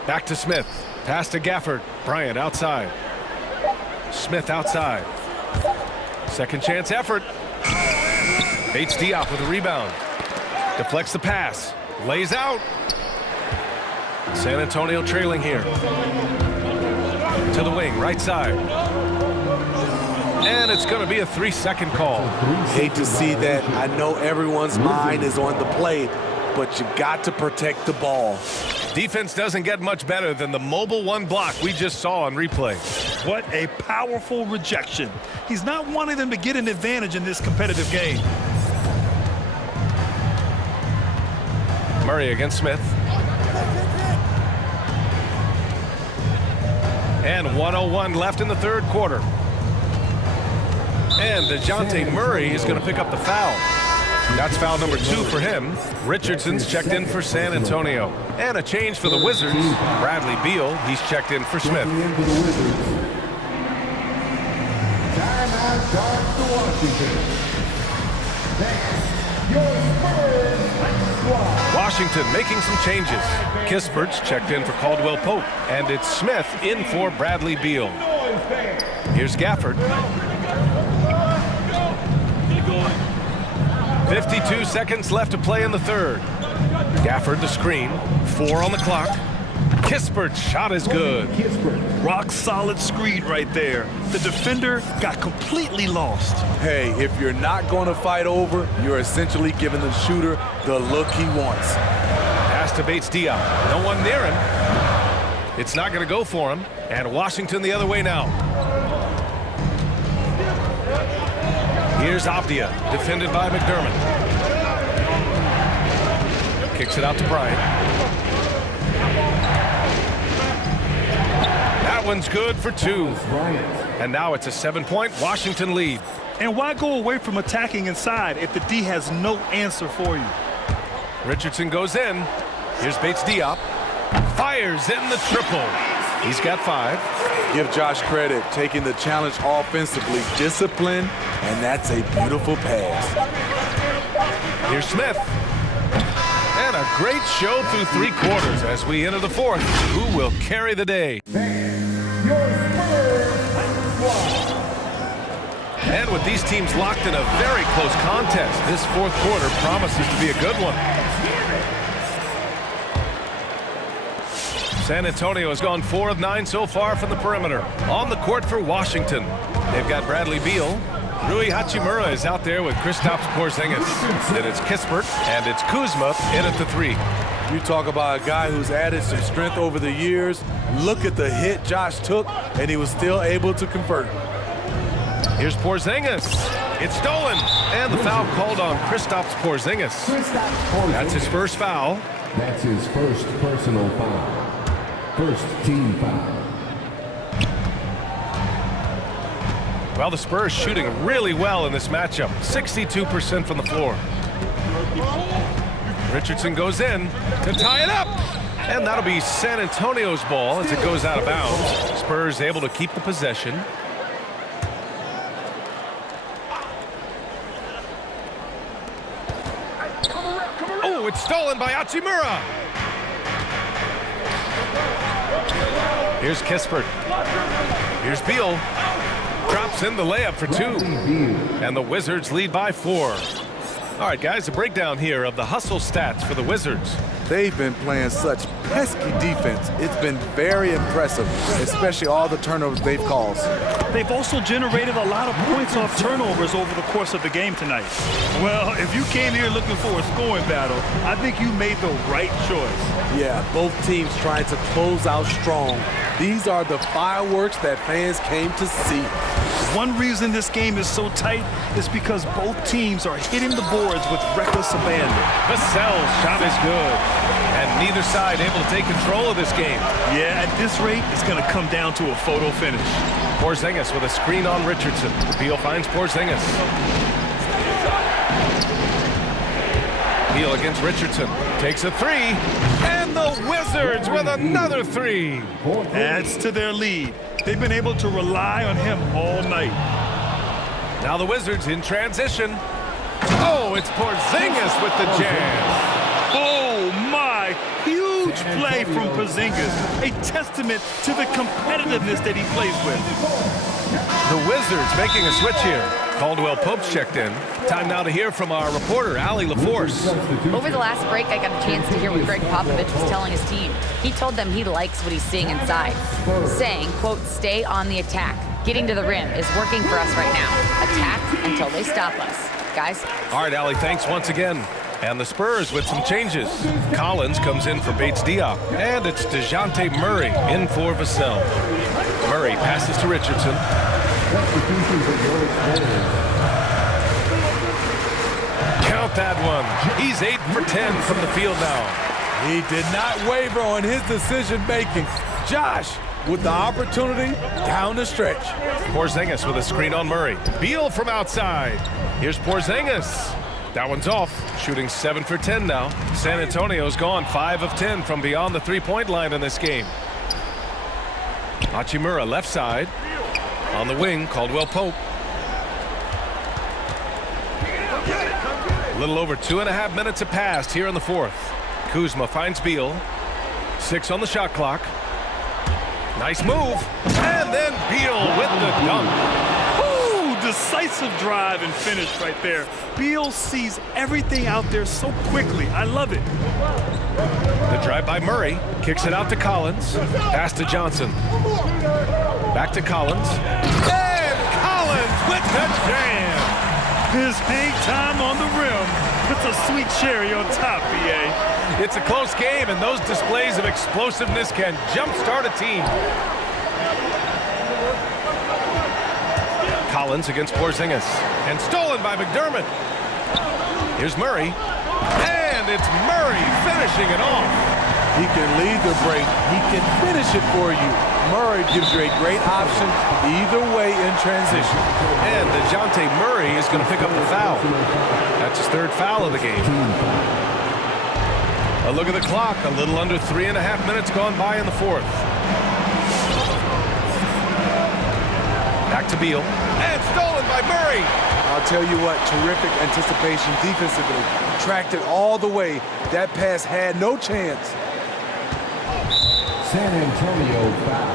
Back to Smith. Pass to Gafford. Bryant outside. Smith outside. Second chance effort. Bates Diop with a rebound. Deflects the pass. Lays out. San Antonio trailing here. To the wing, right side. And it's going to be a 3-second call. Hate to see that. I know everyone's mind is on the play, but you got to protect the ball. Defense doesn't get much better than the mobile 1 block we just saw on replay. What a powerful rejection. He's not wanting them to get an advantage in this competitive game. Murray against Smith. And 1:01 left in the third quarter. And DeJounte Murray is going to pick up the foul. That's foul number 2 for him. Richardson's checked in for San Antonio. And a change for the Wizards. Bradley Beal, he's checked in for Smith. Timeout starts to Washington. Your Spurs squad. Washington making some changes. Kispert's checked in for Caldwell Pope. And it's Smith in for Bradley Beal. Here's Gafford. 52 seconds left to play in the third. Gafford the screen. 4 on the clock. Kispert's shot is good. Rock solid screen right there. The defender got completely lost. Hey, if you're not going to fight over, you're essentially giving the shooter the look he wants. Pass to Bates Diop. No one near him. It's not going to go for him. And Washington the other way now. Here's Avdia, defended by McDermott. Kicks it out to Bryant. That one's good for 2. And now it's a 7-point Washington lead. And why go away from attacking inside if the D has no answer for you? Richardson goes in. Here's Bates Diop. Fires in the triple. He's got 5. Give Josh credit, taking the challenge offensively, discipline, and that's a beautiful pass. Here's Smith. And a great show through 3 quarters as we enter the 4th. Who will carry the day? And with these teams locked in a very close contest, this 4th quarter promises to be a good one. San Antonio has gone 4 of 9 so far from the perimeter. On the court for Washington, they've got Bradley Beal. Rui Hachimura is out there with Kristaps Porzingis. Then it's Kispert, and it's Kuzma in at the 3. You talk about a guy who's added some strength over the years. Look at the hit Josh took, and he was still able to convert. Here's Porzingis. It's stolen. And the foul called on Kristaps Porzingis. That's his first foul. That's his first personal foul. First team foul. Well, the Spurs shooting really well in this matchup. 62% from the floor. Richardson goes in to tie it up. And that'll be San Antonio's ball as it goes out of bounds. Spurs able to keep the possession. Oh, it's stolen by Hachimura. Here's Kispert. Here's Beal. Drops in the layup for 2. And the Wizards lead by 4. All right, guys, a breakdown here of the hustle stats for the Wizards. They've been playing such pesky defense. It's been very impressive, especially all the turnovers they've caused. They've also generated a lot of points off turnovers over the course of the game tonight. Well, if you came here looking for a scoring battle, I think you made the right choice. Yeah, both teams trying to close out strong. These are the fireworks that fans came to see. One reason this game is so tight is because both teams are hitting the boards with reckless abandon. Vassell's shot is good. And neither side able to take control of this game. Yeah, at this rate, it's going to come down to a photo finish. Porzingis with a screen on Richardson. Beal finds Porzingis. Beal against Richardson. Takes a 3. And the Wizards with another 3. Adds to their lead. They've been able to rely on him all night. Now the Wizards in transition. Oh, it's Porzingis with the jam. Oh, my. Huge play from Porzingis. A testament to the competitiveness that he plays with. The Wizards making a switch here. Caldwell Pope's checked in. Time now to hear from our reporter, Allie LaForce. Over the last break, I got a chance to hear what Greg Popovich was telling his team. He told them he likes what he's seeing inside, saying, quote, stay on the attack. Getting to the rim is working for us right now. Attack until they stop us. Guys? All right, Allie, thanks once again. And the Spurs with some changes. Collins comes in for Bates Diop. And it's DeJounte Murray in for Vassell. Murray passes to Richardson. Count that one. He's 8 for 10 from the field now. He did not waver on his decision-making. Josh with the opportunity down the stretch. Porzingis with a screen on Murray. Beal from outside. Here's Porzingis. That one's off. Shooting 7 for 10 now. San Antonio's gone 5 of 10 from beyond the three-point line in this game. Hachimura left side. On the wing, Caldwell Pope. A little over 2.5 minutes have passed here in the 4th. Kuzma finds Beal. 6 on the shot clock. Nice move. And then Beal with the dunk. Ooh, decisive drive and finish right there. Beal sees everything out there so quickly. I love it. The drive by Murray. Kicks it out to Collins. Pass to Johnson. Back to Collins. And Collins with the jam. His hang time on the rim. It's a sweet cherry on top, BA. It's a close game, and those displays of explosiveness can jumpstart a team. Collins against Porzingis, and stolen by McDermott. Here's Murray, and it's Murray finishing it off. He can lead the break. He can finish it for you. Murray gives you a great option either way in transition. And DeJounte Murray is going to pick up the foul. That's his third foul of the game. A look at the clock. A little under 3.5 minutes gone by in the fourth. Back to Beal. And stolen by Murray. I'll tell you what, terrific anticipation defensively. Tracked it all the way. That pass had no chance. San Antonio foul.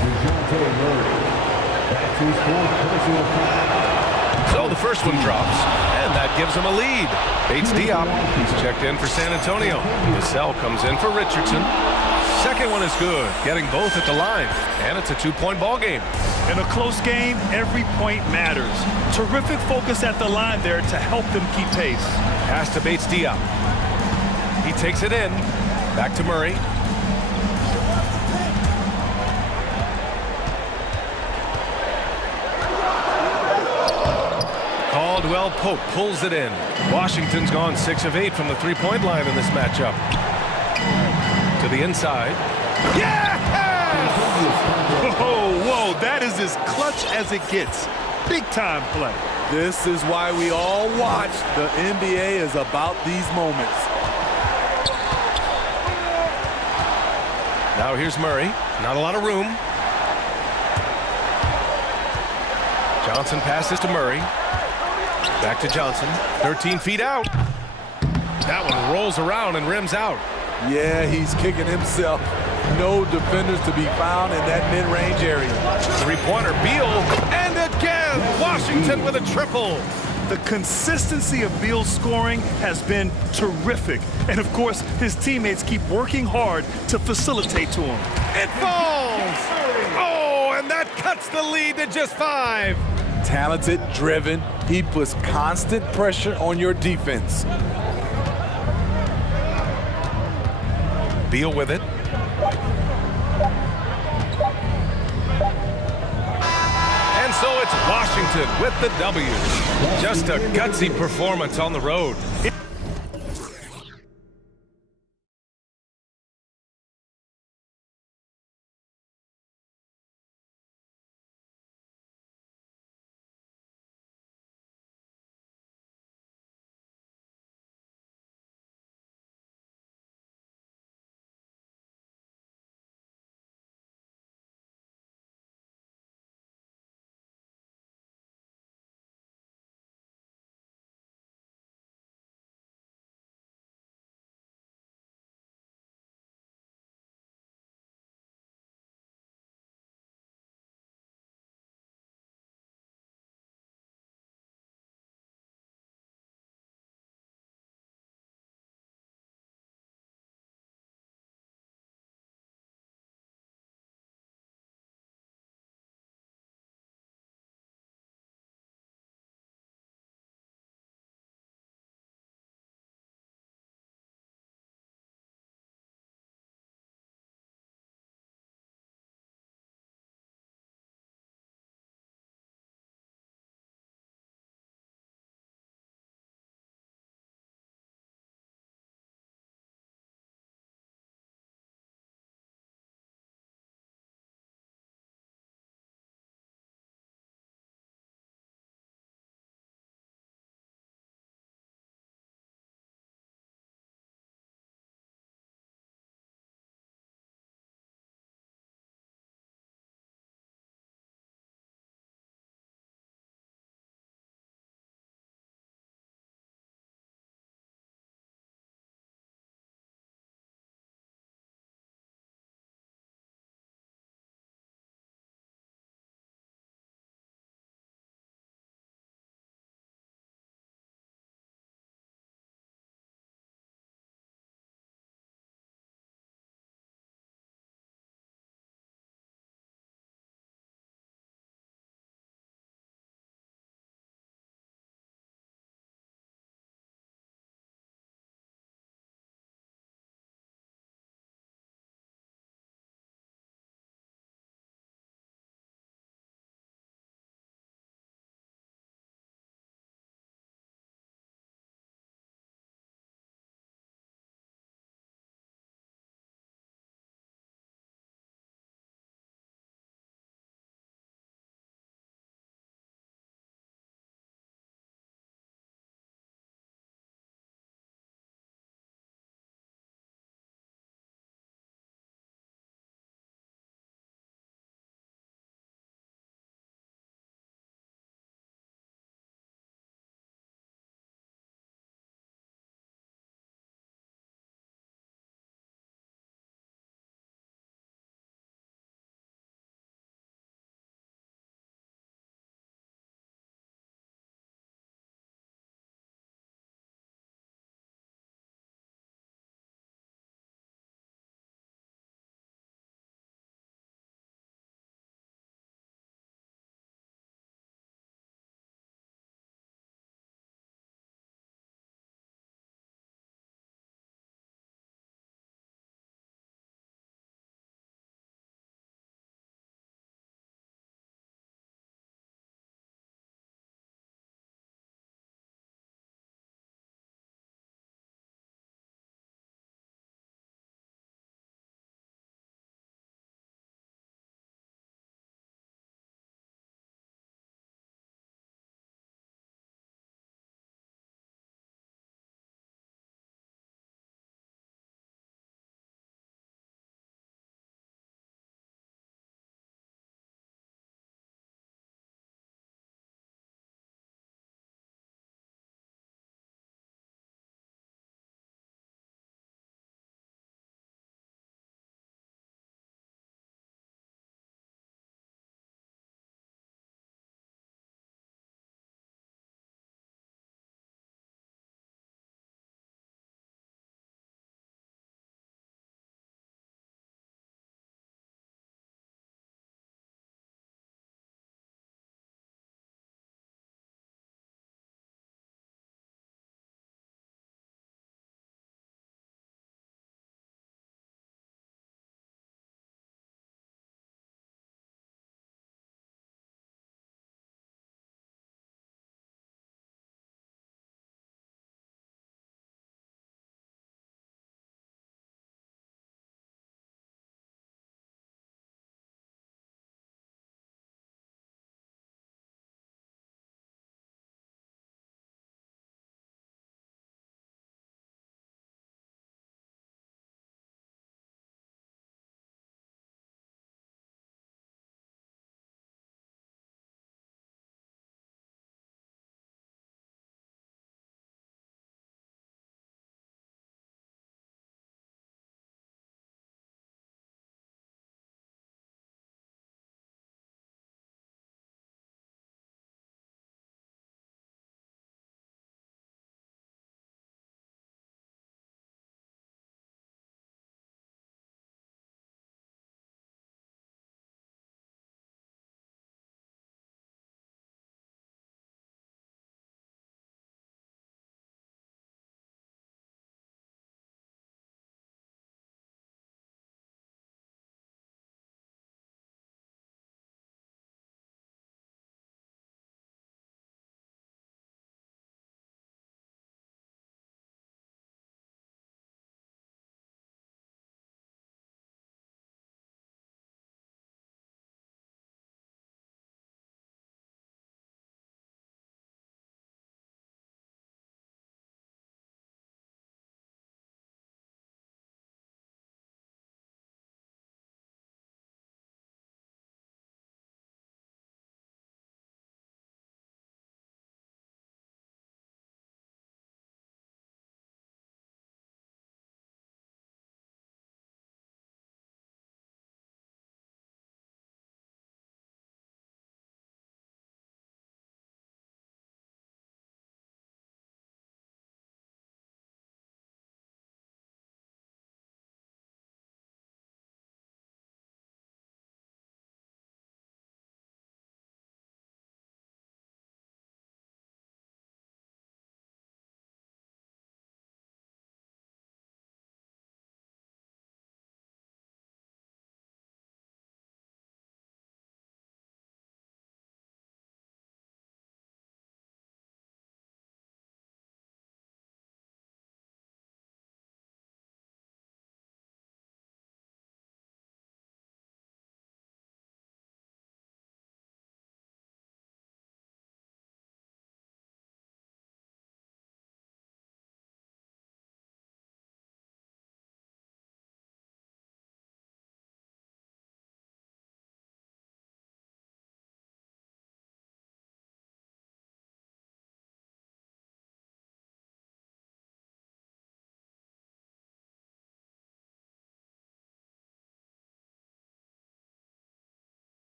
DeJounte Murray. That's his fourth personal foul. So the first one drops, and that gives him a lead. Bates Diop, he's checked in for San Antonio. Vassell comes in for Richardson. Second one is good, getting both at the line, and it's a two-point ball game. In a close game, every point matters. Terrific focus at the line there to help them keep pace. Pass to Bates Diop. He takes it in. Back to Murray. Caldwell Pope pulls it in. Washington's gone 6 of 8 from the three-point line in this matchup. To the inside. Yeah! Whoa, that is as clutch as it gets. Big-time play. This is why we all watch. The NBA is about these moments. Now here's Murray. Not a lot of room. Johnson passes to Murray. Back to Johnson. 13 feet out. That one rolls around and rims out. Yeah, he's kicking himself. No defenders to be found in that mid-range area. Three-pointer, Beal. And again, Washington with a triple. The consistency of Beal's scoring has been terrific. And of course, his teammates keep working hard to facilitate to him. It falls! Oh, and that cuts the lead to just 5. Talented, driven. He puts constant pressure on your defense. Beal with it. And so it's Washington with the W. Just a gutsy performance on the road.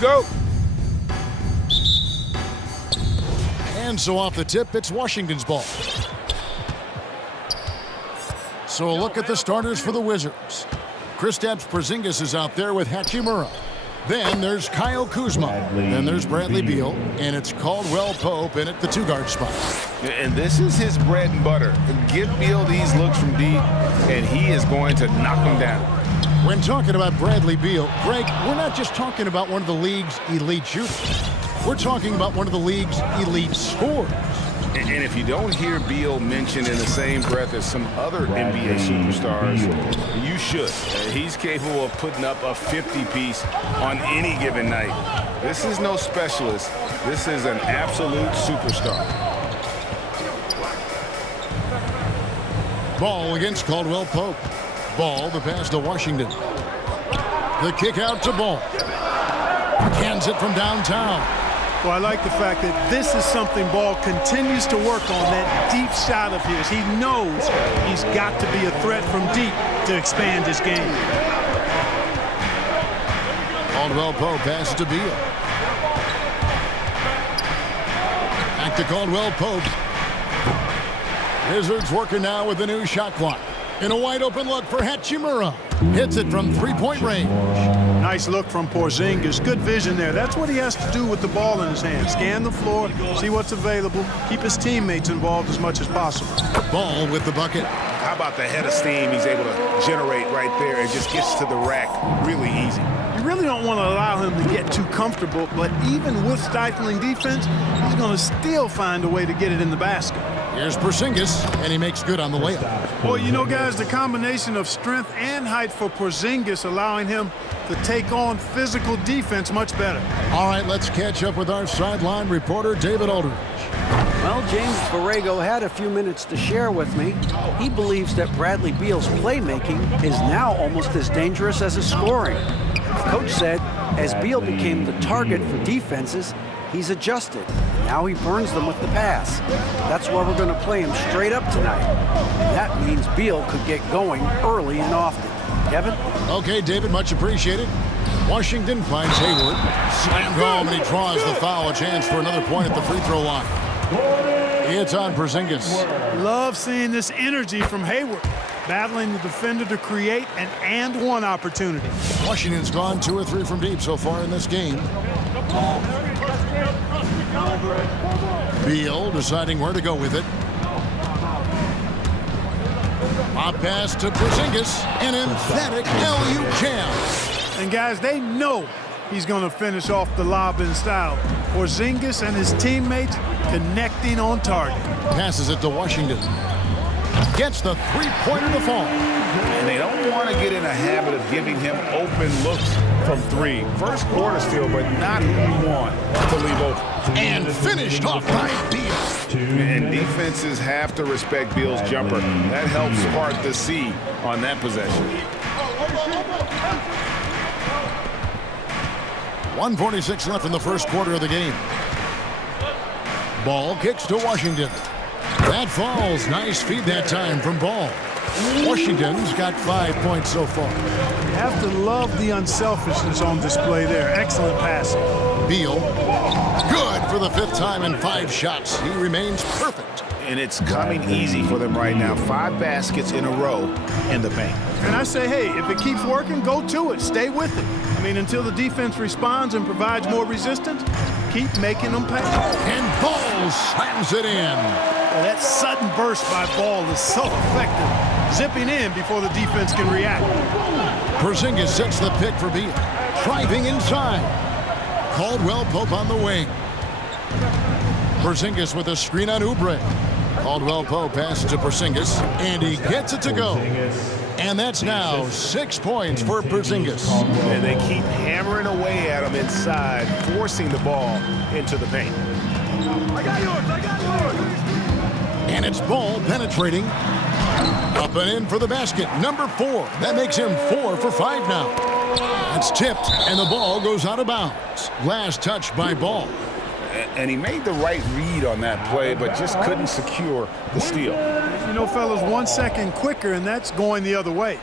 go. And so off the tip, it's Washington's ball. So a look at the starters for the Wizards. Kristaps Porzingis is out there with Hachimura. Then there's Kyle Kuzma. Then there's Bradley Beal. And it's Caldwell Pope in at the two-guard spot. And this is his bread and butter. Give Beal these looks from deep, and he is going to knock them down. When talking about Bradley Beal, Greg, we're not just talking about one of the league's elite shooters. We're talking about one of the league's elite scorers. And if you don't hear Beal mentioned in the same breath as some other NBA superstars, you should. He's capable of putting up a 50-piece on any given night. This is no specialist. This is an absolute superstar. Ball against Caldwell Pope. Ball, the pass to Washington. The kick out to Ball. Cans it from downtown. Well, I like the fact that this is something Ball continues to work on, that deep shot of his. He knows he's got to be a threat from deep to expand his game. Caldwell Pope passes to Beal. Back to Caldwell Pope. Wizards working now with the new shot clock. In a wide open look for Hachimura. Hits it from three-point range. Nice look from Porzingis. Good vision there. That's what he has to do with the ball in his hand. Scan the floor, see what's available, keep his teammates involved as much as possible. Ball with the bucket. How about the head of steam he's able to generate right there and just gets to the rack really easy. You really don't want to allow him to get too comfortable, but even with stifling defense, he's going to still find a way to get it in the basket. Here's Porzingis, and he makes good on the layup. Well, you know, guys, the combination of strength and height for Porzingis allowing him to take on physical defense much better. All right, let's catch up with our sideline reporter, David Aldridge. Well, James Borrego had a few minutes to share with me. He believes that Bradley Beal's playmaking is now almost as dangerous as his scoring. Coach said as Beal became the target for defenses, he's adjusted. Now he burns them with the pass. That's why we're going to play him straight up tonight. And that means Beal could get going early and often. Kevin? Okay, David, much appreciated. Washington finds Hayward. Slammed home, and he draws the foul. A chance for another point at the free throw line. It's on Porzingis. Love seeing this energy from Hayward, battling the defender to create an and-one opportunity. Washington's gone 2 or 3 from deep so far in this game. Beal deciding where to go with it. A pass to Porzingis, an emphatic LU jam. And guys, they know he's going to finish off the lob in style. Porzingis and his teammates connecting on target. Passes it to Washington. Gets the three-pointer to fall. And they don't want to get in a habit of giving him open looks from three. First quarter still, but not who you want to leave open. And finished off by Beal. And defenses have to respect Beal's jumper. That helps spark the seed on that possession. 1:46 left in the first quarter of the game. Ball kicks to Washington. That falls. Nice feed that time from Ball. Washington's got 5 points so far. You have to love the unselfishness on display there. Excellent passing. Beal, good for the 5th time in 5 shots. He remains perfect. And it's coming easy for them right now. 5 baskets in a row in the paint. And I say, hey, if it keeps working, go to it. Stay with it. I mean, until the defense responds and provides more resistance, keep making them pay. And Ball slams it in. Well, that sudden burst by Ball is so effective, zipping in before the defense can react. Porzingis sets the pick for Beal. Driving inside. Caldwell Pope on the wing. Porzingis with a screen on Oubre. Caldwell Pope passes to Porzingis, and he gets it to go. And that's now 6 points for Porzingis. And they keep hammering away at him inside, forcing the ball into the paint. I got yours. And it's Ball penetrating. Up and in for the basket. Number 4. That makes him 4 for 5 now. That's tipped, and the ball goes out of bounds. Last touch by Ball. And he made the right read on that play, but just couldn't secure the steal. You know, fellas, 1 second quicker, and that's going the other way.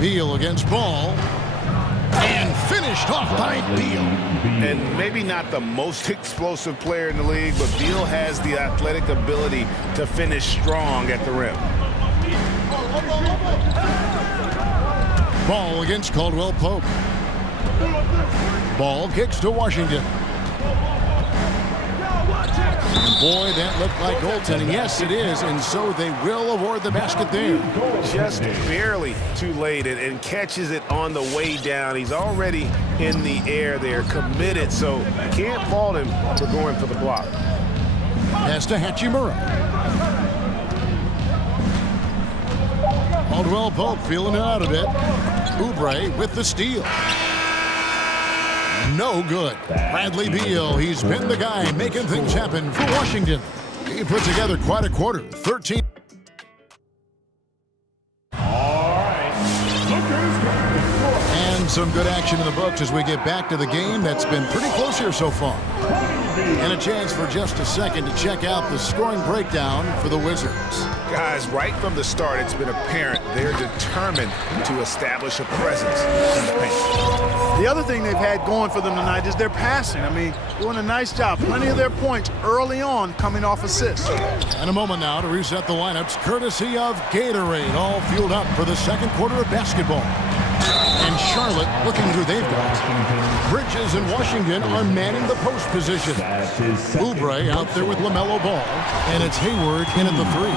Beal against Ball. Finished off by Beal. And maybe not the most explosive player in the league, but Beal has the athletic ability to finish strong at the rim. Ball against Caldwell Pope. Ball kicks to Washington. And boy, that looked like goaltending. Yes, it is, and so they will award the basket there. Just barely too late and catches it on the way down. He's already in the air there, committed, so can't fault him for going for the block. Pass to Hachimura. Caldwell Pope feeling it out a bit. Oubre with the steal. No good. Bradley Beal, he's been the guy making things happen for Washington. He put together quite a quarter. 13. And some good action in the books as we get back to the game that's been pretty close here so far. And a chance for just a second to check out the scoring breakdown for the Wizards. Guys, right from the start, it's been apparent they're determined to establish a presence in the paint. The other thing they've had going for them tonight is their passing. I mean, doing a nice job. Plenty of their points early on coming off assists. And a moment now to reset the lineups, courtesy of Gatorade, all fueled up for the second quarter of basketball. And Charlotte looking who they've got. Bridges and Washington are manning the post position. Oubre out there with LaMelo Ball, and it's Hayward in at the three.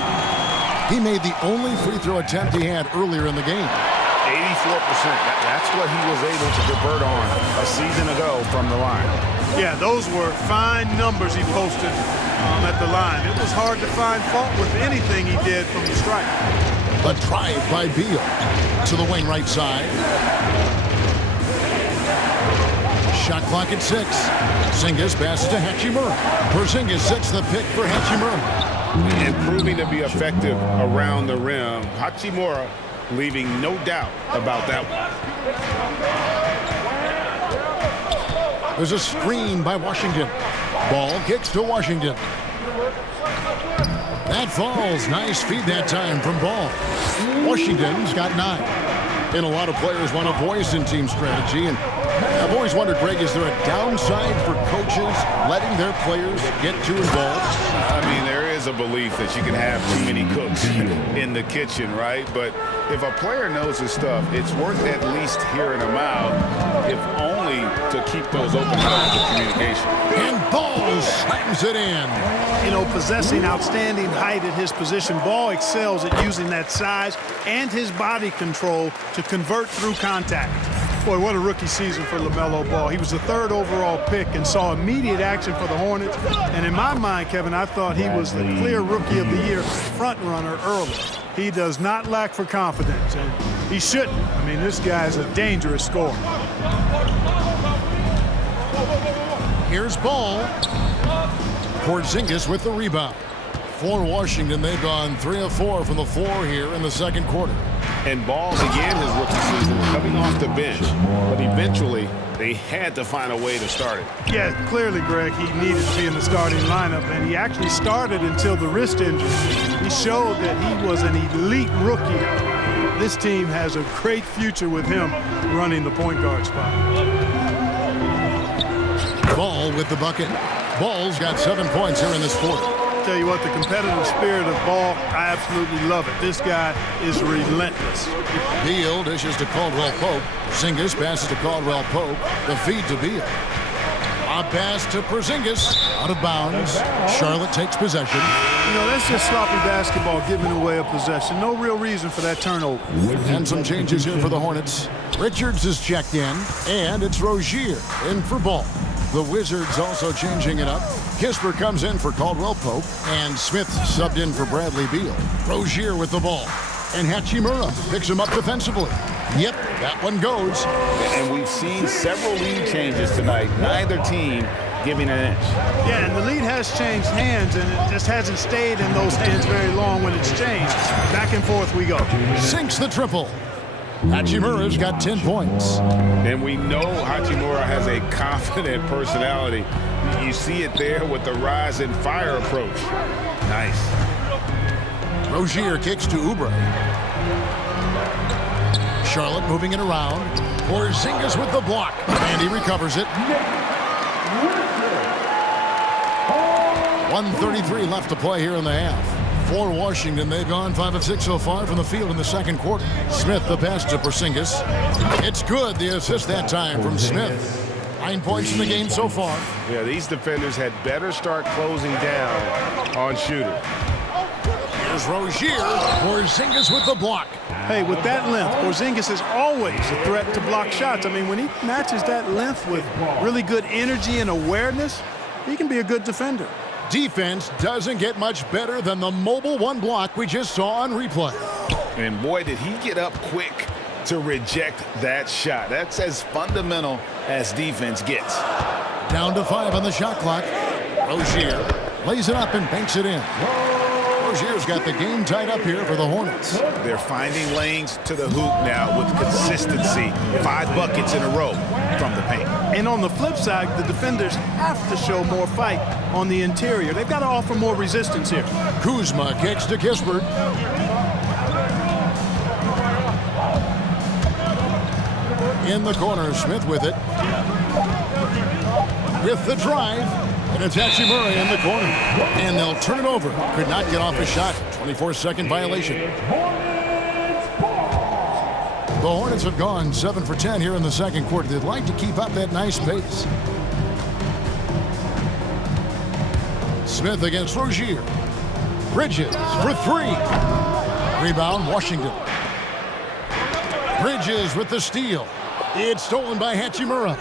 He made the only free throw attempt he had earlier in the game. 84%. That's what he was able to convert on a season ago from the line. Yeah, those were fine numbers he posted at the line. It was hard to find fault with anything he did from the stripe. A drive by Beal to the wing right side. Shot clock at 6. Porzingis passes to Hachimura. Porzingis sets the pick for Hachimura. And proving to be effective around the rim. Hachimura leaving no doubt about that one. There's a screen by Washington. Ball kicks to Washington. That falls. Nice feed that time from Ball. Washington's got 9. And a lot of players want a voice in team strategy. And I've always wondered, Greg, is there a downside for coaches letting their players get too involved? I mean, there is a belief that you can have too many cooks in the kitchen, right? But if a player knows his stuff, it's worth at least hearing them out, if only to keep those open lines of communication. And Ball slams it in. You know, possessing outstanding height at his position, Ball excels at using that size and his body control to convert through contact. Boy, what a rookie season for LaMelo Ball. He was the 3rd overall pick and saw immediate action for the Hornets. And in my mind, Kevin, I thought he was the clear Rookie of the Year front runner early. He does not lack for confidence, and he shouldn't. I mean, this guy is a dangerous scorer. Here's Ball. Porzingis with the rebound. For Washington, they've gone 3 of 4 from the floor here in the second quarter. And Ball began his rookie season coming off the bench, but eventually they had to find a way to start it. Yeah, clearly, Greg, he needed to be in the starting lineup, and he actually started until the wrist injury. He showed that he was an elite rookie. This team has a great future with him running the point guard spot. Ball with the bucket. Ball's got 7 points here in this quarter. Tell you what, the competitive spirit of Ball, I absolutely love it. This guy is relentless. Beal dishes to Caldwell Pope. Porzingis passes to Caldwell Pope. The feed to Beal. A pass to Porzingis. Out of bounds. Charlotte takes possession. You know, that's just sloppy basketball, giving away a possession. No real reason for that turnover. And some changes here for the Hornets. Richards is checked in, and it's Rozier in for Ball. The Wizards also changing it up. Kisper comes in for Caldwell Pope, and Smith subbed in for Bradley Beal. Rozier with the ball, and Hachimura picks him up defensively. Yep, that one goes. And we've seen several lead changes tonight. Neither team giving an inch. Yeah, and the lead has changed hands, and it just hasn't stayed in those hands very long when it's changed. Back and forth we go. Sinks the triple. Hachimura's got 10 points. And we know Hachimura has a confident personality. You see it there with the rise and fire approach. Nice. Rozier kicks to Oubre. Charlotte moving it around. Porzingis with the block, and he recovers it. 1:33 left to play here in the half. For Washington, they've gone 5 of 6 so far from the field in the second quarter. Smith, the pass to Porzingis. It's good, the assist that time from Smith. 9 points in the game so far. Yeah, these defenders had better start closing down on shooter. Here's Rozier. Porzingis with the block. Hey, with that length, Porzingis is always a threat to block shots. I mean, when he matches that length with really good energy and awareness, he can be a good defender. Defense doesn't get much better than the mobile one block we just saw on replay. And boy, did he get up quick to reject that shot. That's as fundamental as defense gets. Down to 5 on the shot clock. Rozier lays it up and banks it in. Rozier's got the game tied up here for the Hornets. They're finding lanes to the hoop now with consistency. 5 buckets in a row from the paint. And on the flip side, the defenders have to show more fight on the interior. They've got to offer more resistance here. Kuzma kicks to Kispert. In the corner, Smith with it. With the drive. And it's Hachimura in the corner. And they'll turn it over. Could not get off a shot. 24-second violation. The Hornets have gone 7 for 10 here in the second quarter. They'd like to keep up that nice pace. Smith against Rozier. Bridges for 3. Rebound, Washington. Bridges with the steal. It's stolen by Hachimura.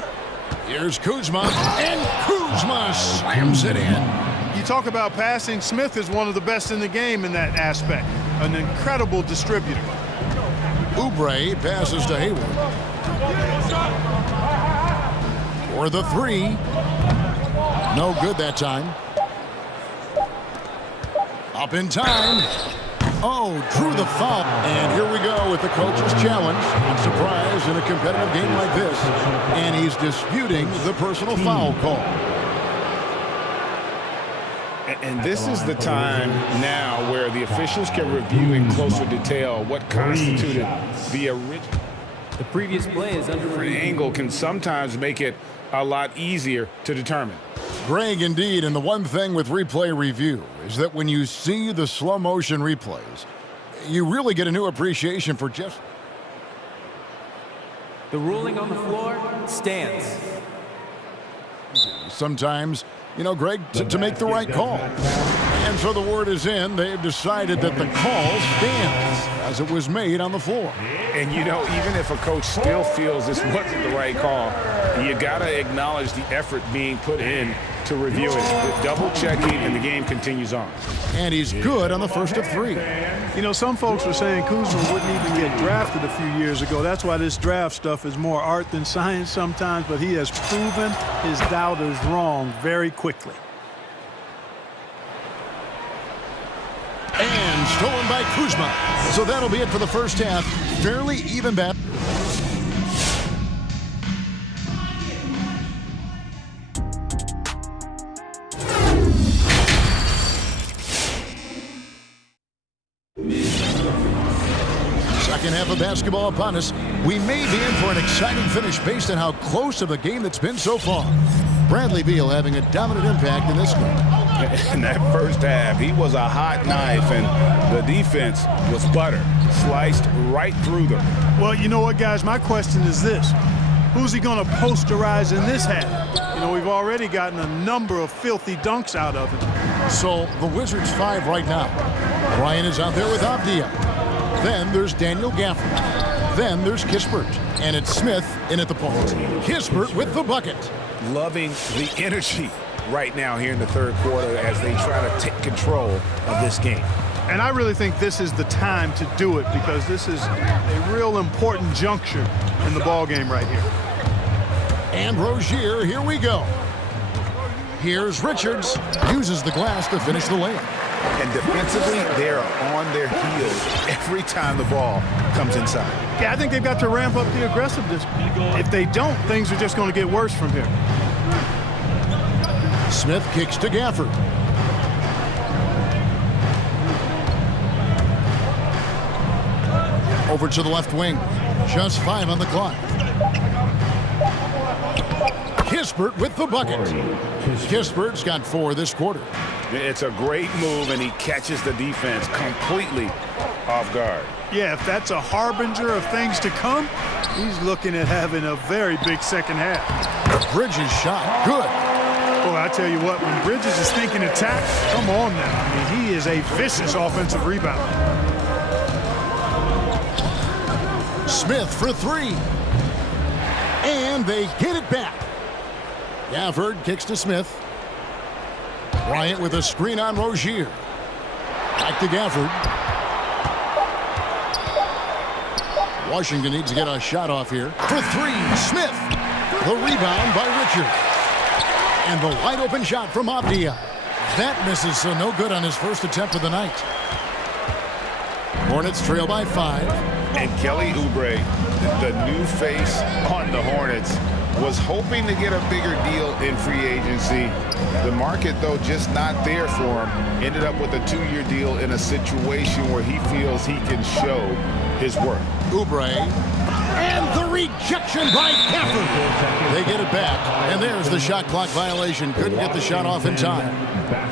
Here's Kuzma, and Kuzma slams it in. You talk about passing, Smith is one of the best in the game in that aspect. An incredible distributor. Oubre passes to Hayward. For the 3. No good that time. Up in time. Oh, drew the foul. And here we go with the coach's challenge. Not surprised in a competitive game like this. And he's disputing the personal foul call. And this is the time now where the officials can review in closer detail what constituted the original. The previous play is under review. Angle can sometimes make it a lot easier to determine. Greg, indeed, and the one thing with replay review is that when you see the slow motion replays, you really get a new appreciation for just... The ruling on the floor stands. Sometimes, you know, Greg, to make the right call. And so the word is in. They've decided that the call stands as it was made on the floor. And, you know, even if a coach still feels this wasn't the right call, you got to acknowledge the effort being put in to review it. The double checking, and the game continues on. And he's good on the first of 3. You know, some folks were saying Kuzma wouldn't even get drafted a few years ago. That's why this draft stuff is more art than science sometimes, but he has proven his doubters wrong very quickly. And stolen by Kuzma. So that'll be it for the first half. Fairly even bet. Second half of basketball upon us. We may be in for an exciting finish based on how close of a game that's been so far. Bradley Beal having a dominant impact in this game. In that first half, he was a hot knife, and the defense was butter, sliced right through them. Well, you know what, guys? My question is this. Who's he going to posterize in this half? You know, we've already gotten a number of filthy dunks out of him. So the Wizards 5 right now. Ryan is out there with Avdia. Then there's Daniel Gafford. Then there's Kispert. And it's Smith in at the point. Kispert with the bucket. Loving the energy right now here in the third quarter as they try to take control of this game. And I really think this is the time to do it because this is a real important juncture in the ball game right here. And Rozier, here we go. Here's Richards. Uses the glass to finish the layup. And defensively, they're on their heels every time the ball comes inside. Yeah, I think they've got to ramp up the aggressiveness. If they don't, things are just going to get worse from here. Smith kicks to Gafford. Over to the left wing. Just 5 on the clock. Kispert with the bucket. Kispert's got 4 this quarter. It's a great move, and he catches the defense completely off guard. Yeah, if that's a harbinger of things to come, he's looking at having a very big second half. Bridges shot. Good. Boy, I tell you what, when Bridges is thinking attack, come on now. I mean, he is a vicious offensive rebounder. Smith for 3. And they get it back. Gafford kicks to Smith. Bryant with a screen on Rozier. Back to Gafford. Washington needs to get a shot off here. For 3, Smith. The rebound by Richard. And the wide open shot from Avdia. That misses, so no good on his first attempt of the night. Hornets trail by 5. And Kelly Oubre, the new face on the Hornets, was hoping to get a bigger deal in free agency. The market, though, just not there for him. Ended up with a 2-year deal in a situation where he feels he can show his work. Oubre, and the rejection by Gafford. They get it back, and there's the shot clock violation. Couldn't get the shot off in time.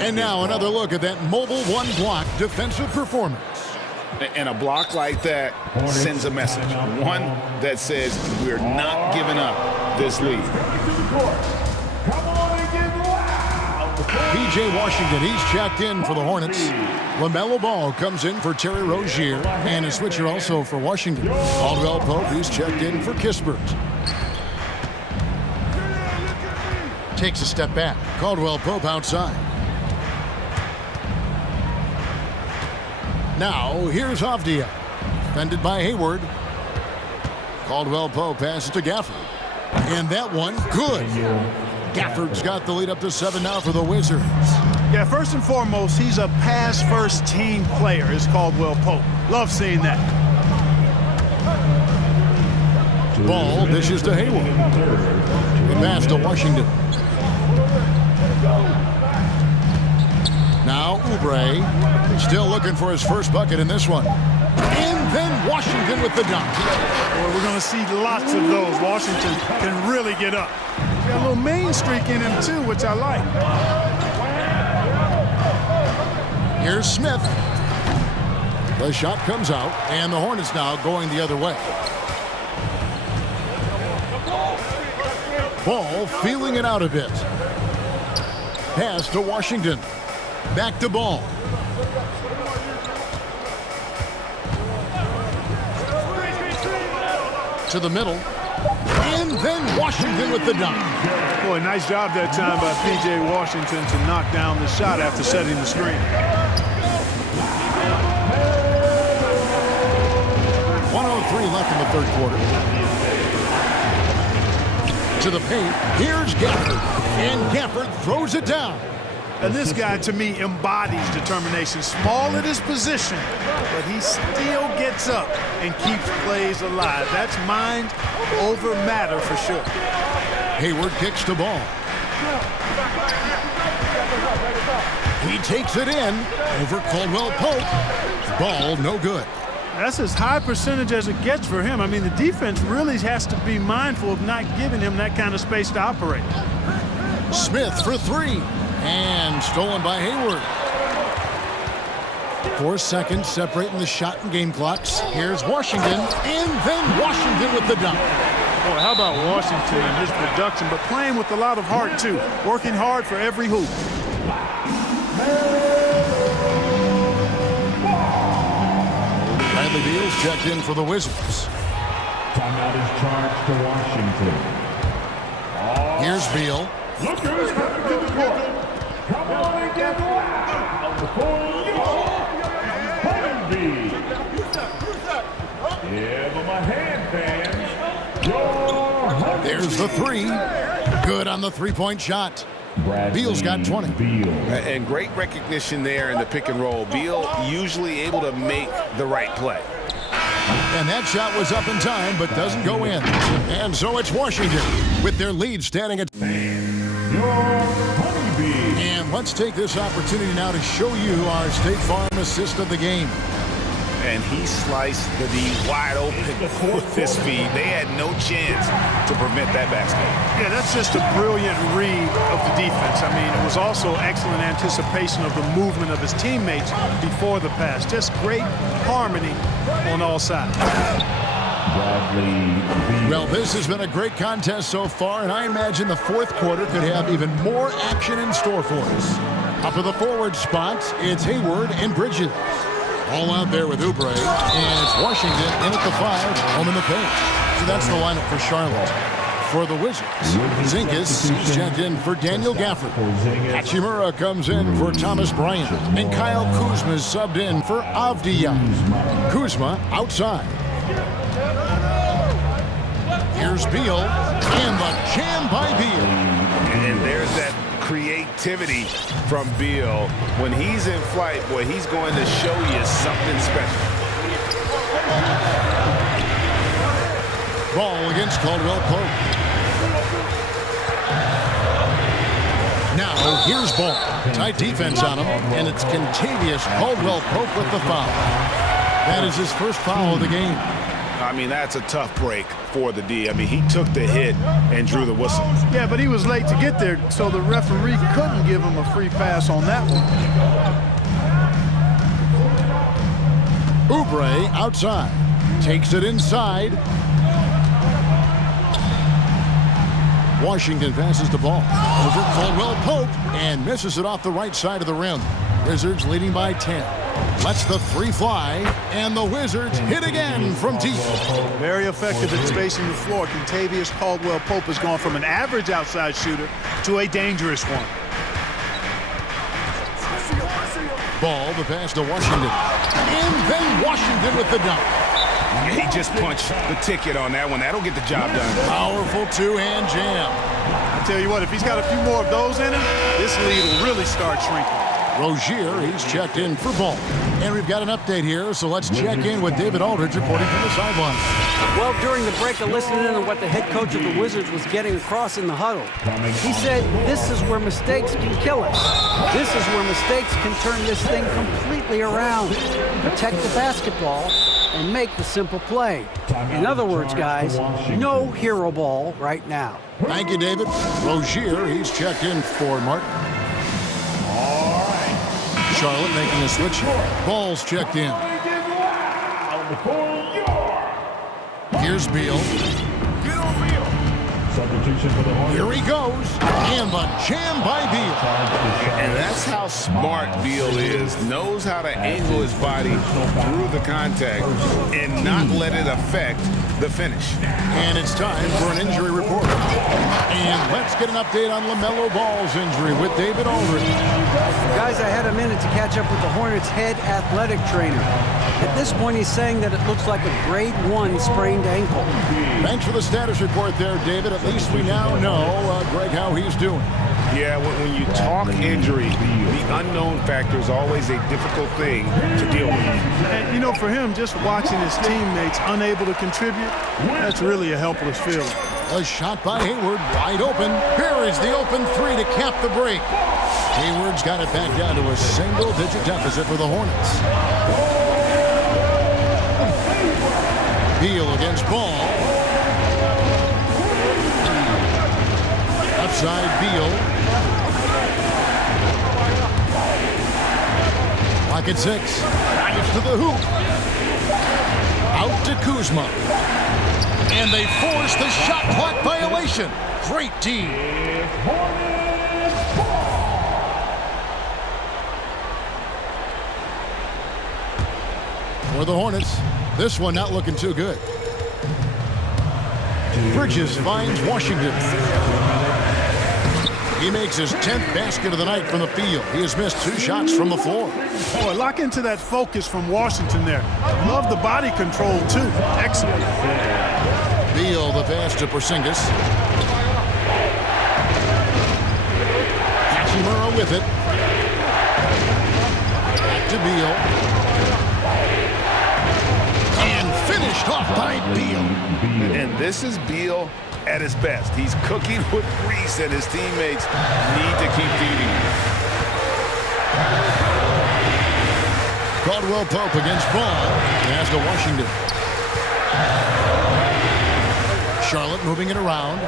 And now another look at that mobile one-block defensive performance. And a block like that sends a message. One that says we're not giving up this lead. P.J. Washington, he's checked in for the Hornets. LaMelo Ball comes in for Terry Rozier, and a switcher also for Washington. Caldwell Pope, he's checked in for Kispert. Takes a step back. Caldwell Pope outside. Now, here's Avdia. Defended by Hayward. Caldwell Pope passes to Gafford. And that one, good. Gafford's got the lead up to 7 now for the Wizards. Yeah, first and foremost, he's a pass-first team player, is Caldwell Pope. Love seeing that. Ball dishes to Hayward. The pass to Washington. Now Oubre, still looking for his first bucket in this one. And then Washington with the dunk. Boy, we're going to see lots of those. Washington can really get up. He's got a little main streak in him, too, which I like. Here's Smith. The shot comes out, and the Hornets now going the other way. Ball feeling it out a bit. Pass to Washington. Back to Ball. To the middle. And then Washington with the dunk. Boy, nice job that time by P.J. Washington to knock down the shot after setting the screen. 1:03 left in the third quarter. To the paint. Here's Gafford. And Gafford throws it down. And this guy, to me, embodies determination. Small at his position, but he still gets up and keeps plays alive. That's mind over matter for sure. Hayward kicks the ball. He takes it in over Caldwell Pope. Ball no good. That's as high percentage as it gets for him. I mean, the defense really has to be mindful of not giving him that kind of space to operate. Smith for 3. And stolen by Hayward. 4 seconds separating the shot and game clocks. Here's Washington, and then Washington with the dunk. Boy, how about Washington and his production, but playing with a lot of heart, too. Working hard for every hoop. Bradley Beal's checked in for the Wizards. Timeout is charged to Washington. Here's Beal. Lookers coming to the court. Come on and get loud. Yeah, but my hand fans. There's the 3. Good on the three-point shot. Beal's got 20. And great recognition there in the pick and roll. Beal usually able to make the right play. And that shot was up in time, but doesn't go in. And so it's Washington with their lead standing at... And let's take this opportunity now to show you our State Farm assist of the game. and he sliced the D wide open with this feed. They had no chance to prevent that basket. Yeah, that's just a brilliant read of the defense. I mean, it was also excellent anticipation of the movement of his teammates before the pass. Just great harmony on all sides. Well, this has been a great contest so far, and I imagine the fourth quarter could have even more action in store for us. Up to the forward spots, it's Hayward and Bridges. All out there with Oubre, and it's Washington in at the 5, home in the paint. So that's the lineup for Charlotte. For the Wizards, Zingas, he's checked in for Daniel Gafford. Hachimura comes in for Thomas Bryant, and Kyle Kuzma is subbed in for Avdija. Kuzma outside. Here's Beal, and the jam by Beal. And there's that creativity from Beal. When he's in flight, boy, he's going to show you something special. Ball against Caldwell Pope. Now, here's Ball. Tight defense on him, and it's Contavious Caldwell Pope with the foul. That is his first foul of the game. I mean, that's a tough break for the D. I mean, he took the hit and drew the whistle. Yeah, but he was late to get there, so the referee couldn't give him a free pass on that one. Oubre outside. Takes it inside. Washington passes the ball over Caldwell Pope and misses it off the right side of the rim. Wizards leading by 10. Lets the three fly, and the Wizards hit again from deep. Very effective at spacing the floor. Contavious Caldwell Pope has gone from an average outside shooter to a dangerous one. Ball, the pass to Washington. And then Washington with the dunk. He just punched the ticket on that one. That'll get the job done. Powerful two-hand jam. I tell you what, if he's got a few more of those in him, this lead will really start shrinking. Rozier, he's checked in for Ball. And we've got an update here, so let's check in with David Aldridge reporting from the sideline. Well, during the break, I listened in on what the head coach of the Wizards was getting across in the huddle. He said, this is where mistakes can kill us. This is where mistakes can turn this thing completely around. Protect the basketball and make the simple play. In other words, guys, no hero ball right now. Thank you, David. Rozier, he's checked in for Martin. Charlotte making a switch. Ball's checked in. Here's Beal. Here he goes. And the jam by Beal. And that's how smart Beal is. Knows how to angle his body through the contact and not let it affect the finish. And it's time for an injury report. And let's get an update on LaMelo Ball's injury with David Aldridge. Guys, I had a minute to catch up with the Hornets' head athletic trainer. At this point, he's saying that it looks like a grade 1 sprained ankle. Thanks for the status report there, David. At least we now know, Greg, how he's doing. Yeah, when you talk injury, the unknown factor is always a difficult thing to deal with. And, you know, for him, just watching his teammates unable to contribute, that's really a helpless feeling. A shot by Hayward, wide open. Here is the open three to cap the break. Hayward's got it back down to a single-digit deficit for the Hornets. Beal against Ball. Outside Beal. Lock at 6. Drives to the hoop. Out to Kuzma. And they force the shot clock violation. Great D. For the Hornets, this one not looking too good. Bridges finds Washington. He makes his 10th basket of the night from the field. He has missed 2 shots from the floor. Boy, lock into that focus from Washington there. Love the body control, too. Excellent. Beal, the pass to Porzingis. Hachimura with it. Back to Beal. And finished off by Beal. And this is Beal at his best. He's cooking with grease, and his teammates need to keep feeding him. Caldwell Pope against Ball. Pass to Washington. Charlotte moving it around.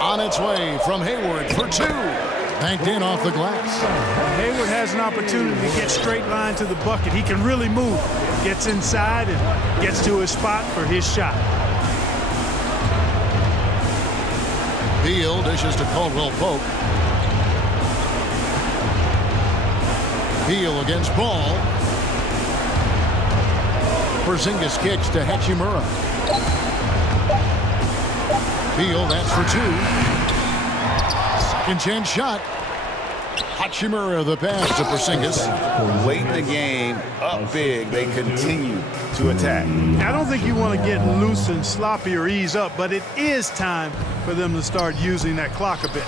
On its way from Hayward for two. Banked in off the glass. Hayward has an opportunity to get straight line to the bucket. He can really move. Gets inside and gets to his spot for his shot. Beal dishes to Caldwell Pope. Beal against Ball. Porzingis kicks to Hachimura. Beal, that's for two. Second chance shot. Hachimura the pass to Porzingis. Late in the game, up big, they continue to attack. I don't think you want to get loose and sloppy or ease up, but it is time for them to start using that clock a bit.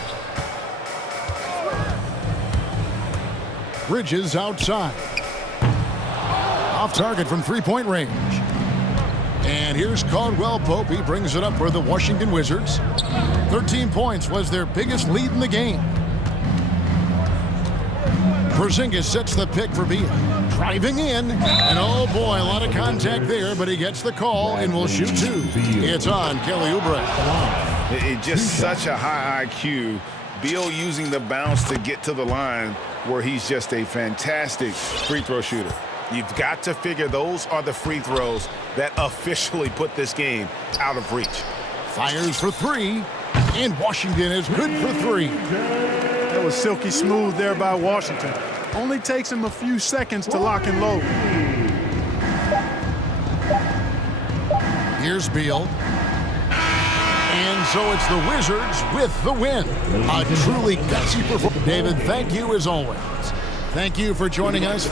Bridges outside. Off target from three-point range. And here's Caldwell Pope. He brings it up for the Washington Wizards. 13 points was their biggest lead in the game. Porzingis sets the pick for Beal. Driving in. And oh boy, a lot of contact there, but he gets the call and will shoot two. It's on Kelly Oubre. It's just such a high IQ. Beal using the bounce to get to the line where he's just a fantastic free throw shooter. You've got to figure those are the free throws that officially put this game out of reach. Fires for three, and Washington is good for three. That was silky smooth there by Washington. Only takes him a few seconds to lock and load. Here's Beal. And so it's the Wizards with the win. A truly gutsy performance. David, thank you as always. Thank you for joining us.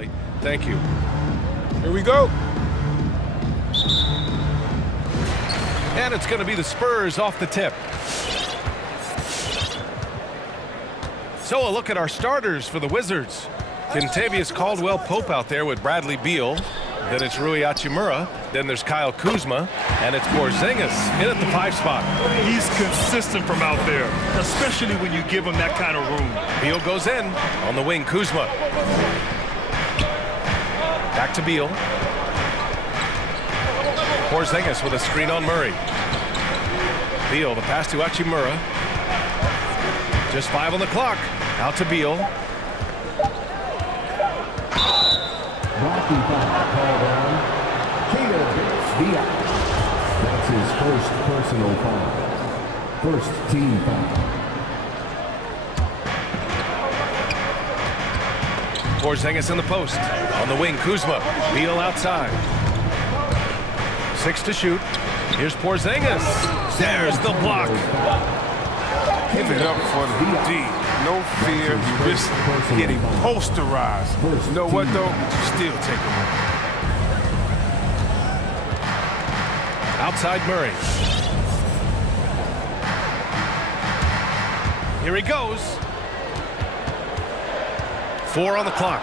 Valley. Thank you. Here we go. And it's going to be the Spurs off the tip. So a look at our starters for the Wizards. Kentavious Caldwell-Pope out there with Bradley Beal. Then it's Rui Hachimura. Then there's Kyle Kuzma. And it's Porzingis in at the 5 spot. He's consistent from out there, especially when you give him that kind of room. Beal goes in. On the wing, Kuzma. Back to Beal. Porzingis with a screen on Murray. Beal, the pass to Hachimura. Just 5 on the clock. Out to Beal. Blocking foul called on Diaz. That's his first personal foul. First team foul. Porzingis in the post. On the wing, Kuzma. Beal outside. 6 to shoot. Here's Porzingis. There's the block. Give it up for the D. No fear. You risk getting posterized. You know what, though? Still take him. Outside Murray. Here he goes. 4 on the clock.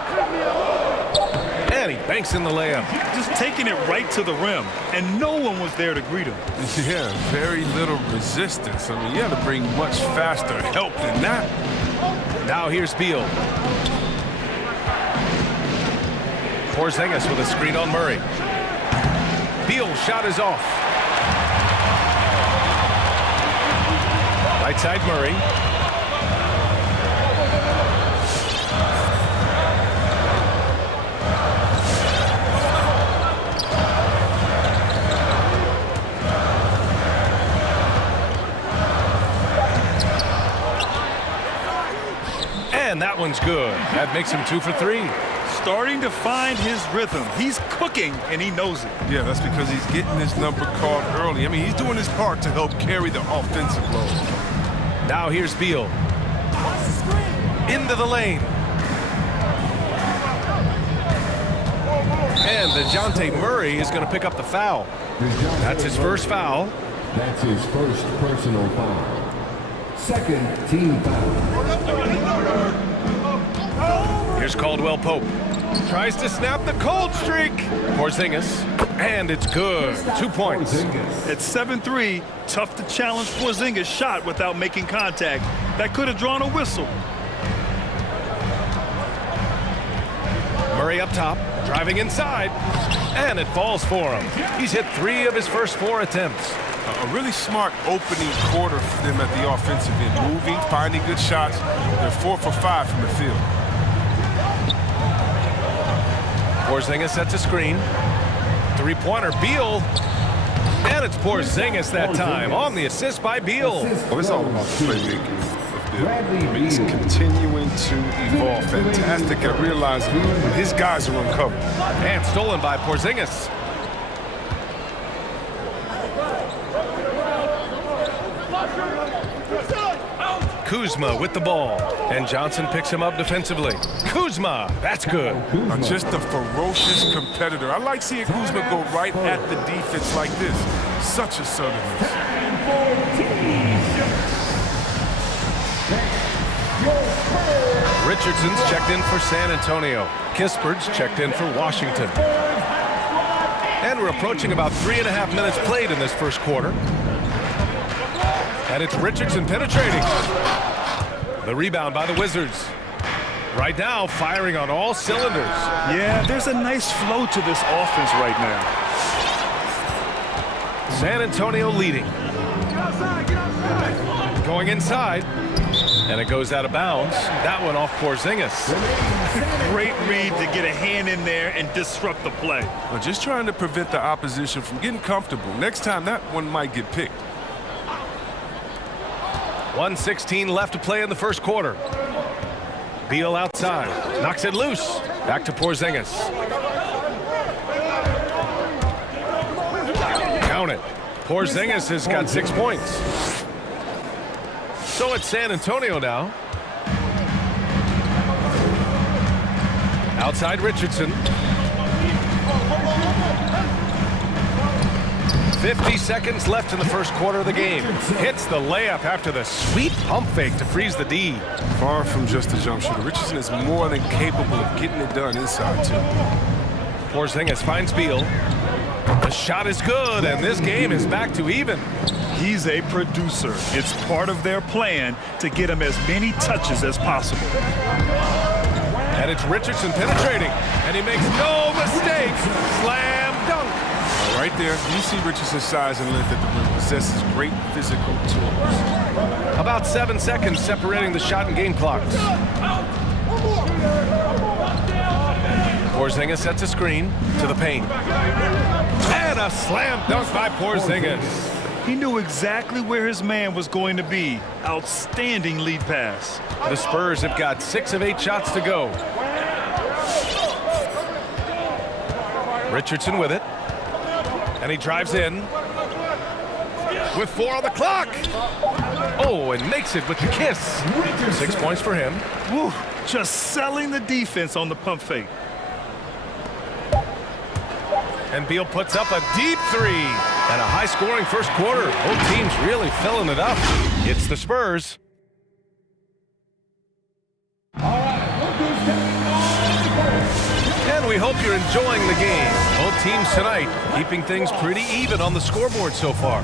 And he banks in the layup. Just taking it right to the rim, and no one was there to greet him. Yeah, very little resistance. I mean, you had to bring much faster help than that. Now here's Beal. Porzingis with a screen on Murray. Beal shot is off. Right side Murray. And that one's good. That makes him 2 for 3. Starting to find his rhythm. He's cooking, and he knows it. Yeah, that's because he's getting his number called early. I mean, he's doing his part to help carry the offensive load. Now here's Beal. Into the lane. And DeJounte Murray is going to pick up the foul. That's his first foul. That's his first personal foul. Second team foul. Here's Caldwell-Pope. Tries to snap the cold streak. Porzingis. And it's good. 2 points. At 7-3, tough to challenge Porzingis' shot without making contact. That could have drawn a whistle. Murray up top, driving inside, and it falls for him. He's hit 3 of his first 4 attempts. A really smart opening quarter for them at the offensive end. Moving, finding good shots. They're 4 for 5 from the field. Porzingis sets a screen. 3-pointer, Beal. And it's Porzingis that time on the assist by Beal. Well, it's all about the playmaking of Beal. I mean, he's continuing to evolve. Fantastic at realizing when his guys are uncovered. And stolen by Porzingis. Kuzma with the ball, and Johnson picks him up defensively. Kuzma, that's good. Just a ferocious competitor. I like seeing Kuzma go right at the defense like this. Such a southernness. Richardson's checked in for San Antonio. Kispert's checked in for Washington. And we're approaching about 3.5 minutes played in this first quarter. And it's Richardson penetrating. The rebound by the Wizards. Right now, firing on all cylinders. Yeah, there's a nice flow to this offense right now. San Antonio leading. Going inside. And it goes out of bounds. That one off Porzingis. Great read to get a hand in there and disrupt the play. Well, just trying to prevent the opposition from getting comfortable. Next time, that one might get picked. 1:16 left to play in the first quarter. Beal outside. Knocks it loose. Back to Porzingis. Count it. Porzingis has got 6 points. So it's San Antonio now. Outside Richardson. 50 seconds left in the first quarter of the game. Hits the layup after the sweet pump fake to freeze the D. Far from just a jump shooter. Richardson is more than capable of getting it done inside, too. Porzingis finds Beal. The shot is good, and this game is back to even. He's a producer. It's part of their plan to get him as many touches as possible. And it's Richardson penetrating, and he makes no mistake. Slam dunk. Right there, you see Richardson's size and length at the rim, possesses great physical tools. About 7 seconds separating the shot and game clocks. Porzingis sets a screen to the paint. And a slam dunk by Porzingis. He knew exactly where his man was going to be. Outstanding lead pass. The Spurs have got 6 of 8 shots to go. Richardson with it. And he drives in. With 4 on the clock. Oh, and makes it with the kiss. 6 points for him. Woo, just selling the defense on the pump fake. And Beal puts up a deep 3. And a high-scoring first quarter. Both teams really filling it up. It's the Spurs. And we hope you're enjoying the game. Both teams tonight keeping things pretty even on the scoreboard so far.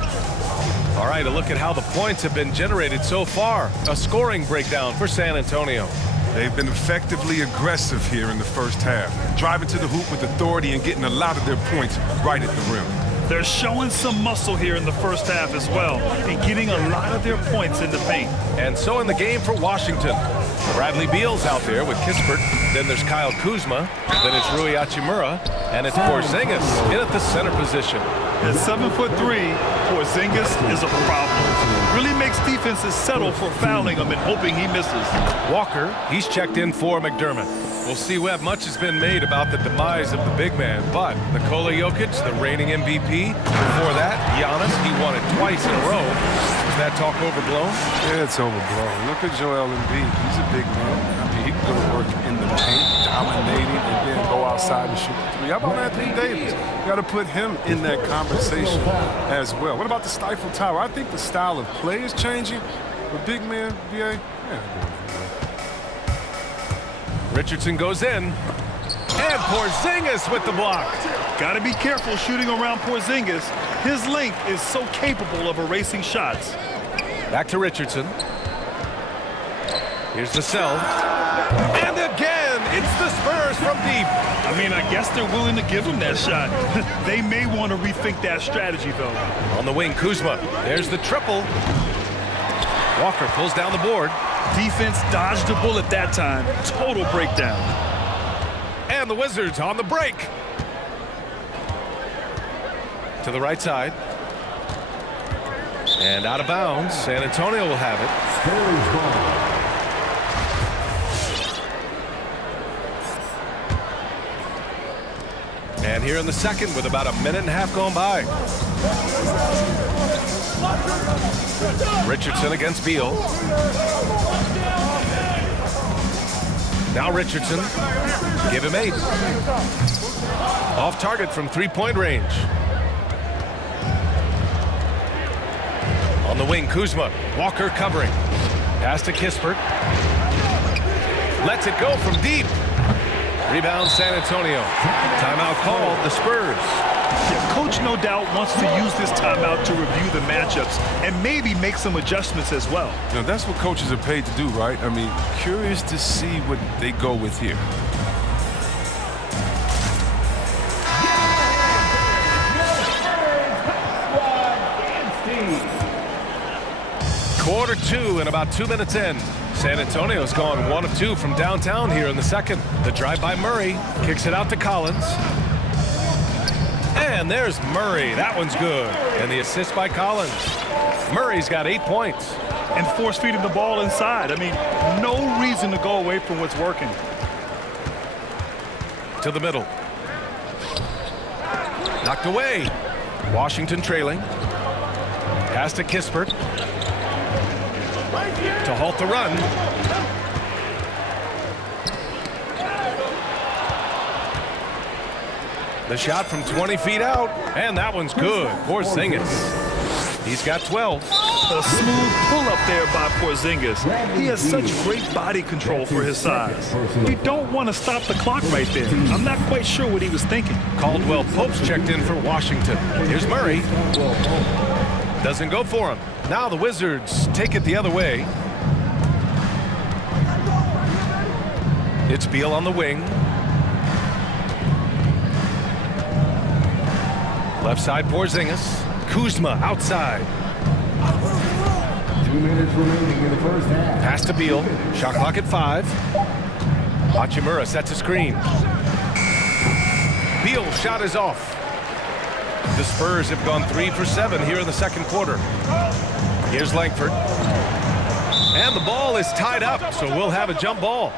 All right, a look at how the points have been generated so far. A scoring breakdown for San Antonio. They've been effectively aggressive here in the first half, driving to the hoop with authority and getting a lot of their points right at the rim. They're showing some muscle here in the first half as well and getting a lot of their points in the paint. And so in the game for Washington, Bradley Beal's out there with Kispert. Then there's Kyle Kuzma. Then it's Rui Hachimura. And it's Porzingis in at the center position. At 7'3", Porzingis is a problem. Really makes defenses settle for fouling him and hoping he misses. Walker, he's checked in for McDermott. We'll see, Webb, much has been made about the demise of the big man, but Nikola Jokic, the reigning MVP. Before that, Giannis, he won it twice in a row. Is that talk overblown? Yeah, it's overblown. Look at Joel Embiid. He's a big man. I mean, he can go to work in the paint, dominating, and then go outside and shoot the 3. How about Anthony Davis? You got to put him in that conversation as well. What about the Stifle Tower? I think the style of play is changing. But big man, BA, yeah. Richardson goes in. And Porzingis with the block. Got to be careful shooting around Porzingis. His length is so capable of erasing shots. Back to Richardson. Here's the sell. And again, it's the Spurs from deep. I mean, I guess they're willing to give him that shot. They may want to rethink that strategy, though. On the wing, Kuzma. There's the triple. Walker pulls down the board. Defense dodged a bullet that time. Total breakdown. And the Wizards on the break. To the right side. And out of bounds. San Antonio will have it. And here in the second with about a minute and a half gone by. Richardson against Beal. Now Richardson. Give him 8. Off target from 3-point range. On the wing, Kuzma. Walker covering. Pass to Kispert. Lets it go from deep. Rebound San Antonio. Timeout called the Spurs. Yeah, coach no doubt wants to use this timeout to review the matchups and maybe make some adjustments as well. Now that's what coaches are paid to do, right? I mean, curious to see what they go with here. Quarter 2 and about 2 minutes in. San Antonio's gone 1 of 2 from downtown here in the second. The drive by Murray. Kicks it out to Collins. And there's Murray. That one's good. And the assist by Collins. Murray's got 8 points. And force feeding the ball inside. I mean, no reason to go away from what's working. To the middle. Knocked away. Washington trailing. Pass to Kispert. To halt the run. The shot from 20 feet out, and that one's good. Porzingis. He's got 12. A smooth pull-up there by Porzingis. He has such great body control for his size. You don't want to stop the clock right there. I'm not quite sure what he was thinking. Caldwell Pope's checked in for Washington. Here's Murray. Doesn't go for him. Now the Wizards take it the other way. It's Beal on the wing. Left side, Porzingis. Kuzma outside. 2 minutes remaining in the first half. Pass to Beal. Shot clock at 5. Hachimura sets a screen. Beal's shot is off. The Spurs have gone 3 for 7 here in the second quarter. Here's Langford. And the ball is tied up, so we'll have a jump ball.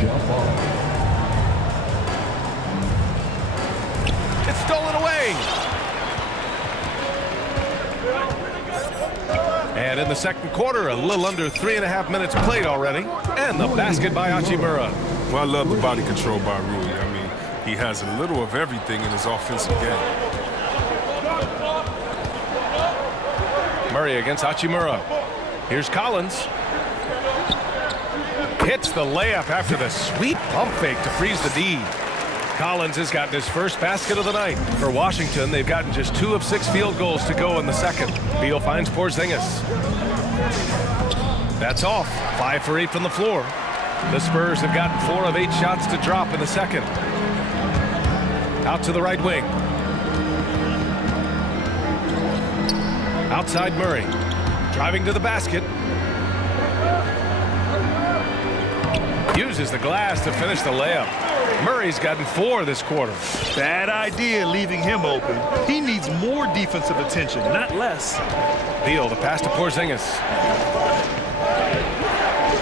Jump ball. It's stolen away. And in the second quarter, a little under 3.5 minutes played already. And the basket by Hachimura. Well, I love the body control by Rui. I mean, he has a little of everything in his offensive game. Murray against Hachimura. Here's Collins. Hits the layup after the sweet pump fake to freeze the D. Collins has gotten his first basket of the night. For Washington, they've gotten just 2 of 6 field goals to go in the second. Beal finds Porzingis. That's off. 5 for 8 from the floor. The Spurs have gotten 4 of 8 shots to drop in the second. Out to the right wing. Outside Murray. Driving to the basket. Uses the glass to finish the layup. Murray's gotten 4 this quarter. Bad idea leaving him open. He needs more defensive attention, not less. Beal, the pass to Porzingis.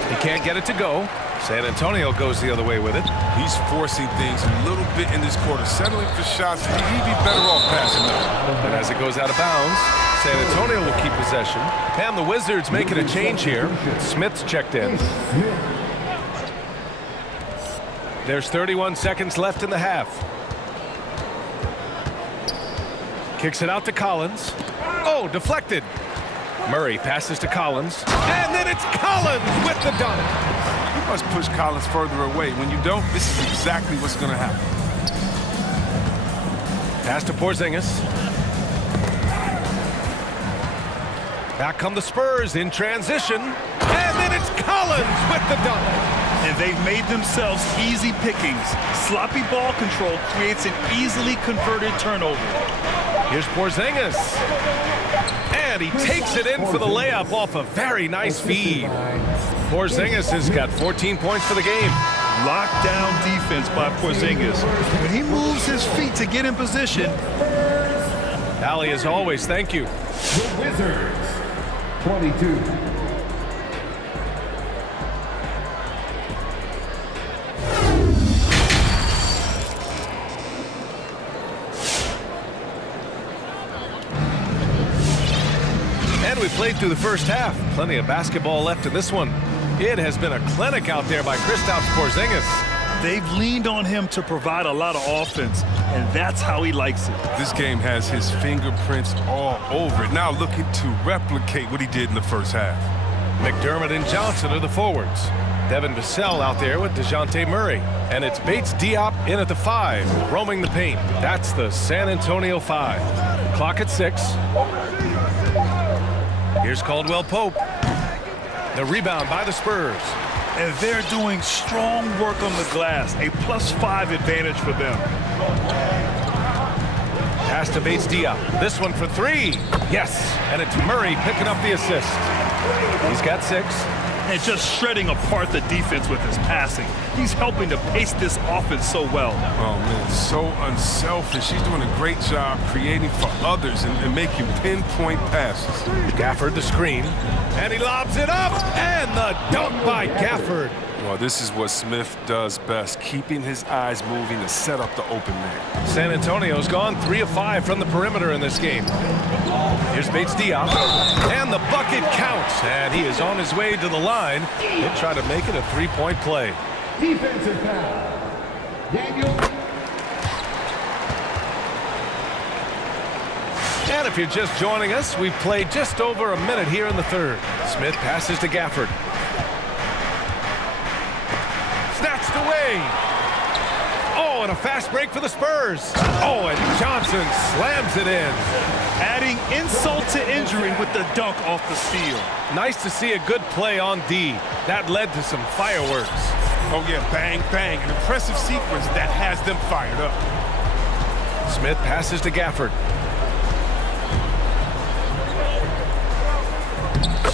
He can't get it to go. San Antonio goes the other way with it. He's forcing things a little bit in this quarter, settling for shots. He'd be better off passing them. And as it goes out of bounds, San Antonio will keep possession. And the Wizards making a change here. Smith's checked in. There's 31 seconds left in the half. Kicks it out to Collins. Oh, deflected. Murray passes to Collins. And then it's Collins with the dunk. You must push Collins further away. When you don't, this is exactly what's going to happen. Pass to Porzingis. Back come the Spurs in transition. And then it's Collins with the dunk. And they've made themselves easy pickings. Sloppy ball control creates an easily converted turnover. Here's Porzingis. And he takes it in for the layup off a very nice feed. Porzingis has got 14 points for the game. Lockdown defense by Porzingis. When he moves his feet to get in position. Allie, as always, thank you. The Wizards, 22. We played through the first half. Plenty of basketball left in this one. It has been a clinic out there by Kristaps Porzingis. They've leaned on him to provide a lot of offense, and that's how he likes it. This game has his fingerprints all over it. Now looking to replicate what he did in the first half. McDermott and Johnson are the forwards. Devin Vassell out there with DeJounte Murray. And it's Bates Diop in at the 5, roaming the paint. That's the San Antonio 5. Clock at 6. Here's Caldwell Pope. The rebound by the Spurs. And they're doing strong work on the glass. A +5 advantage for them. Pass to Bates Diop. This one for 3. Yes. And it's Murray picking up the assist. He's got 6. And just shredding apart the defense with his passing. He's helping to pace this offense so well. Oh, man, so unselfish. He's doing a great job creating for others and making pinpoint passes. Gafford the screen. And he lobs it up. And the dunk by Gafford. Well, this is what Smith does best, keeping his eyes moving to set up the open man. San Antonio's gone 3 of 5 from the perimeter in this game. Here's Bates Diop. And the bucket counts. And he is on his way to the line. He'll try to make it a 3-point play. Defensive foul. Daniel. And if you're just joining us, we've played just over a minute here in the third. Smith passes to Gafford. Snatched away. Oh, and a fast break for the Spurs. Oh, and Johnson slams it in. Adding insult to injury with the dunk off the steal. Nice to see a good play on D. That led to some fireworks. Oh, yeah, bang, bang. An impressive sequence that has them fired up. Smith passes to Gafford.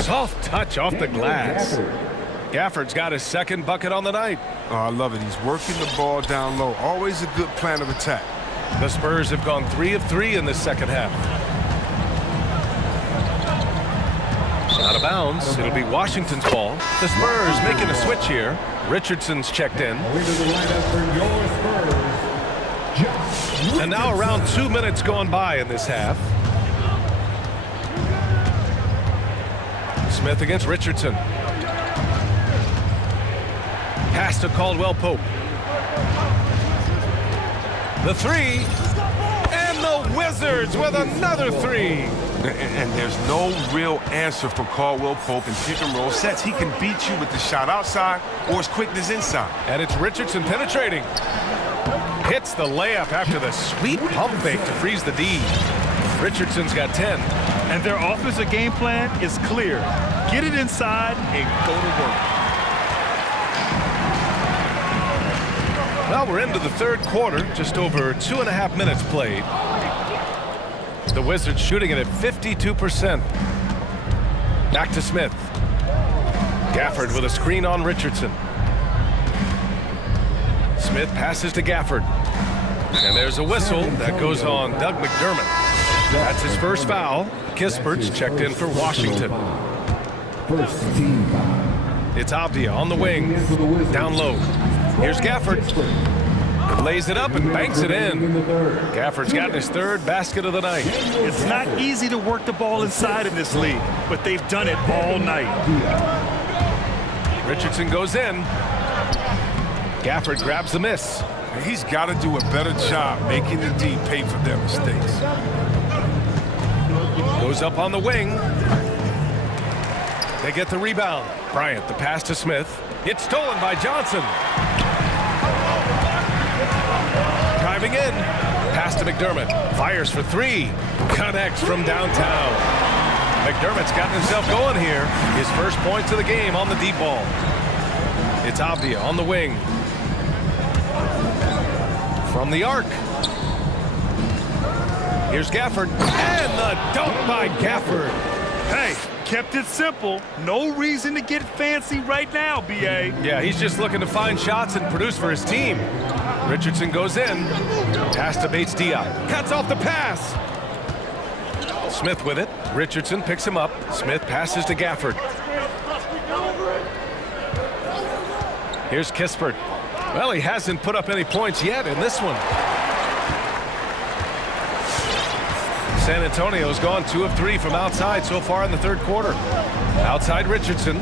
Soft touch off the glass. Gafford's got his second bucket on the night. Oh, I love it. He's working the ball down low. Always a good plan of attack. The Spurs have gone 3 of 3 in the second half. Out of bounds. It'll be Washington's ball. The Spurs making a switch here. Richardson's checked in. And now around 2 minutes gone by in this half. Smith against Richardson. Pass to Caldwell Pope. The three. And the Wizards with another three. And there's no real answer for Caldwell Pope in pick and roll sets. He can beat you with the shot outside or his quickness inside. And it's Richardson penetrating. Hits the layup after the sweet pump fake to freeze the D. Richardson's got 10. And their offensive game plan is clear. Get it inside and go to work. Well, we're into the third quarter, just over 2.5 minutes played. The Wizards shooting it at 52%. Back to Smith. Gafford with a screen on Richardson. Smith passes to Gafford. And there's a whistle that goes on Doug McDermott. That's his first foul. Kispert's checked in for Washington. First team foul. It's Avdia on the wing. Down low. Here's Gafford. Lays it up and banks it in. Gafford's gotten his third basket of the night. It's not easy to work the ball inside in this league, but they've done it all night. Richardson goes in. Gafford grabs the miss. He's got to do a better job making the D pay for their mistakes. Goes up on the wing. They get the rebound. Bryant, the pass to Smith. It's stolen by Johnson. Driving in. Pass to McDermott. Fires for three. Connects from downtown. McDermott's gotten himself going here. His first points of the game on the deep ball. It's Avdia on the wing. From the arc. Here's Gafford. And the dunk by Gafford. Hey, kept it simple. No reason to get fancy right now, B.A. Yeah, he's just looking to find shots and produce for his team. Richardson goes in. Pass to Bates-Diop. Cuts off the pass. Smith with it. Richardson picks him up. Smith passes to Gafford. Here's Kispert. Well, he hasn't put up any points yet in this one. San Antonio's gone 2 of 3 from outside so far in the third quarter. Outside Richardson.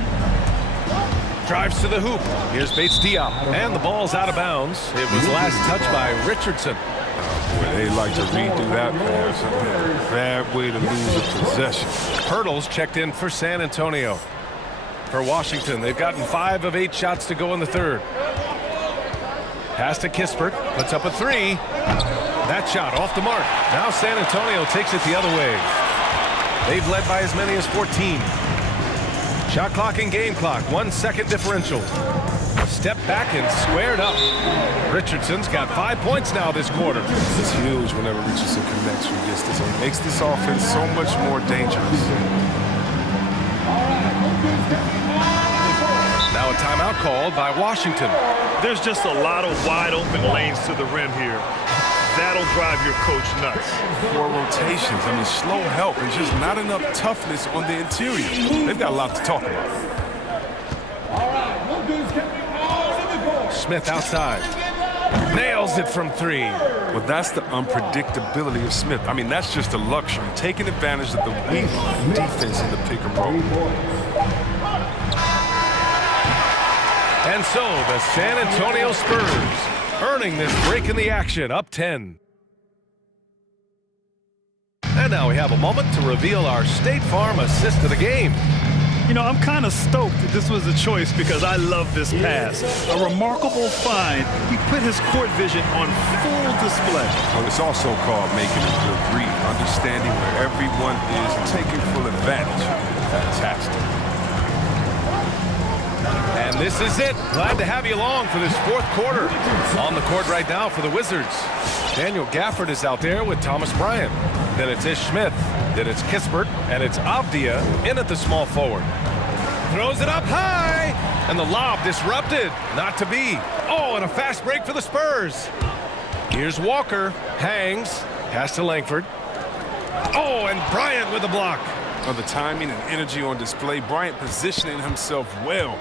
Drives to the hoop. Here's Bates-Diop. And the ball's out of bounds. It was last touched by Richardson. Boy, they like to redo that pass. Bad way to lose a possession. Pirtle's checked in for San Antonio. For Washington, they've gotten 5 of 8 shots to go in the third. Pass to Kispert. Puts up a 3. That shot off the mark. Now San Antonio takes it the other way. They've led by as many as 14. Shot clock and game clock. 1 second differential. Step back and squared up. Richardson's got 5 points now this quarter. It's huge whenever Richardson connects from distance. It makes this offense so much more dangerous. Now a timeout called by Washington. There's just a lot of wide open lanes to the rim here. That'll drive your coach nuts. 4 rotations. I mean, slow help and just not enough toughness on the interior. They've got a lot to talk about. Smith outside. Nails it from 3. Well, that's the unpredictability of Smith. I mean, that's just a luxury. Taking advantage of the weak defense in the pick and roll. And so the San Antonio Spurs earning this break in the action, up 10. And now we have a moment to reveal our State Farm assist of the game. You know, I'm kind of stoked that this was a choice because I love this pass. A remarkable find. He put his court vision on full display. Well, it's also called making a good read, understanding where everyone is and taking full advantage. Fantastic. And this is it. Glad to have you along for this fourth quarter. On the court right now for the Wizards. Daniel Gafford is out there with Thomas Bryant. Then it's Ish Smith. Then it's Kispert. And it's Avdia in at the small forward. Throws it up high. And the lob disrupted. Not to be. Oh, and a fast break for the Spurs. Here's Walker. Hangs. Pass to Langford. Oh, and Bryant with the block. Well, the timing and energy on display. Bryant positioning himself well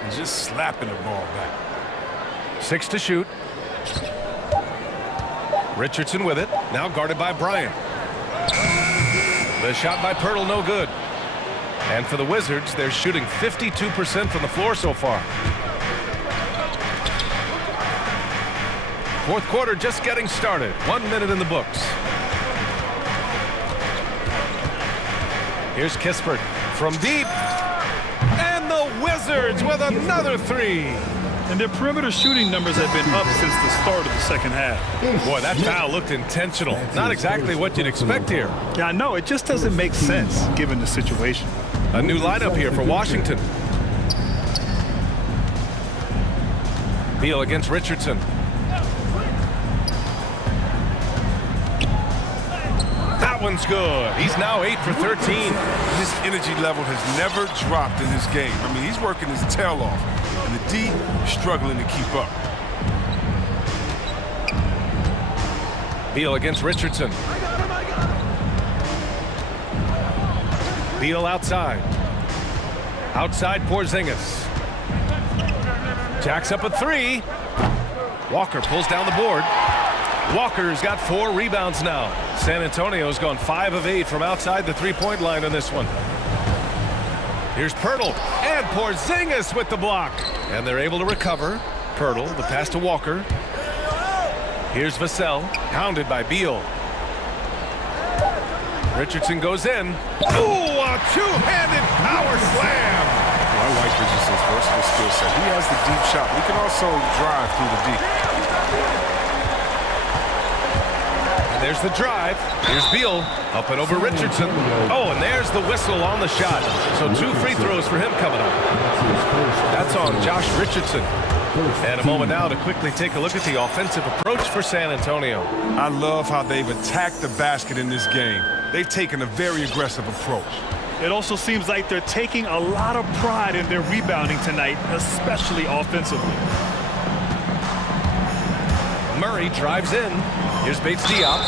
and just slapping the ball back. 6 to shoot. Richardson with it. Now guarded by Bryant. The shot by Pirtle, no good. And for the Wizards, they're shooting 52% from the floor so far. Fourth quarter just getting started. 1 minute in the books. Here's Kispert from deep. And the Wizards with another three. And their perimeter shooting numbers have been up since the start of the second half. Boy, that foul looked intentional. Not exactly what you'd expect here. Yeah, I know. It just doesn't make sense given the situation. A new lineup here for Washington. Beal against Richardson. That one's good. He's now 8 for 13. His energy level has never dropped in his game. I mean, he's working his tail off. And the D struggling to keep up. Beal against Richardson. Beal outside. Outside Porzingis. Jacks up a three. Walker pulls down the board. Walker's got 4 rebounds now. San Antonio's gone 5 of 8 from outside the three-point line in this one. Here's Pirtle and Porzingis with the block. And they're able to recover. Pirtle, the pass to Walker. Here's Vassell, hounded by Beal. Richardson goes in. Ooh, a two-handed power slam. Well, I like Richardson's versatile skill set. He has the deep shot. He can also drive through the deep. And there's the drive. Here's Beal up and over Richardson. Oh, and there's the whistle on the shot. So 2 free throws for him coming up. That's on Josh Richardson. And a moment now to quickly take a look at the offensive approach for San Antonio. I love how they've attacked the basket in this game. They've taken a very aggressive approach. It also seems like they're taking a lot of pride in their rebounding tonight, especially offensively. Murray drives in. Here's Bates Diop.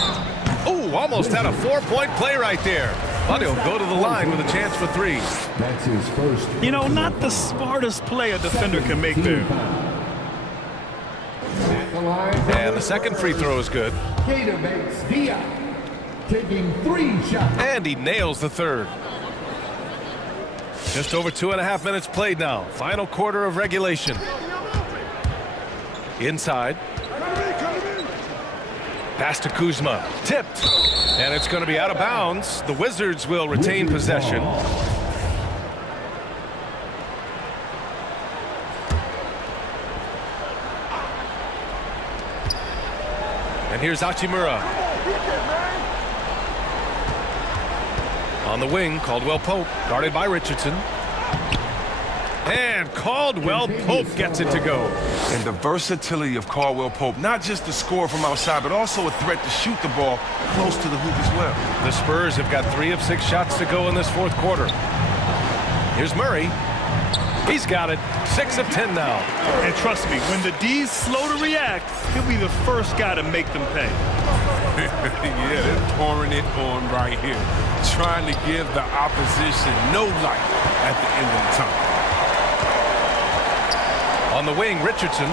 Oh, almost had a 4-point play right there. But he'll go to the line with a chance for 3. That's his first. You know, not the smartest play a defender can make there. And the second free throw is good. Bates Diop taking 3 shots. And he nails the third. Just over 2.5 minutes played now. Final quarter of regulation. Inside. Pass to Kuzma. Tipped. And it's going to be out of bounds. The Wizards will retain possession. And here's Hachimura. On the wing, Caldwell Pope, guarded by Richardson. And Caldwell Pope gets it to go. And the versatility of Caldwell Pope, not just the score from outside, but also a threat to shoot the ball close to the hoop as well. The Spurs have got 3 of 6 shots to go in this fourth quarter. Here's Murray. He's got it. 6 of 10 now. And trust me, when the D's slow to react, he'll be the first guy to make them pay. Yeah, they're pouring it on right here. Trying to give the opposition no light at the end of the tunnel. On the wing, Richardson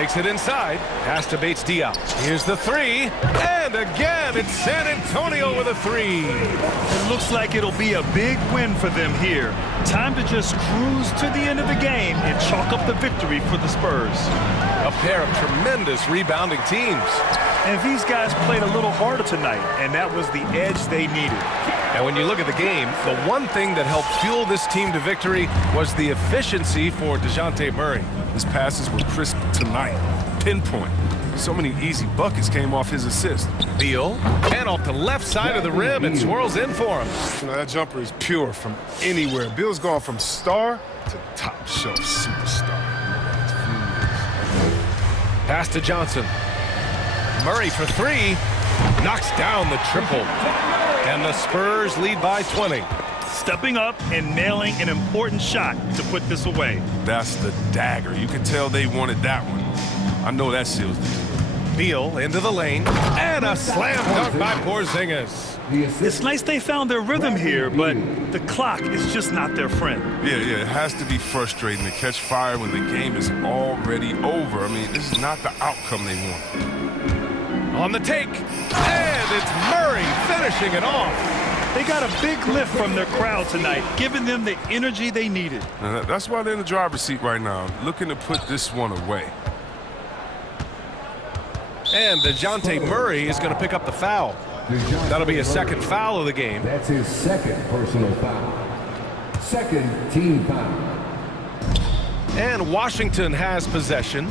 Takes it inside. Pass to Bates Diop. Here's the three. And again, it's San Antonio with a three. It looks like it'll be a big win for them here. Time to just cruise to the end of the game and chalk up the victory for the Spurs. A pair of tremendous rebounding teams. And these guys played a little harder tonight, and that was the edge they needed. And when you look at the game, the one thing that helped fuel this team to victory was the efficiency for DeJounte Murray. His passes were crisp tonight. Pinpoint. So many easy buckets came off his assist. Beal, and off the left side of the rim, it swirls in for him. You know, that jumper is pure from anywhere. Beal's gone from star to top shelf superstar. Pass to Johnson. Murray for three. Knocks down the triple. And the Spurs lead by 20. Stepping up and nailing an important shot to put this away. That's the dagger. You can tell they wanted that one. I know that seals the deal. Beal into the lane. And a slam dunk by Porzingis. It's nice they found their rhythm here, but the clock is just not their friend. Yeah, it has to be frustrating to catch fire when the game is already over. I mean, this is not the outcome they want. On the take, and it's Murray finishing it off. They got a big lift from their crowd tonight, giving them the energy they needed. That's why they're in the driver's seat right now, looking to put this one away. And DeJounte Murray is going to pick up the foul. That'll be his second foul of the game. That's his second personal foul. Second team foul. And Washington has possession.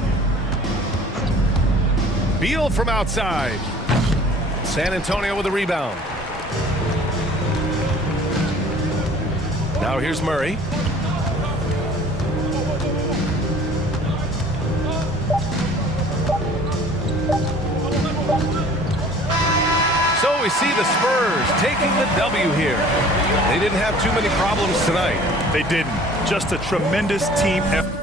Beal from outside. San Antonio with a rebound. Now here's Murray. So we see the Spurs taking the W here. They didn't have too many problems tonight. They didn't. Just a tremendous team effort.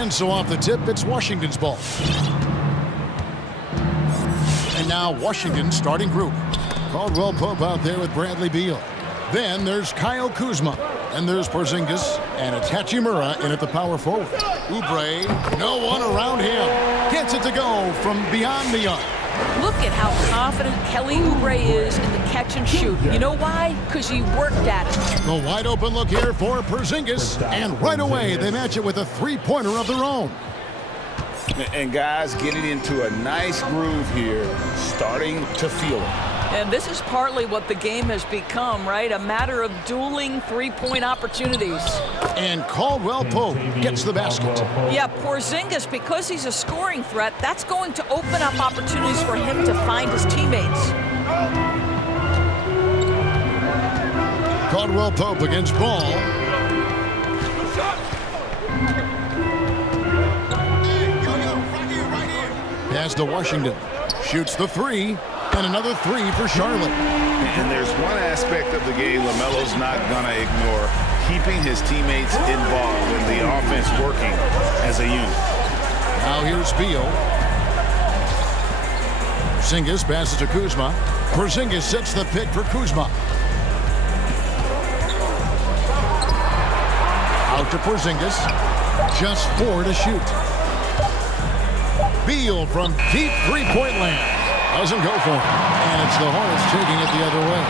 And so off the tip, it's Washington's ball. And now Washington's starting group. Caldwell Pope out there with Bradley Beal. Then there's Kyle Kuzma. And there's Porzingis. And it's Hachimura in at the power forward. Oubre, no one around him. Gets it to go from beyond the arc. Look at how confident Kelly Oubre is in the catch and shoot. You know why? Because he worked at it. The wide open look here for Porzingis. And right away, they match it with a three-pointer of their own. And guys getting into a nice groove here, starting to feel it. And this is partly what the game has become, right? A matter of dueling three-point opportunities. And Caldwell Pope gets the basket. Yeah, Porzingis, because he's a scoring threat, that's going to open up opportunities for him to find his teammates. Caldwell Pope against Ball. Pass to Washington. Shoots the three. And another three for Charlotte. And there's one aspect of the game LaMelo's not going to ignore. Keeping his teammates involved in the offense working as a unit. Now here's Beal. Porzingis passes to Kuzma. Porzingis sets the pick for Kuzma. Out to Porzingis. Just 4 to shoot. Beal from deep three-point land. Doesn't go for it. And it's the Hornets taking it the other way.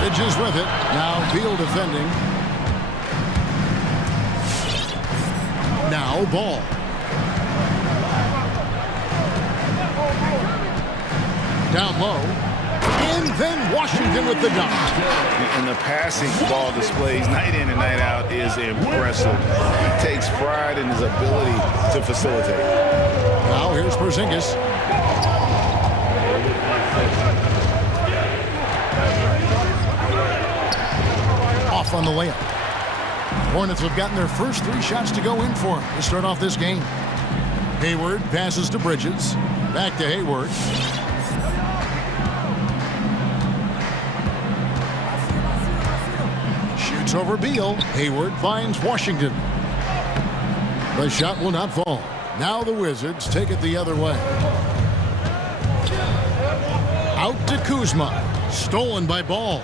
Bridges with it. Now Beal defending. Now Ball. Down low. And then Washington with the dunk. And the passing ball displays night in and night out is impressive. He takes pride in his ability to facilitate. Now here's Porzingis. Off on the layup. Hornets have gotten their first 3 shots to go in for to start off this game. Hayward passes to Bridges. Back to Hayward. Shoots over Beal. Hayward finds Washington. The shot will not fall. Now the Wizards take it the other way. Out to Kuzma. Stolen by Ball.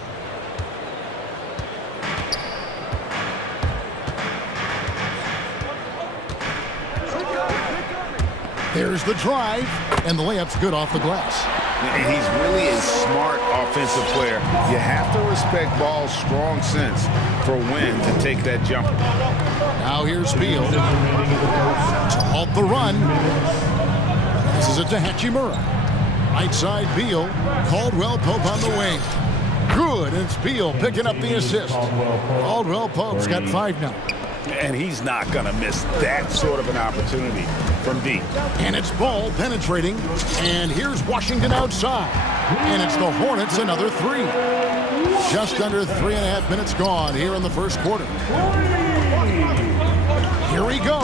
There's the drive, and the layup's good off the glass. And he's really a smart offensive player. You have to respect Ball's strong sense for when to take that jumper. Now here's Beal to halt the run. Passes it to Hachimura. Right side Beal. Caldwell Pope on the wing. Good, and it's Beal picking up the assist. Caldwell Pope's got 5 now. And he's not going to miss that sort of an opportunity from deep. And it's Ball penetrating. And here's Washington outside. And it's the Hornets another 3. Just under 3.5 minutes gone here in the first quarter. Here we go.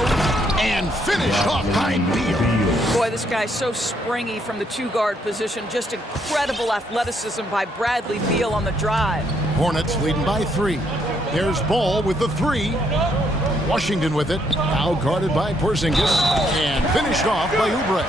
And finished off by Beal. Boy, this guy's so springy from the 2-guard position. Just incredible athleticism by Bradley Beal on the drive. Hornets leading by 3. There's Ball with the 3. Washington with it. Now guarded by Porzingis. And finished off by Oubre.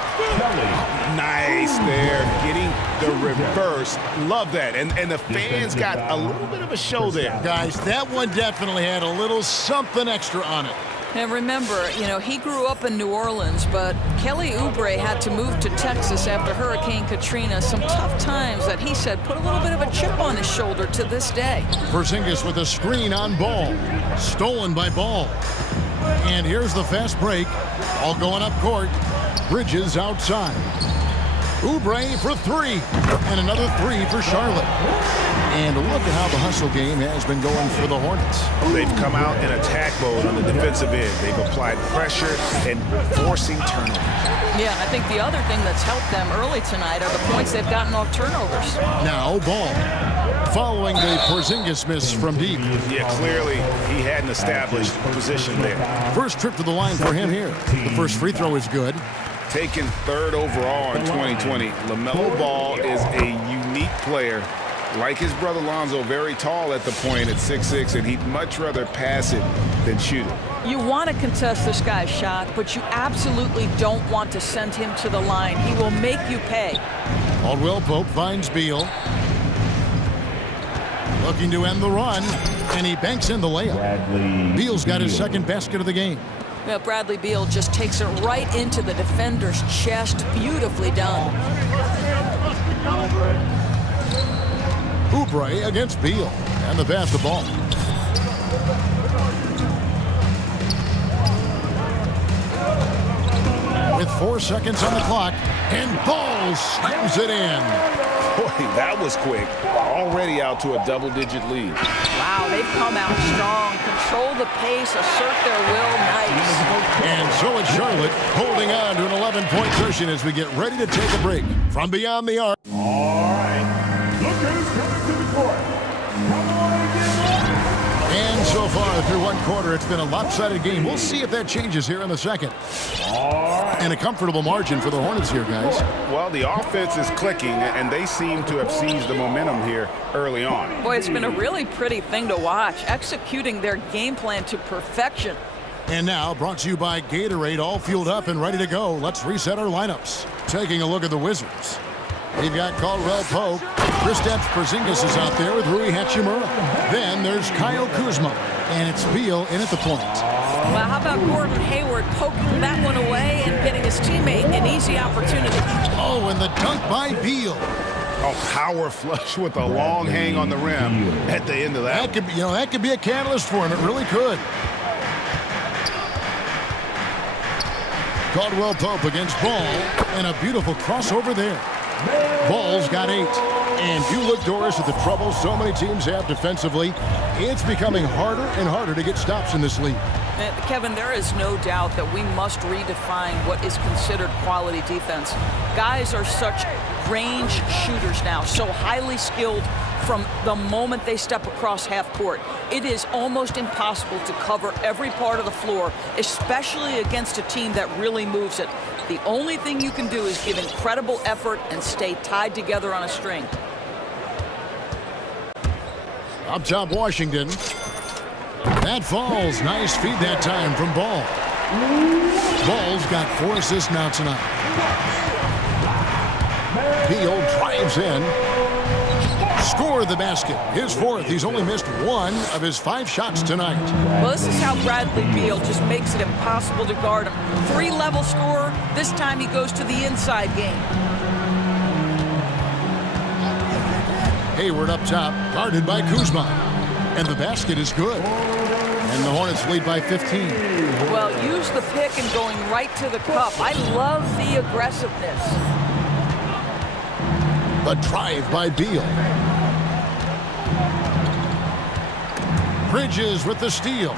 Nice there. Getting the reverse. Love that. And the fans got a little bit of a show there. Guys, that one definitely had a little something extra on it. And remember, you know, he grew up in New Orleans, but Kelly Oubre had to move to Texas after Hurricane Katrina. Some tough times that he said put a little bit of a chip on his shoulder to this day. Porzingis with a screen on Ball. Stolen by Ball. And here's the fast break. All going up court. Bridges outside. Oubre for 3. And another 3 for Charlotte. And look at how the hustle game has been going for the Hornets. They've come out in attack mode on the defensive end. They've applied pressure and forcing turnovers. Yeah, and I think the other thing that's helped them early tonight are the points they've gotten off turnovers. Now Ball. Following the Porzingis miss from deep. Yeah, clearly he hadn't established position there. First trip to the line for him here. The first free throw is good. Taken 3rd overall in 2020, LaMelo Ball is a unique player Like his brother Lonzo, very tall at the point at 6'6", and he'd much rather pass it than shoot it. You want to contest this guy's shot, but you absolutely don't want to send him to the line. He will make you pay. Caldwell Pope finds Beal. Looking to end the run, and he banks in the layup. Beal's got his second basket of the game. Well, Bradley Beal just takes it right into the defender's chest. Beautifully done. Oubre against Beal, and the pass the ball. With 4 seconds on the clock, and Ball slams it in. Boy, that was quick. Already out to a double-digit lead. Wow, they've come out strong. Control the pace, assert their will. Nice. And so it's Charlotte holding on to an 11-point cushion as we get ready to take a break. From beyond the arc. All right. Look who's coming to the court. Come on and get ready. And so far through one quarter, it's been a lopsided game. We'll see if that changes here in the second. All right. And a comfortable margin for the Hornets here, guys. Well, the offense is clicking, and they seem to have seized the momentum here early on. Boy, it's been a really pretty thing to watch, executing their game plan to perfection. And now, brought to you by Gatorade, all fueled up and ready to go. Let's reset our lineups. Taking a look at the Wizards. We've got Caldwell Pope. Kristaps Porzingis is out there with Rui Hachimura. Then there's Kyle Kuzma, and it's Beal in at the point. Well, how about Gordon Hayward poking that one away and getting his teammate an easy opportunity? Oh, and the dunk by Beal. A power flush with a long hang on the rim at the end of that. That could be a catalyst for him. It really could. Caldwell Pope against Ball, and a beautiful crossover there. Ball's got 8. And you look, Doris, at the trouble so many teams have defensively. It's becoming harder and harder to get stops in this league. Kevin, there is no doubt that we must redefine what is considered quality defense. Guys are such range shooters now, so highly skilled from the moment they step across half court. It is almost impossible to cover every part of the floor, especially against a team that really moves it. The only thing you can do is give incredible effort and stay tied together on a string. Up top, Washington. That falls. Nice feed that time from Ball. Ball's got 4 assists now tonight. Beal drives in. Scored the basket. His 4th. He's only missed 1 of his 5 shots tonight. Well, this is how Bradley Beal just makes it impossible to guard him. 3-level scorer. This time he goes to the inside game. Hayward up top, guarded by Kuzma. And the basket is good. And the Hornets lead by 15. Well, use the pick and going right to the cup. I love the aggressiveness. The drive by Beal. Bridges with the steal.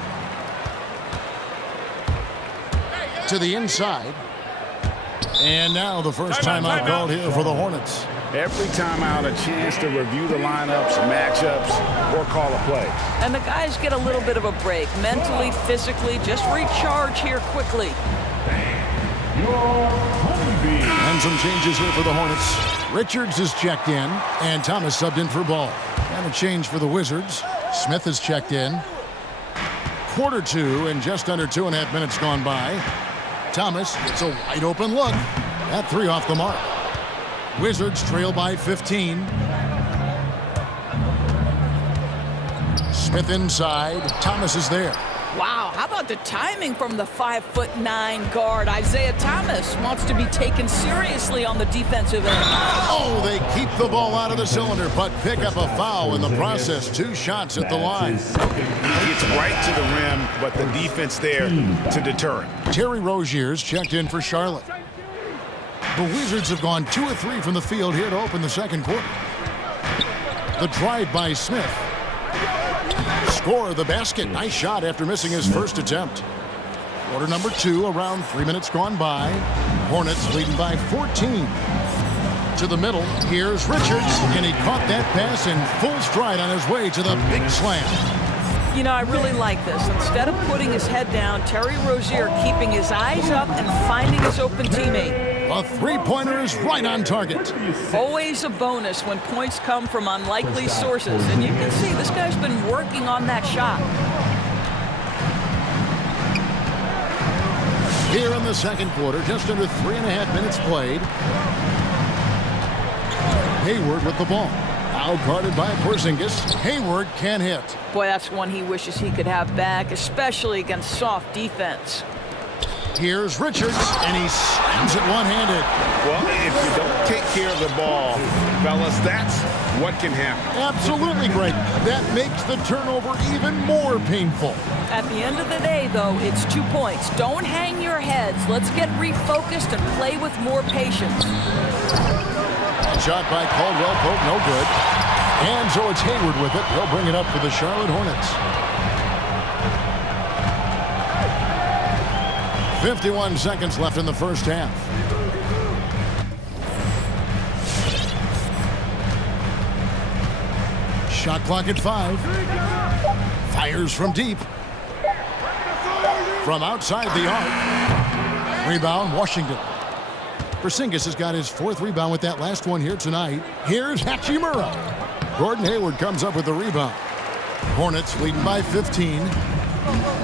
To the inside. And now the first timeout called here for the Hornets. Every timeout, a chance to review the lineups, matchups, or call a play. And the guys get a little bit of a break, mentally, physically, just recharge here quickly. And some changes here for the Hornets. Richards is checked in, and Thomas subbed in for Ball. And a change for the Wizards. Smith is checked in. Quarter 2, and just under 2.5 minutes gone by. Thomas gets a wide open look. That 3 off the mark. Wizards trail by 15. Smith inside. Thomas is there. Wow, how about the timing from the 5'9" guard? Isaiah Thomas wants to be taken seriously on the defensive end. Oh, they keep the ball out of the cylinder, but pick up a foul in the process. 2 shots at the line. He gets right to the rim, but the defense there to deter him. Terry Rozier's checked in for Charlotte. The Wizards have gone 2 of 3 from the field here to open the second quarter. The drive by Smith. Score the basket. Nice shot after missing his first attempt. Quarter number 2, around 3 minutes gone by. Hornets leading by 14. To the middle, here's Richards, and he caught that pass in full stride on his way to the big slam. You know, I really like this. Instead of putting his head down, Terry Rozier keeping his eyes up and finding his open teammate. A three-pointer is right on target. Always a bonus when points come from unlikely sources. And you can see this guy's been working on that shot. Here in the second quarter, just under 3.5 minutes played. Hayward with the ball. Now guarded by Porzingis. Hayward can't hit. Boy, that's one he wishes he could have back, especially against soft defense. Here's Richards, and he slams it one-handed. Well, if you don't take care of the ball, fellas, that's what can happen. Absolutely, Greg. That makes the turnover even more painful. At the end of the day, though, it's 2 points. Don't hang your heads. Let's get refocused and play with more patience. Shot by Caldwell Pope, no good. And so it's Hayward with it. He'll bring it up for the Charlotte Hornets. 51 seconds left in the first half. Shot clock at 5. Fires from deep. From outside the arc. Rebound, Washington. Porzingis has got his 4th rebound with that last one here tonight. Here's Hachimura. Gordon Hayward comes up with the rebound. Hornets leading by 15.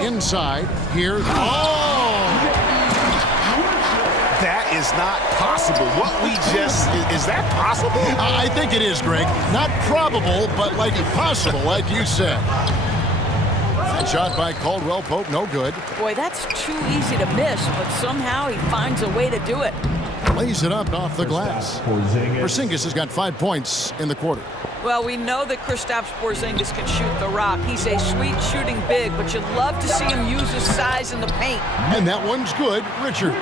Inside. Here's... That is not possible. What we just... Is that possible? I think it is, Greg. Not probable, but like possible, like you said. That shot by Caldwell Pope, no good. Boy, that's too easy to miss, but somehow he finds a way to do it. Lays it up off the glass. Porzingis has got 5 points in the quarter. Well, we know that Kristaps Porzingis can shoot the rock. He's a sweet shooting big, but you'd love to see him use his size in the paint. And that one's good. Richards.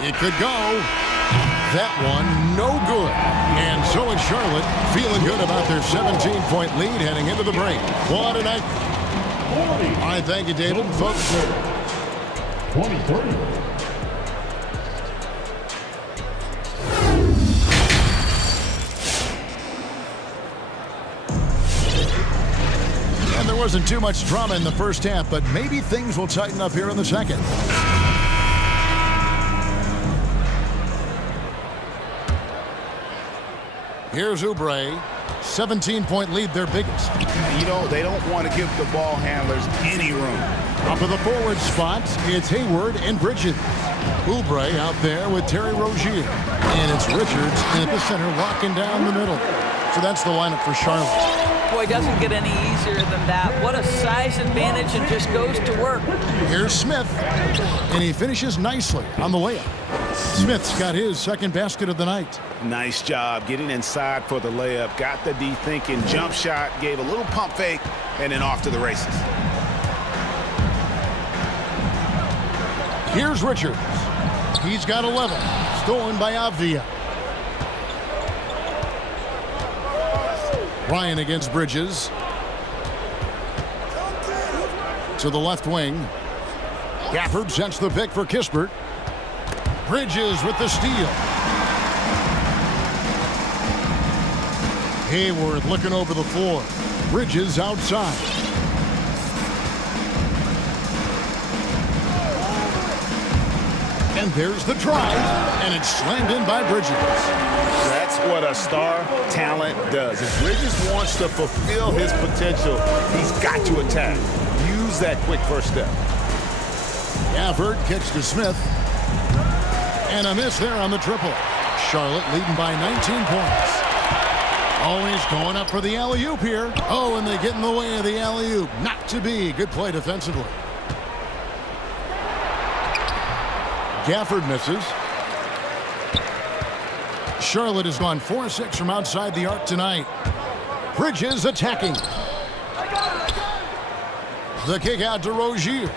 It could go. That one, no good. And so is Charlotte, feeling good about their 17-point lead heading into the break. What a night. All right, thank you, David. Folks. 23. And there wasn't too much drama in the first half, but maybe things will tighten up here in the second. Here's Oubre. 17-point lead, their biggest. You know, they don't want to give the ball handlers any room. Up to the forward spot, it's Hayward and Bridges. Oubre out there with Terry Rozier. And it's Richards in at the center, walking down the middle. So that's the lineup for Charlotte. Boy, doesn't get any easier than that. What a size advantage, and just goes to work. Here's Smith, and he finishes nicely on the layup. Smith's got his second basket of the night. Nice job getting inside for the layup. Got the D thinking, jump shot, gave a little pump fake, and then off to the races. Here's Richards. He's got 11. Stolen by Avdia. Ryan against Bridges. To the left wing. Gafford sends the pick for Kispert. Bridges with the steal. Hayward looking over the floor. Bridges outside. And there's the drive, and it's slammed in by Bridges. That's what a star talent does. If Bridges wants to fulfill his potential, he's got to attack. Use that quick first step. Gafford kicks to Smith. And a miss there on the triple. Charlotte leading by 19 points. Always going up for the alley-oop here. Oh, and they get in the way of the alley-oop. Not to be. Good play defensively. Gafford misses. Charlotte has gone 4-6 from outside the arc tonight. Bridges attacking. The kick out to Rozier.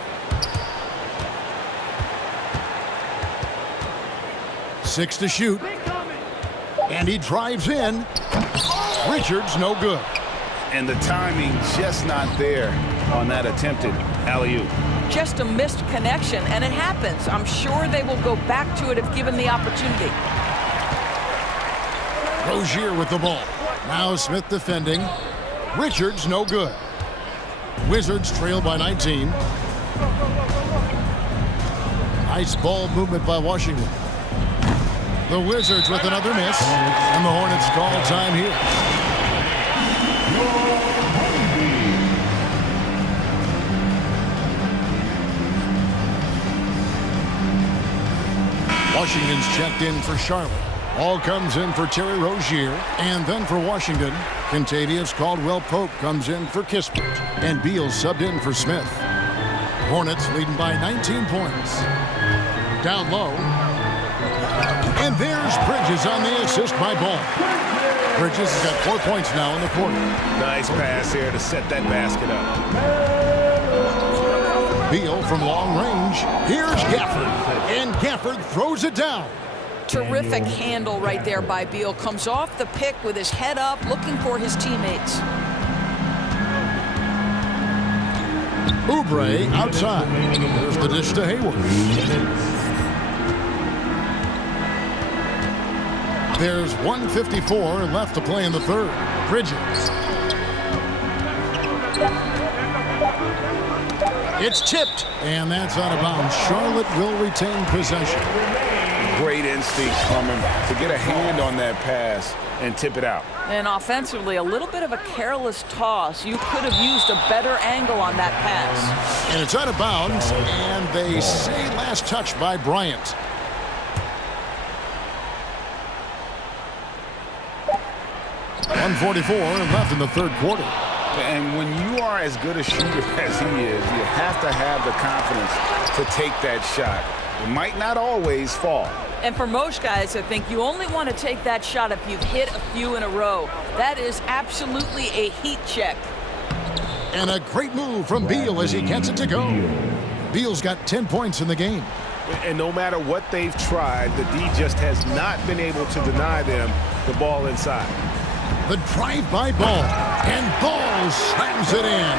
6 to shoot. And he drives in. Richards no good. And the timing just not there on that attempted alley-oop. Just a missed connection, and it happens. I'm sure they will go back to it if given the opportunity. Rozier with the ball. Now Smith defending. Richards no good. Wizards trail by 19. Nice ball movement by Washington. The Wizards with another miss, and the Hornets call time here. Washington's checked in for Charlotte. Ball comes in for Terry Rozier, and then for Washington, Kentavious Caldwell-Pope comes in for Kispert, and Beal subbed in for Smith. Hornets leading by 19 points. Down low. And there's Bridges on the assist by Ball. Bridges has got 4 points now in the quarter. Nice pass here to set that basket up. Beal from long range. Here's Gafford. And Gafford throws it down. Terrific handle right there by Beal. Comes off the pick with his head up, looking for his teammates. Oubre outside. There's the dish to Hayward. There's 1:54 left to play in the third. Bridges. It's tipped, and that's out of bounds. Charlotte will retain possession. Great instinct from him to get a hand on that pass and tip it out. And offensively, a little bit of a careless toss. You could have used a better angle on that pass. And it's out of bounds, and they say last touch by Bryant. .144 left in the third quarter. And when you are as good a shooter as he is, you have to have the confidence to take that shot. It might not always fall. And for most guys, I think you only want to take that shot if you've hit a few in a row. That is absolutely a heat check. And a great move from Beal as he gets it to go. Beal's got 10 points in the game. And no matter what they've tried, the D just has not been able to deny them the ball inside. The drive by Ball, and Ball slams it in.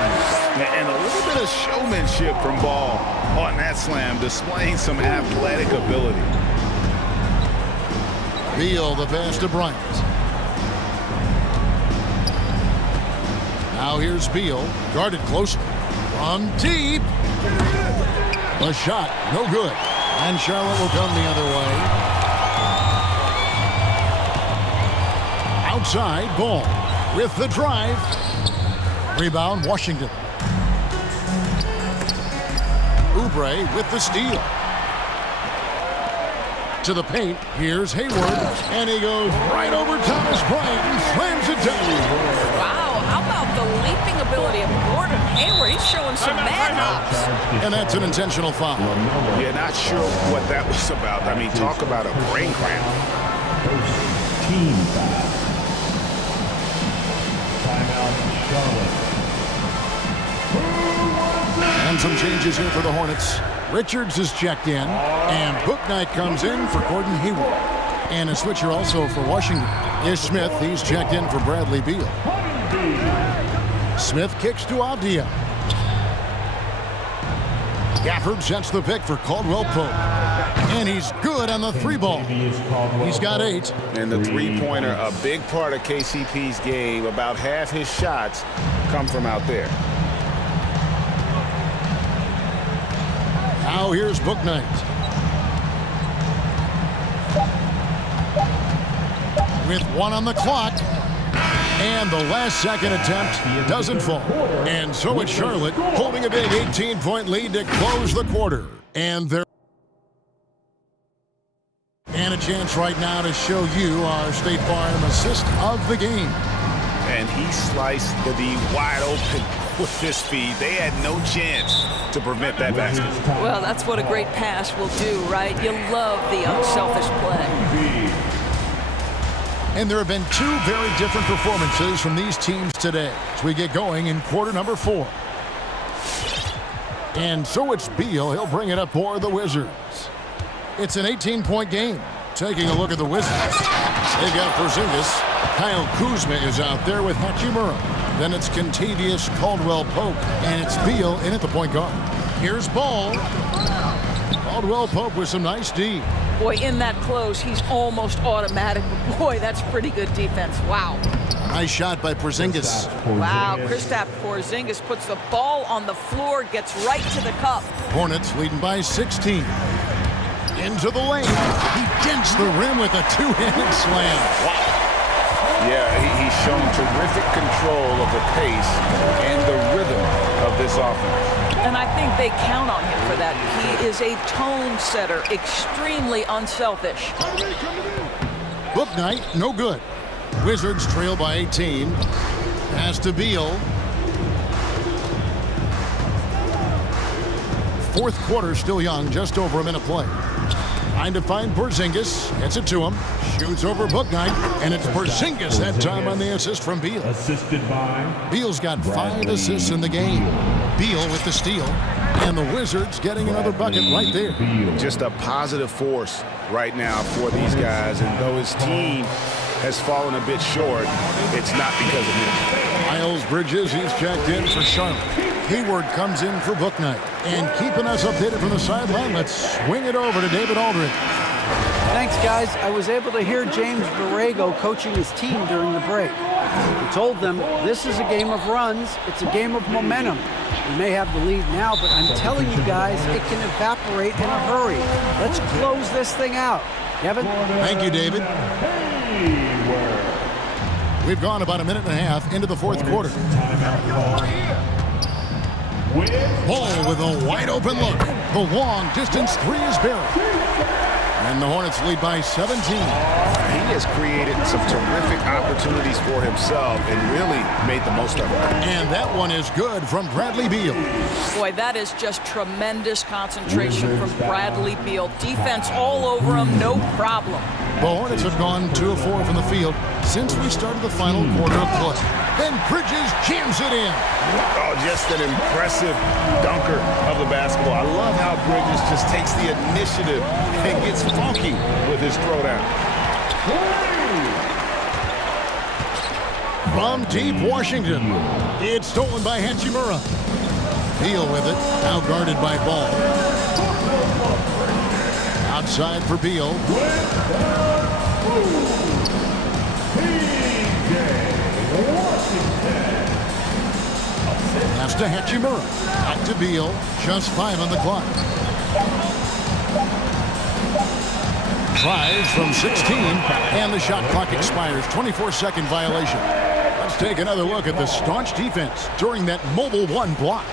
And a little bit of showmanship from Ball on that slam, displaying some athletic ability. Beal, the pass to Bryant. Now here's Beal, guarded closely. From deep. A shot, no good. And Charlotte will come the other way. Outside, Ball with the drive. Rebound, Washington. Oubre with the steal. To the paint, here's Hayward, and he goes right over Thomas Bryant and slams it down. Wow, how about the leaping ability of Gordon Hayward? He's showing some mad hops. And that's an intentional foul. Yeah, not sure what that was about. I mean, talk about a brain cramp. Team foul. Timeout, Charlotte. And some changes here for the Hornets. Richards is checked in, and Bouknight comes in for Gordon Hayward. And a switcher also for Washington is Smith. He's checked in for Bradley Beal. Smith kicks to Avdia. Gafford sets the pick for Caldwell-Pope. And he's good on the three ball. He's got 8. And the three-pointer, a big part of KCP's game. About half his shots come from out there. Now here's Bouknight. With 1 on the clock. And the last second attempt doesn't fall. And so it's Charlotte holding a big 18-point lead to close the quarter. And they're and a chance right now to show you our State Farm assist of the game. And he sliced the D wide open with his feed. They had no chance to prevent that basket. Well, that's what a great pass will do, right? You love the unselfish play. And there have been 2 very different performances from these teams today as we get going in quarter number 4. And so it's Beal. He'll bring it up for the Wizards. It's an 18-point game. Taking a look at the Wizards. They've got Porzingis. Kyle Kuzma is out there with Hachimura. Then it's Kentavious Caldwell-Pope. And it's Beal in at the point guard. Here's Ball. Caldwell-Pope with some nice D. Boy, in that close, he's almost automatic. But boy, that's pretty good defense. Wow. Nice shot by Porzingis. Wow, Kristaps Porzingis puts the ball on the floor, gets right to the cup. Hornets leading by 16. Into the lane. He dents the rim with a two-handed slam. Wow. Yeah, he's shown terrific control of the pace and the rhythm of this offense. And I think they count on him for that. He is a tone setter, extremely unselfish. Book night, no good. Wizards trail by 18. Pass to Beal. Fourth quarter still young, just over a minute play. Trying to find Porzingis. Gets it to him. Shoots over Book night, and it's Porzingis that time on the assist from Beal. Assisted by Beal's got 5 assists in the game. Beal with the steal, and the Wizards getting another bucket right there. Just a positive force right now for these guys, and though his team has fallen a bit short, it's not because of him. Miles Bridges, he's checked in for Charlotte. Hayward comes in for Book night. And keeping us updated from the sideline, let's swing it over to David Aldridge. Thanks, guys. I was able to hear James Borrego coaching his team during the break. He told them, this is a game of runs. It's a game of momentum. We may have the lead now, but I'm telling you guys, it can evaporate in a hurry. Let's close this thing out. Kevin? Thank you, David. We've gone about a minute and a half into the fourth quarter. Ball with a wide open look. The long distance three is buried. And the Hornets lead by 17. He has created some terrific opportunities for himself and really made the most of it. And that one is good from Bradley Beal. Boy, that is just tremendous concentration from Bradley Beal. Defense all over him, no problem. The Hornets have gone 2 of 4 from the field since we started the final quarter of play. Then Bridges jams it in. Oh, just an impressive dunker of the basketball. I love how Bridges just takes the initiative and gets funky with his throwdown. From deep Washington, it's stolen by Hachimura. Beal with it, now guarded by Ball. Outside for Beal. Pass to Hachimura. Back to Beal. Just 5 on the clock. Tries from 16, and the shot clock expires. 24-second violation. Let's take another look at the staunch defense during that mobile one block.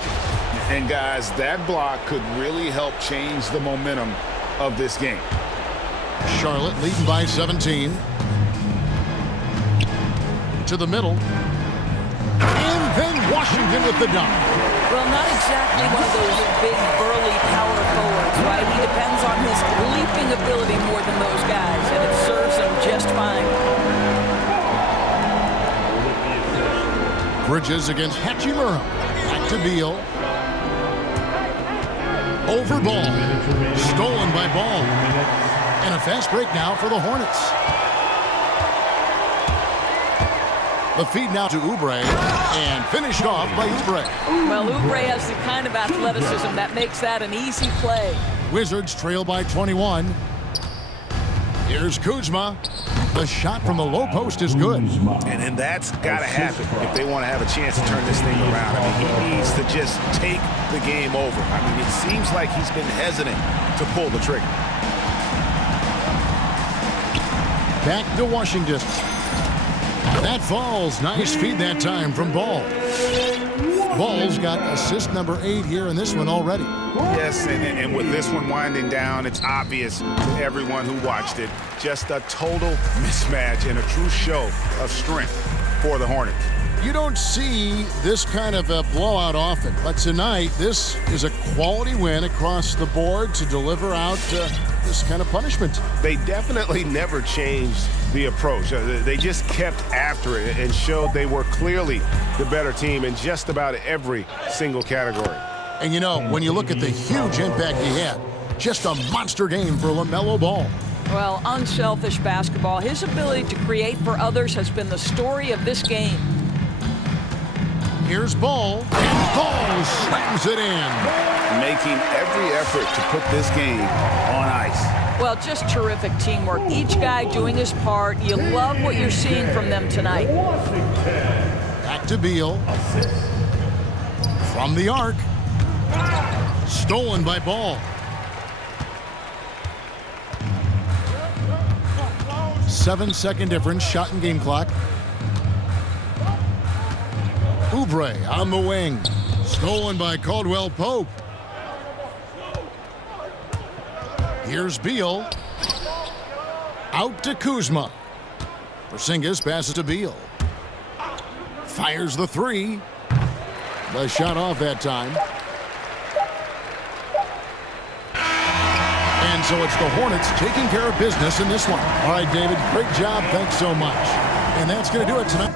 And guys, that block could really help change the momentum of this game. Charlotte leading by 17. To the middle. And then Washington with the dunk. Well, not exactly one of those big, burly power forwards, right? He depends on his leaping ability more than those guys, and it serves him just fine. Bridges against Hachimura. Back to Beal. Over Ball. Stolen by Ball. And a fast break now for the Hornets. The feed now to Oubre, and finished off by Oubre. Well, Oubre has the kind of athleticism that makes that an easy play. Wizards trail by 21. Here's Kuzma. The shot from the low post is good. And that's got to happen if they want to have a chance to turn this thing around. I mean, he needs to just take the game over. I mean, it seems like he's been hesitant to pull the trigger. Back to Washington. That falls. Nice feed that time from Ball. Ball's got assist number 8 here in this one already. Yes, and with this one winding down, it's obvious to everyone who watched it. Just a total mismatch and a true show of strength for the Hornets. You don't see this kind of a blowout often, but tonight this is a quality win across the board to deliver out this kind of punishment. They definitely never changed the approach. They just kept after it and showed they were clearly the better team in just about every single category. And you know, when you look at the huge impact he had, just a monster game for LaMelo Ball. Well, unselfish basketball. His ability to create for others has been the story of this game. Here's Ball, and Ball slams it in. Making every effort to put this game on ice. Well, just terrific teamwork. Each guy doing his part. You love what you're seeing from them tonight. Back to Beal. From the arc. Stolen by Ball. 7-second difference, shot and game clock. Oubre on the wing. Stolen by Caldwell Pope. Here's Beal. Out to Kuzma. Porzingis passes to Beal. Fires the three. The shot off that time. And so it's the Hornets taking care of business in this one. All right, David, great job. Thanks so much. And that's going to do it tonight.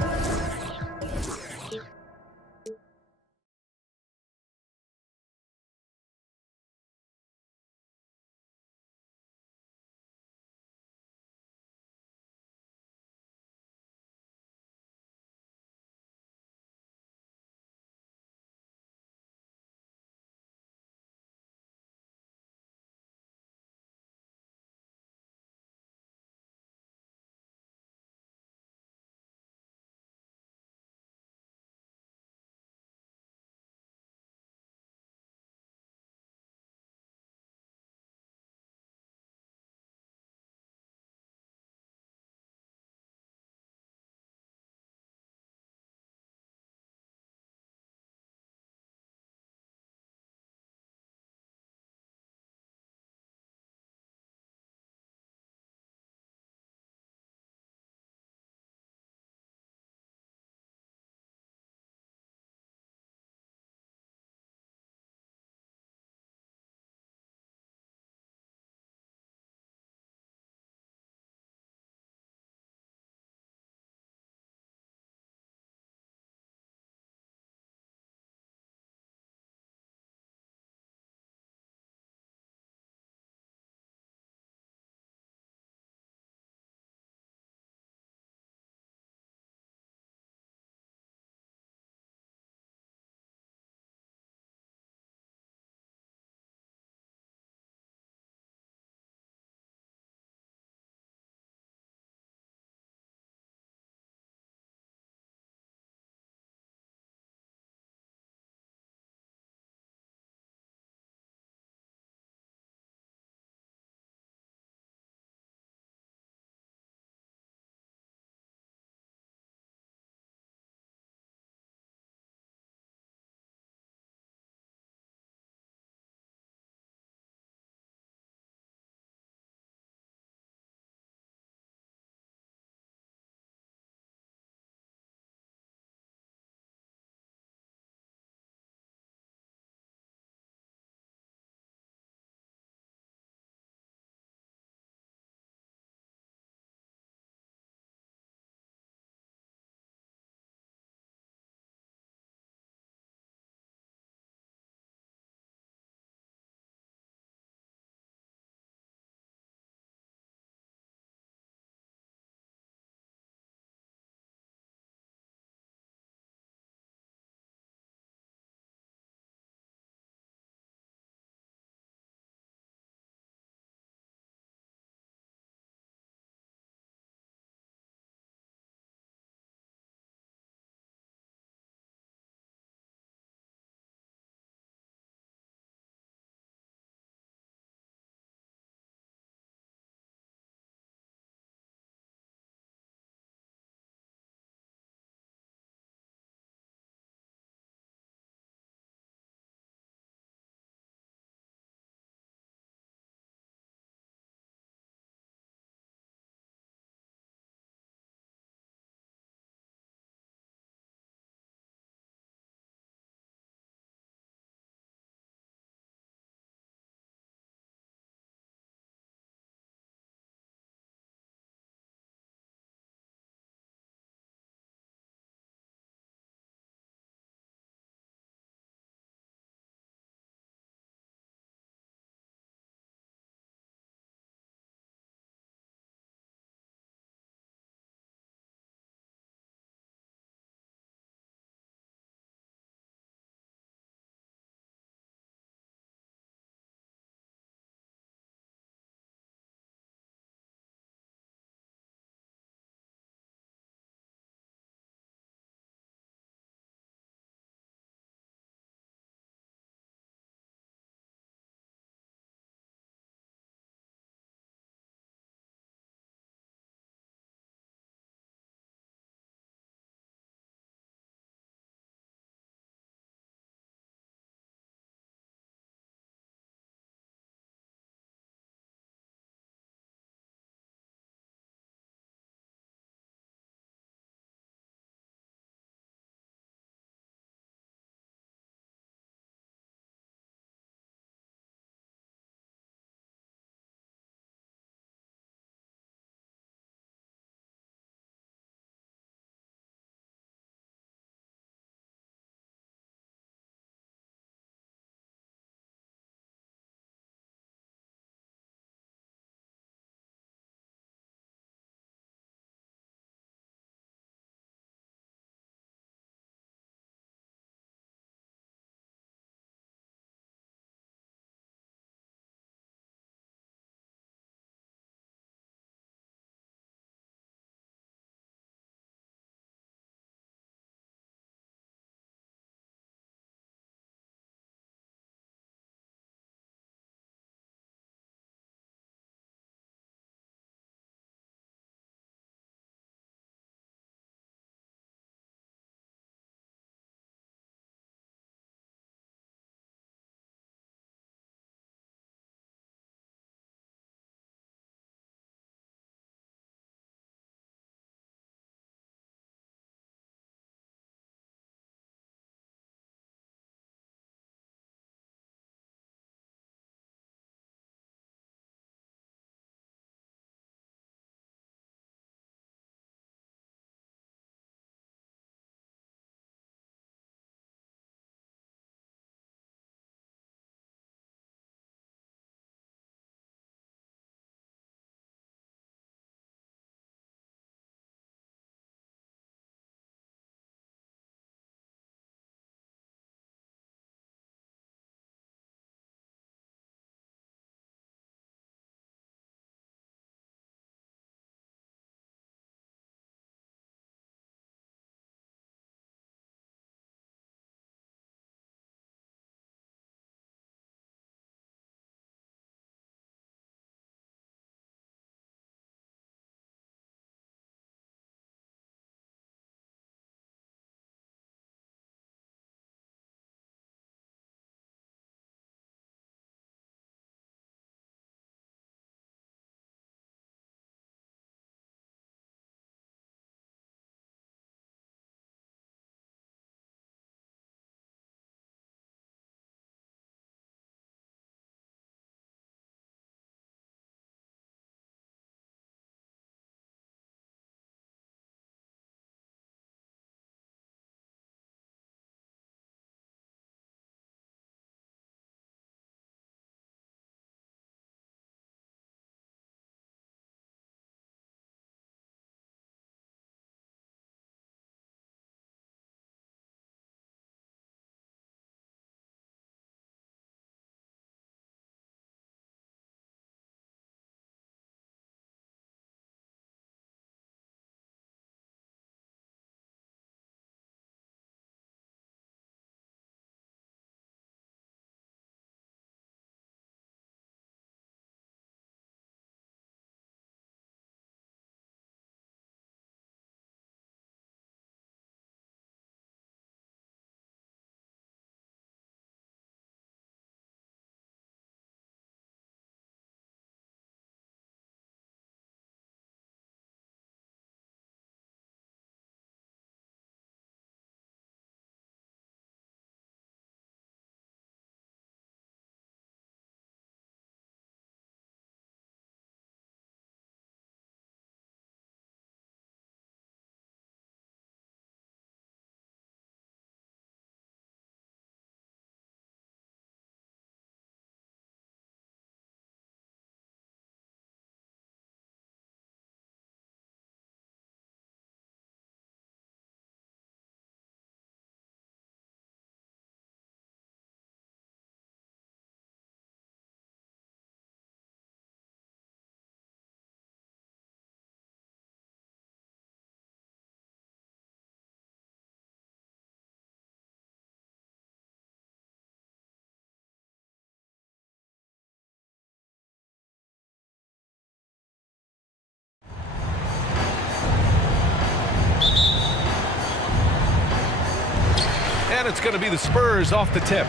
And it's going to be the Spurs off the tip.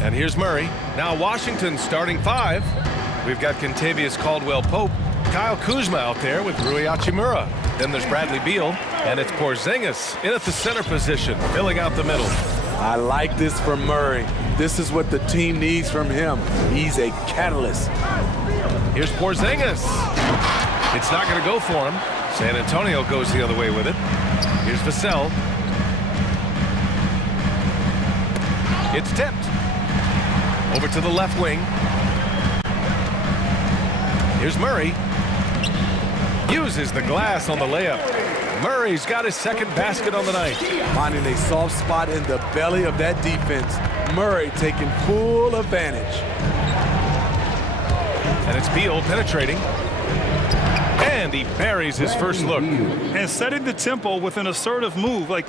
And here's Murray. Now Washington starting 5. We've got Kentavious Caldwell-Pope, Kyle Kuzma out there with Rui Hachimura. Then there's Bradley Beal, and it's Porzingis in at the center position, filling out the middle. I like this from Murray. This is what the team needs from him. He's a catalyst. Here's Porzingis. It's not going to go for him. San Antonio goes the other way with it. Here's Vassell. It's tipped. Over to the left wing. Here's Murray. Uses the glass on the layup. Murray's got his second basket on the night. Finding a soft spot in the belly of that defense. Murray taking full advantage. And it's Beal penetrating. And he buries his first look. And setting the tempo with an assertive move. Like,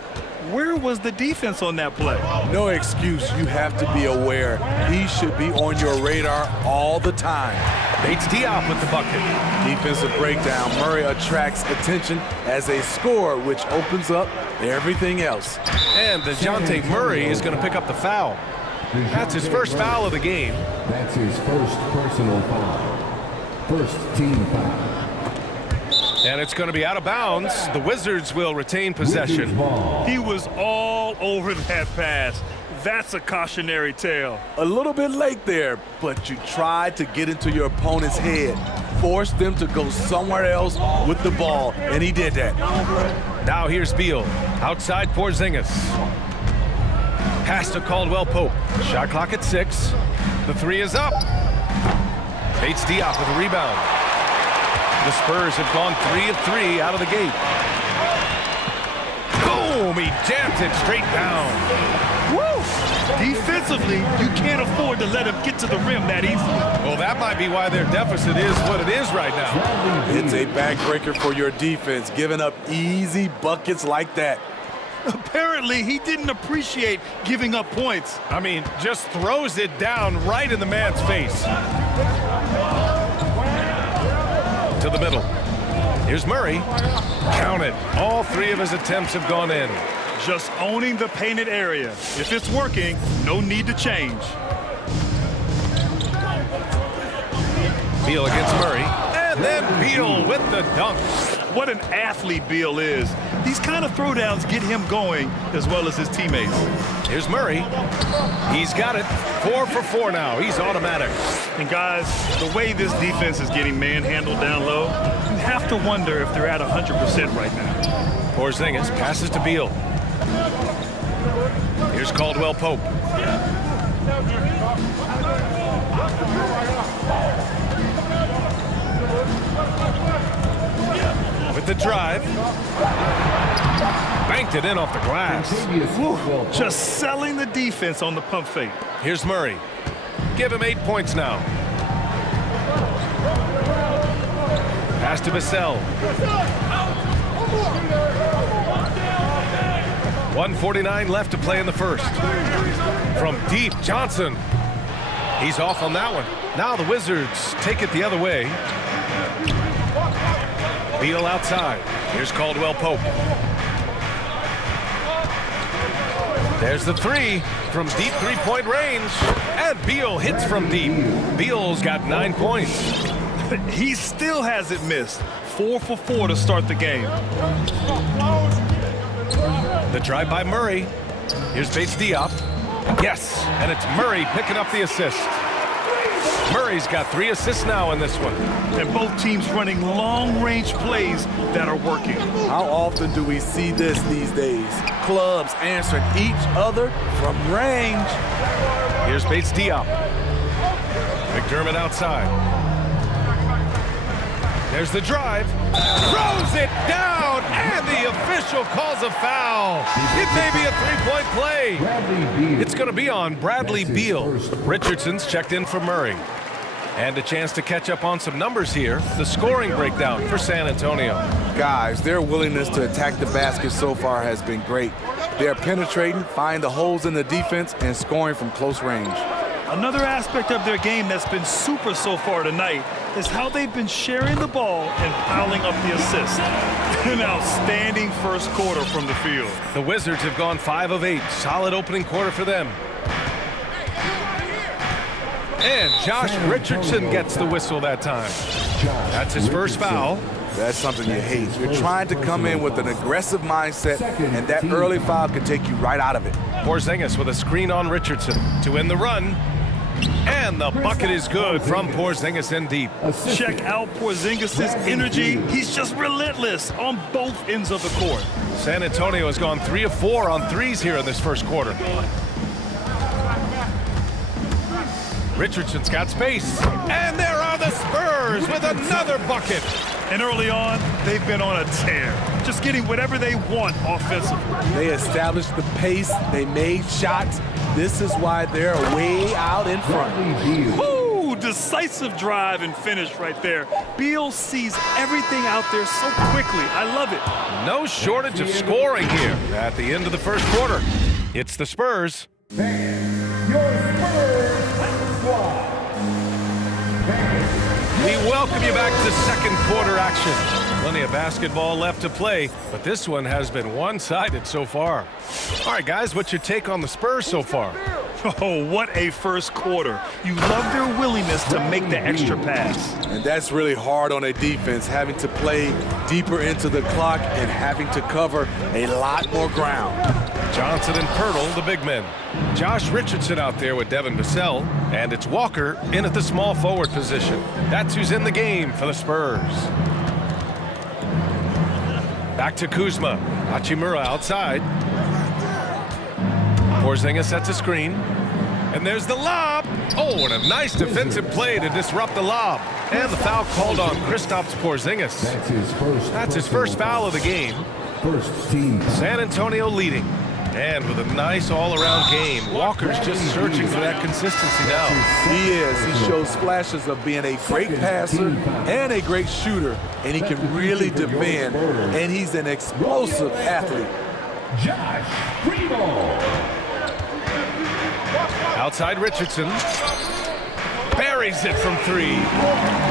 where was the defense on that play? No excuse. You have to be aware. He should be on your radar all the time. Bates Diop with the bucket. Defensive breakdown. Murray attracts attention as a scorer, which opens up everything else. And DeJounte Murray is going to pick up the foul. That's his first foul of the game. That's his first personal foul. First team foul. And it's going to be out of bounds. The Wizards will retain possession. He was all over that pass. That's a cautionary tale. A little bit late there, but you tried to get into your opponent's head. Force them to go somewhere else with the ball, and he did that. Now here's Beal. Outside Porzingis. Pass to Caldwell-Pope. Shot clock at 6. The 3 is up. Bates Diop with a rebound. The Spurs have gone 3 of 3 out of the gate. Boom! He jams it straight down. Woo! Defensively, you can't afford to let him get to the rim that easily. Well, that might be why their deficit is what it is right now. It's a backbreaker for your defense, giving up easy buckets like that. Apparently, he didn't appreciate giving up points. I mean, just throws it down right in the man's face. To the middle. Here's Murray. Count it. All 3 of his attempts have gone in. Just owning the painted area. If it's working, no need to change. Beal against Murray. And then Beal with the dunk. What an athlete Beal is. These kind of throwdowns get him going as well as his teammates. Here's Murray. He's got it. 4 for 4 now. He's automatic. And guys, the way this defense is getting manhandled down low, you have to wonder if they're at 100% right now. Porzingis passes to Beal. Here's Caldwell-Pope. With the drive. Banked it in off the glass. Woo, just selling the defense on the pump fake. Here's Murray. Give him 8 points now. Pass to Vassell. 1:49 left to play in the first. From deep, Johnson. He's off on that one. Now the Wizards take it the other way. Beal outside. Here's Caldwell-Pope. There's the 3 from deep 3-point range. And Beal hits from deep. Beal's got 9 points. He still hasn't missed. 4 for 4 to start the game. The drive by Murray. Here's Bates Diop. Yes, and it's Murray picking up the assist. Murray's got 3 assists now in this one. And both teams running long-range plays that are working. How often do we see this these days? Clubs answering each other from range. Here's Bates Diop. McDermott outside. There's the drive. Throws it down, and the official calls a foul. It may be a 3-point play. It's going to be on Bradley Beal. Richardson's checked in for Murray. And a chance to catch up on some numbers here. The scoring breakdown for San Antonio. Guys, their willingness to attack the basket so far has been great. They're penetrating, finding the holes in the defense, and scoring from close range. Another aspect of their game that's been super so far tonight is how they've been sharing the ball and piling up the assists. An outstanding first quarter from the field. The Wizards have gone 5 of 8. Solid opening quarter for them. And Josh Richardson gets the whistle that time. That's his first foul. That's something you hate. You're trying to come in with an aggressive mindset, and that early foul can take you right out of it. Porzingis with a screen on Richardson to win the run. And the bucket is good from Porzingis in deep. Check out Porzingis' energy. He's just relentless on both ends of the court. San Antonio has gone 3 of 4 on threes here in this first quarter. Richardson's got space. And there are the Spurs with another bucket. And early on, they've been on a tear, just getting whatever they want offensively. They established the pace. They made shots. This is why they're way out in front. Ooh, decisive drive and finish right there. Beal sees everything out there so quickly. I love it. No shortage of scoring here at the end of the first quarter. It's the Spurs. We welcome you back to second quarter action. Plenty of basketball left to play, but this one has been one-sided so far. All right, guys, what's your take on the Spurs so far? Oh, what a first quarter. You love their willingness to make the extra pass. And that's really hard on a defense, having to play deeper into the clock and having to cover a lot more ground. Johnson and Pirtle, the big men. Josh Richardson out there with Devin Vassell, and it's Walker in at the small forward position. That's who's in the game for the Spurs. Back to Kuzma. Hachimura outside. Porzingis sets a screen. And there's the lob. Oh, and a nice defensive play to disrupt the lob. And the foul called on Kristaps Porzingis. That's his first foul of the game. First team. San Antonio leading. And with a nice all-around game, Walker's just searching for that consistency now. He is. He shows flashes of being a great passer and a great shooter, and he can really defend, and he's an explosive athlete. Josh Primo. Outside Richardson. Buries it from 3.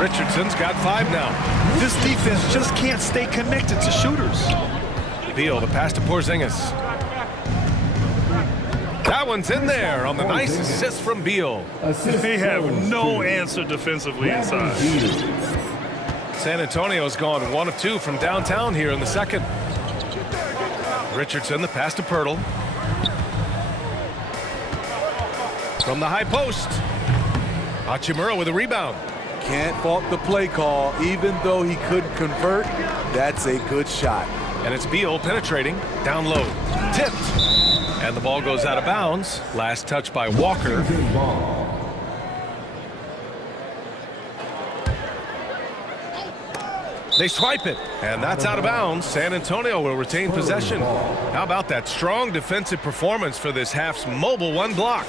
Richardson's got 5 now. This defense just can't stay connected to shooters. Beal, the pass to Porzingis. That one's in there on the nice assist from Beal. They have no answer defensively inside. San Antonio's gone 1 of 2 from downtown here in the second. Richardson, the pass to Pirtle. From the high post. Hachimura with a rebound. Can't fault the play call. Even though he couldn't convert, that's a good shot. And it's Beal penetrating, down low, tipped. And the ball goes out of bounds. Last touch by Walker. They swipe it, and that's out of bounds. San Antonio will retain possession. How about that strong defensive performance for this half's mobile 1 block?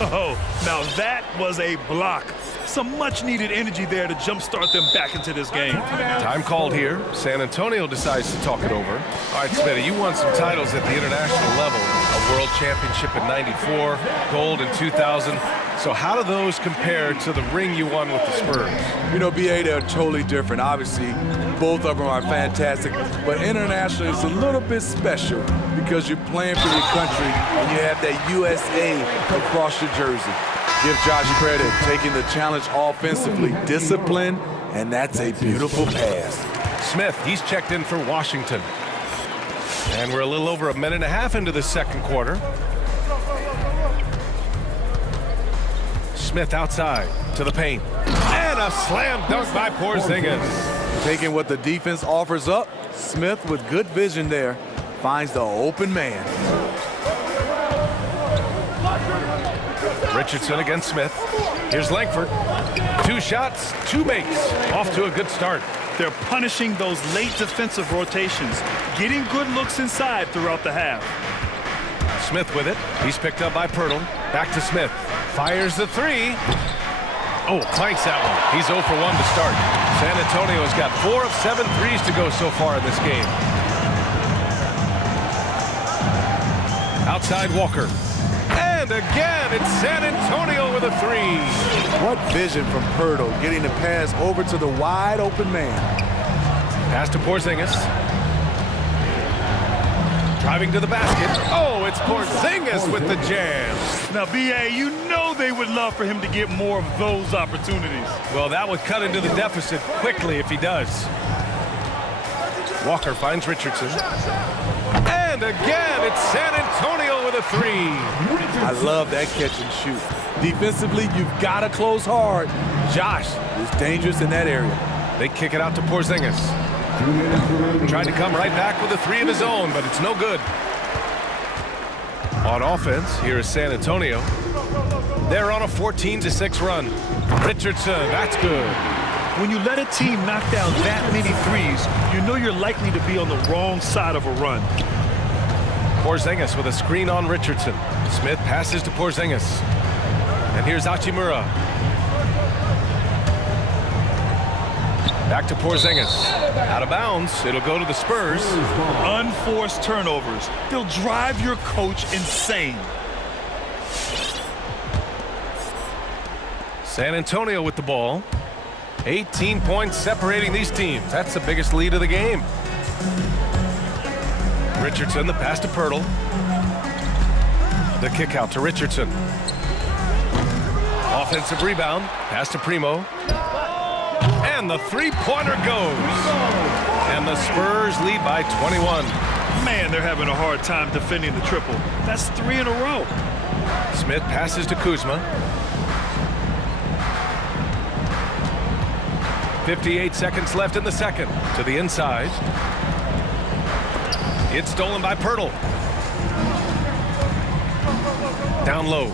Oh, now that was a block. Some much-needed energy there to jumpstart them back into this game. Time called here. San Antonio decides to talk it over. All right, Smitty, you won some titles at the international level. A world championship in '94, gold in 2000. So how do those compare to the ring you won with the Spurs? You know, BA, they're totally different. Obviously, both of them are fantastic. But international is a little bit special because you're playing for your country and you have that USA across your jersey. Give Josh credit, taking the challenge offensively, discipline, and that's a beautiful pass. Smith, he's checked in for Washington. And we're a little over 1.5 minutes into the second quarter. Smith outside to the paint. And a slam dunk by Porzingis. Taking what the defense offers up, Smith with good vision there finds the open man. Richardson against Smith. Here's Langford. 2 shots, 2 makes. Off to a good start. They're punishing those late defensive rotations, getting good looks inside throughout the half. Smith with it. He's picked up by Pirtle. Back to Smith. Fires the 3. Oh, clanks that one. He's 0 for 1 to start. San Antonio's got 4 of 7 threes to go so far in this game. Outside Walker. And again, it's San Antonio with a 3. What vision from Pirtle, getting the pass over to the wide open man. Pass to Porzingis. Driving to the basket. Oh, it's Porzingis with the jam. Now, B.A., you know they would love for him to get more of those opportunities. Well, that would cut into the deficit quickly if he does. Walker finds Richardson. And again, it's San Antonio with a three. I love that catch and shoot. Defensively, you've got to close hard. Josh is dangerous in that area. They kick it out to Porzingis. Trying to come right back with a three of his own, but it's no good. On offense, here is San Antonio. They're on a 14-6 run. Richardson, that's good. When you let a team knock down that many threes, you know you're likely to be on the wrong side of a run. Porzingis with a screen on Richardson. Smith passes to Porzingis. And here's Hachimura. Back to Porzingis. Out of bounds. It'll go to the Spurs. Unforced turnovers. They'll drive your coach insane. San Antonio with the ball. 18 points separating these teams. That's the biggest lead of the game. Richardson, the pass to Pirtle. The kick out to Richardson. Offensive rebound. Pass to Primo. And the three-pointer goes. And the Spurs lead by 21. Man, they're having a hard time defending the triple. That's 3 in a row. Smith passes to Kuzma. 58 seconds left in the second. To the inside. It's stolen by Pirtle. Down low.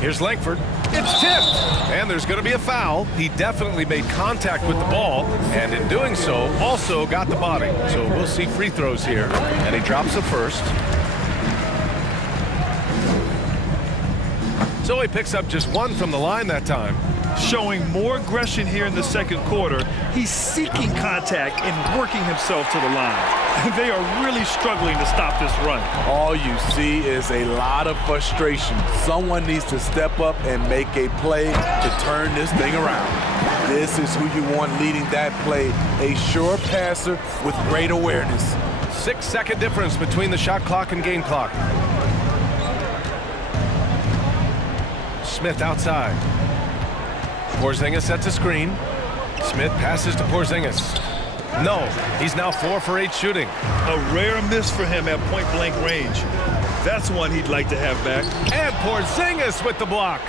Here's Langford. It's tipped. And there's going to be a foul. He definitely made contact with the ball, and in doing so, also got the body. So we'll see free throws here. And he drops the first. So he picks up just one from the line that time. Showing more aggression here in the second quarter. He's seeking contact and working himself to the line. They are really struggling to stop this run. All you see is a lot of frustration. Someone needs to step up and make a play to turn this thing around. This is who you want leading that play. A sure passer with great awareness. 6-second difference between the shot clock and game clock. Smith outside. Porzingis sets a screen. Smith passes to Porzingis. No, he's now 4 for 8 shooting. A rare miss for him at point-blank range. That's one he'd like to have back. And Porzingis with the block.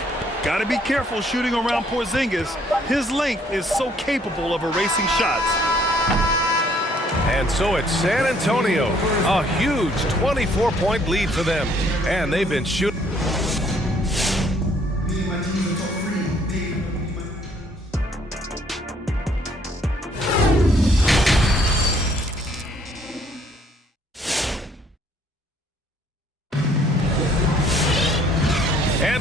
Got to be careful shooting around Porzingis. His length is so capable of erasing shots. And so it's San Antonio. A huge 24-point lead for them. And they've been shooting.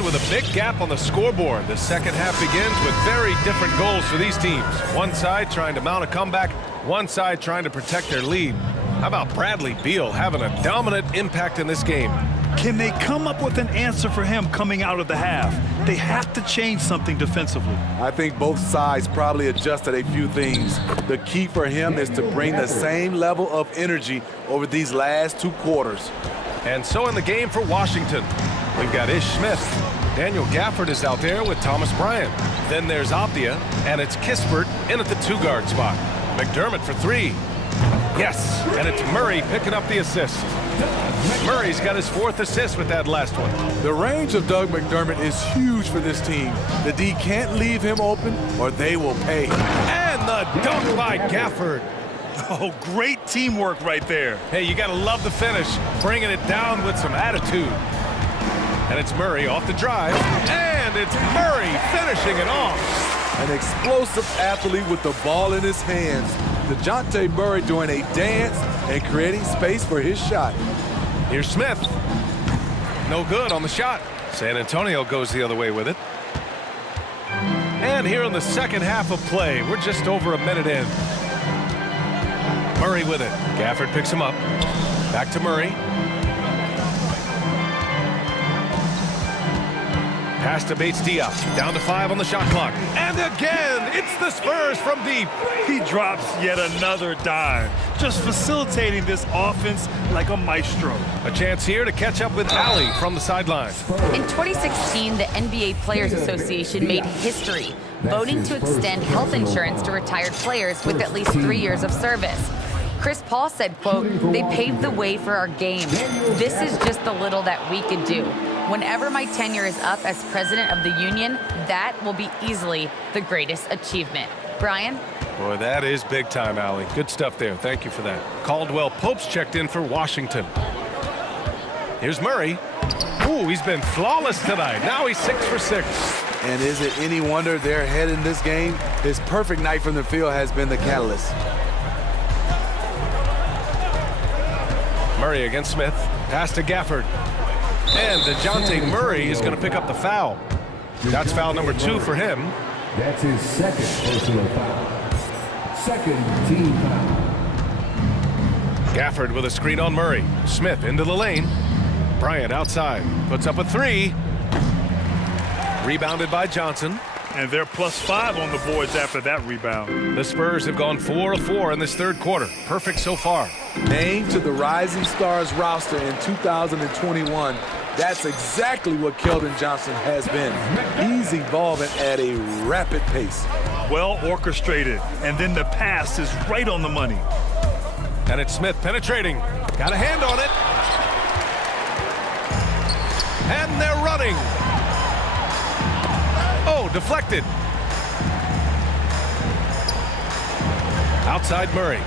With a big gap on the scoreboard, the second half begins with very different goals for these teams. One side trying to mount a comeback, one side trying to protect their lead. How about Bradley Beal having a dominant impact in this game? Can they come up with an answer for him coming out of the half? They have to change something defensively. I think both sides probably adjusted a few things. The key for him is to bring the same level of energy over these last 2 quarters. And so in the game for Washington, we've got Ish Smith. Daniel Gafford is out there with Thomas Bryant. Then there's Abdia, and it's Kispert in at the 2-guard spot. McDermott for 3. Yes, and it's Murray picking up the assist. Murray's got his 4th assist with that last one. The range of Doug McDermott is huge for this team. The D can't leave him open or they will pay. And the dunk by Gafford. Oh, great teamwork right there. Hey, you got to love the finish, bringing it down with some attitude. And it's Murray off the drive, and it's Murray finishing it off. An explosive athlete with the ball in his hands. DeJounte Murray doing a dance and creating space for his shot. Here's Smith. No good on the shot. San Antonio goes the other way with it. And here in the second half of play, we're just over a minute in. Murray with it. Gafford picks him up. Back to Murray. Pass to Bates Diop. Down to 5 on the shot clock. And again, it's the Spurs from deep. He drops yet another dime, just facilitating this offense like a maestro. A chance here to catch up with Allie from the sideline. In 2016, the NBA Players Association made history, voting to extend health insurance to retired players with at least 3 years of service. Chris Paul said, quote, "They paved the way for our game. This is just the little that we could do. Whenever my tenure is up as president of the union, that will be easily the greatest achievement." Brian? Boy, that is big time, Allie. Good stuff there. Thank you for that. Caldwell Pope's checked in for Washington. Here's Murray. Ooh, he's been flawless tonight. Now he's 6 for 6. And is it any wonder they're ahead in this game? His perfect night from the field has been the catalyst. Murray against Smith. Pass to Gafford. And DeJounte Murray is going to pick up the foul. That's foul number 2 for him. That's his second personal foul. Second team foul. Gafford with a screen on Murray. Smith into the lane. Bryant outside. Puts up a 3. Rebounded by Johnson. And they're +5 on the boards after that rebound. The Spurs have gone 4 of 4 in this third quarter. Perfect so far. Named to the Rising Stars roster in 2021. That's exactly what Keldon Johnson has been. He's evolving at a rapid pace. Well orchestrated, and then the pass is right on the money. And it's Smith penetrating. Got a hand on it. And they're running. Oh, deflected. Outside Murray.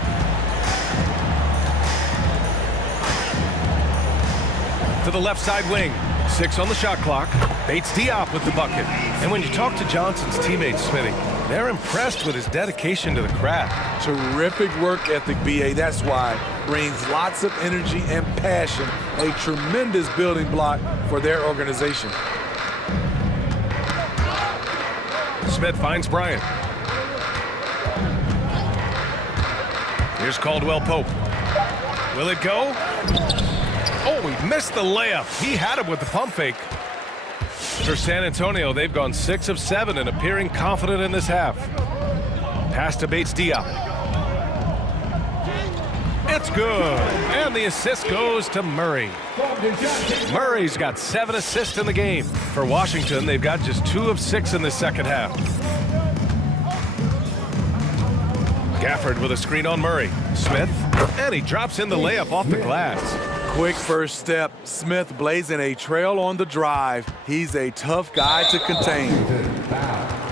To the left side wing. 6 on the shot clock. Bates Diop with the bucket. And when you talk to Johnson's teammates, Smitty, they're impressed with his dedication to the craft. Terrific work ethic, BA. That's why. Brings lots of energy and passion. A tremendous building block for their organization. Smith finds Bryant. Here's Caldwell Pope. Will it go? Oh, he missed the layup. He had him with the pump fake. For San Antonio, they've gone 6 of 7 and appearing confident in this half. Pass to Bates Diop. It's good. And the assist goes to Murray. Murray's got 7 assists in the game. For Washington, they've got just 2 of 6 in the second half. Gafford with a screen on Murray. Smith, and he drops in the layup off the glass. Quick first step. Smith blazing a trail on the drive. He's a tough guy to contain.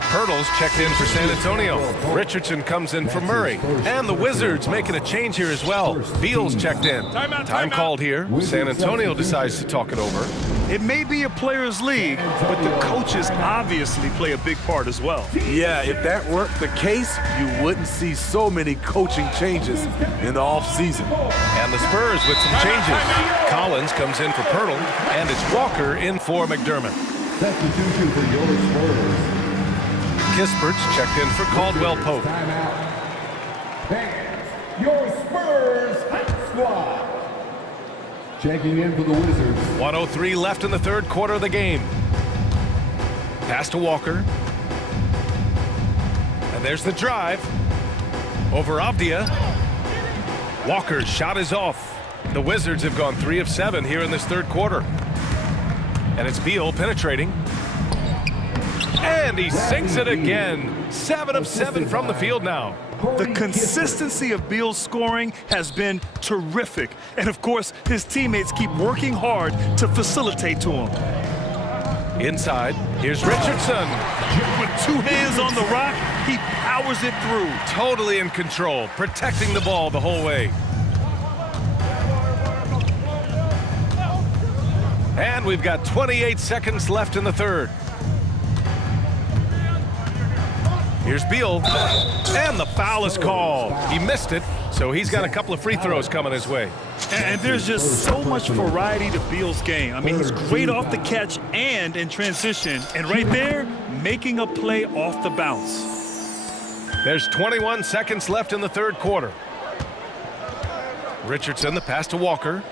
Hurdles checked in for San Antonio. Richardson comes in for Murray. And the Wizards making a change here as well. Beals checked in. Time called here. San Antonio decides to talk it over. It may be a players' league, but the coaches obviously play a big part as well. Yeah, if that weren't the case, you wouldn't see so many coaching changes in the offseason. And the Spurs with some changes. Collins comes in for Pirtle, and it's Walker in for McDermott. Substitution for your Spurs. Kispert's checked in for Caldwell Pope. Fans, your Spurs squad. Checking in for the Wizards. 1:03 left in the third quarter of the game. Pass to Walker. And there's the drive. Over Avdia. Walker's shot is off. The Wizards have gone 3 of 7 here in this third quarter. And it's Beal penetrating. And he sinks it again. 7 of 7 from the field now. The consistency of Beal's scoring has been terrific. And of course, his teammates keep working hard to facilitate to him. Inside, here's Richardson. With 2 hands on the rock, he powers it through. Totally in control, protecting the ball the whole way. And we've got 28 seconds left in the third. Here's Beal, and the foul is called. He missed it, so he's got a couple of free throws coming his way. And there's just so much variety to Beal's game. I mean, he's great off the catch and in transition. And right there, making a play off the bounce. There's 21 seconds left in the third quarter. Richardson, the pass to Walker.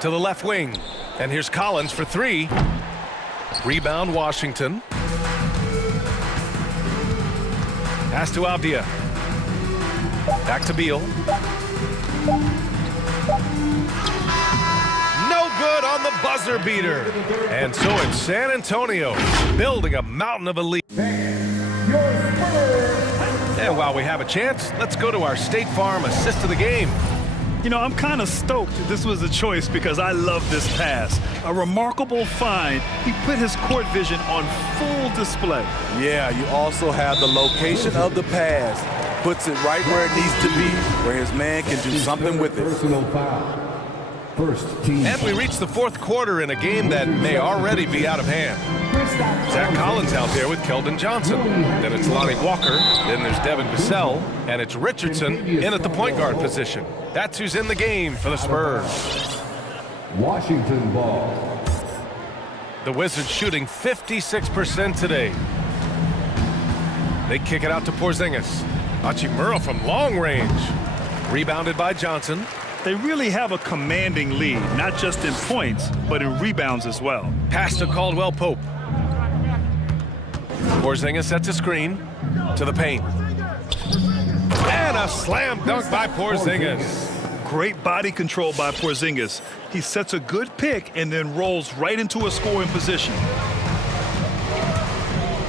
To the left wing. And here's Collins for 3. Rebound, Washington. Pass to Avdia. Back to Beal. No good on the buzzer beater. And so it's San Antonio building a mountain of a lead. And while we have a chance, let's go to our State Farm assist of the game. You know, I'm kind of stoked this was a choice because I love this pass. A remarkable find. He put his court vision on full display. Yeah, you also have the location of the pass. Puts it right where it needs to be, where his man can do something with it. Personal foul. First team. And we reach the fourth quarter in a game that may already be out of hand. Zach Collins out there with Keldon Johnson. Then it's Lonnie Walker. Then there's Devin Vassell. And it's Richardson in at the point guard position. That's who's in the game for the Spurs. Washington ball. The Wizards shooting 56% today. They kick it out to Porzingis. Hachimura from long range. Rebounded by Johnson. They really have a commanding lead, not just in points, but in rebounds as well. Pass to Caldwell Pope. Porzingis sets a screen to the paint. And a slam dunk by Porzingis. Great body control by Porzingis. He sets a good pick and then rolls right into a scoring position.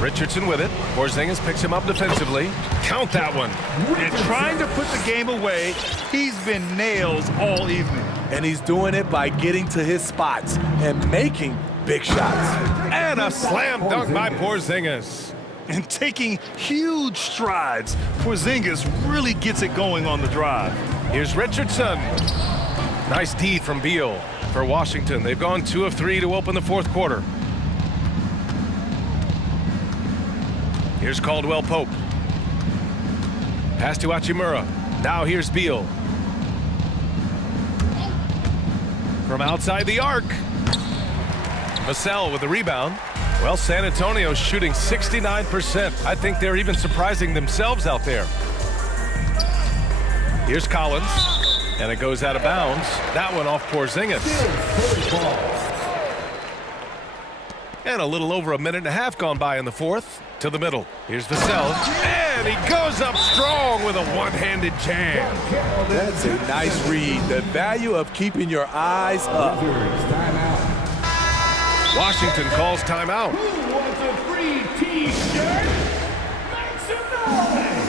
Richardson with it. Porzingis picks him up defensively. Count that one. And trying to put the game away, he's been nails all evening. And he's doing it by getting to his spots and making big shots. And a slam dunk by Porzingis. And taking huge strides, Porzingis really gets it going on the drive. Here's Richardson. Nice D from Beal for Washington. They've gone 2 of 3 to open the fourth quarter. Here's Caldwell Pope. Pass to Hachimura. Now here's Beal. From outside the arc. Vassell with the rebound. Well, San Antonio's shooting 69%. I think they're even surprising themselves out there. Here's Collins. And it goes out of bounds. That one off Porzingis. And a little over a minute and a half gone by in the fourth. To the middle. Here's Vassell. And he goes up strong with a one-handed jam. That's a nice read. The value of keeping your eyes up. Washington calls timeout. Who wants a free T-shirt? Make some noise!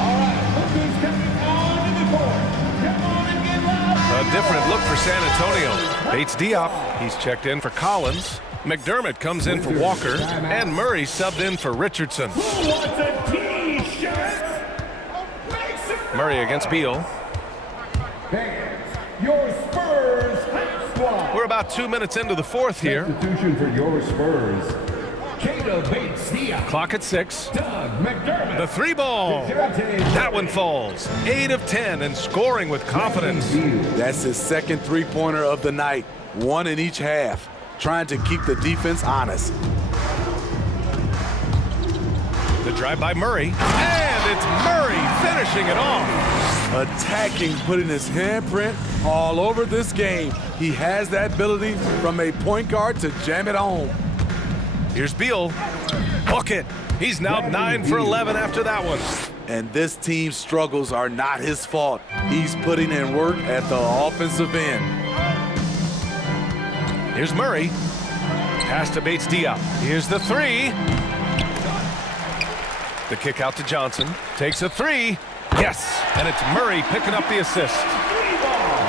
All right, look who's coming on to the court. Come on and get loud. A different look for San Antonio. Bates Diop. He's checked in for Collins. McDermott comes in for Walker, and Murray subbed in for Richardson. Who wants a T-shirt? Murray against Beal. Your Spurs squad. We're about 2 minutes into the fourth here. Substitution for your Spurs. Bates Diop. Clock at 6. Doug McDermott. The three ball. That one falls. 8 of 10 and scoring with confidence. That's his second three-pointer of the night. 1 in each half. Trying to keep the defense honest. The drive by Murray. And it's Murray finishing it off. Attacking, putting his handprint all over this game. He has that ability from a point guard to jam it home. Here's Beal. Bucket. He's now 9 for 11 after that one. And this team's struggles are not his fault. He's putting in work at the offensive end. Here's Murray. Pass to Bates Diop. Here's the three. The kick out to Johnson. Takes a three. Yes. And it's Murray picking up the assist.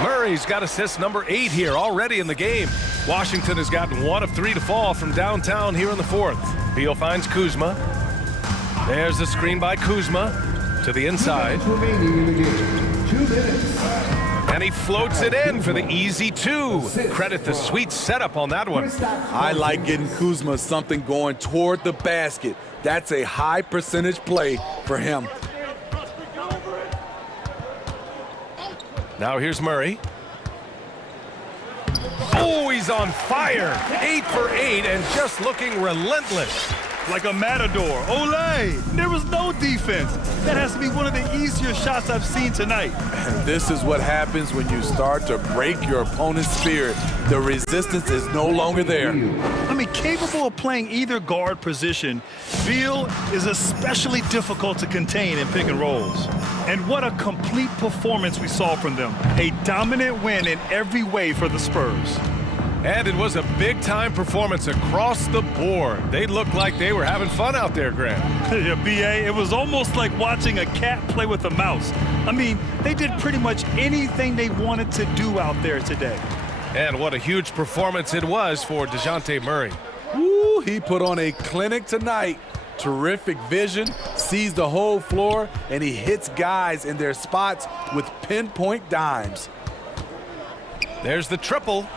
Murray's got assist number 8 here already in the game. Washington has gotten 1 of 3 to fall from downtown here in the fourth. Beal finds Kuzma. There's the screen by Kuzma to the inside. Remaining in the game. 2 minutes. And he floats it in for the easy 2. Credit the sweet setup on that one. I like getting Kuzma something going toward the basket. That's a high percentage play for him. Now here's Murray. Oh, he's on fire. 8 for 8 and just looking relentless. like a matador. Ole! There was no defense. That has to be one of the easier shots I've seen tonight. And this is what happens when you start to break your opponent's spirit. The resistance is no longer there. I mean, capable of playing either guard position, Beal is especially difficult to contain in pick and rolls. And what a complete performance we saw from them. A dominant win in every way for the Spurs. And it was a big-time performance across the board. They looked like they were having fun out there, Grant. Yeah, B.A., it was almost like watching a cat play with a mouse. I mean, they did pretty much anything they wanted to do out there today. And what a huge performance it was for DeJounte Murray. Ooh, he put on a clinic tonight. Terrific vision, sees the whole floor, and he hits guys in their spots with pinpoint dimes. There's the triple.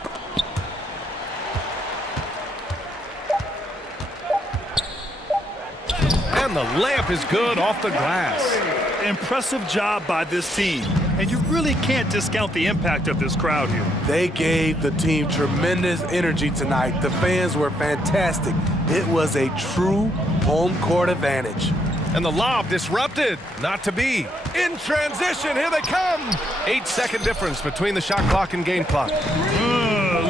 And the layup is good off the glass. Impressive job by this team. And you really can't discount the impact of this crowd here. They gave the team tremendous energy tonight. The fans were fantastic. It was a true home court advantage. And the lob disrupted. Not to be. In transition, here they come. 8-second difference between the shot clock and game clock.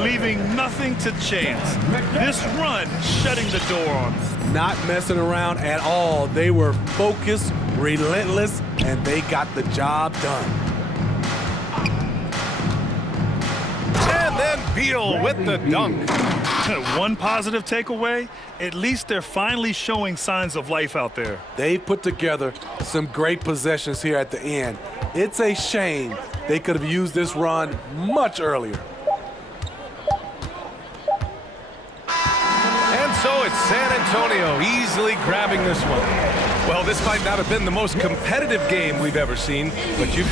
Leaving nothing to chance. This run shutting the door on them. Not messing around at all. They were focused, relentless, and they got the job done. And then Beal with the dunk. One positive takeaway, at least they're finally showing signs of life out there. They put together some great possessions here at the end. It's a shame they could have used this run much earlier. And so it's San Antonio easily grabbing this one. Well, this might not have been the most competitive game we've ever seen, but you've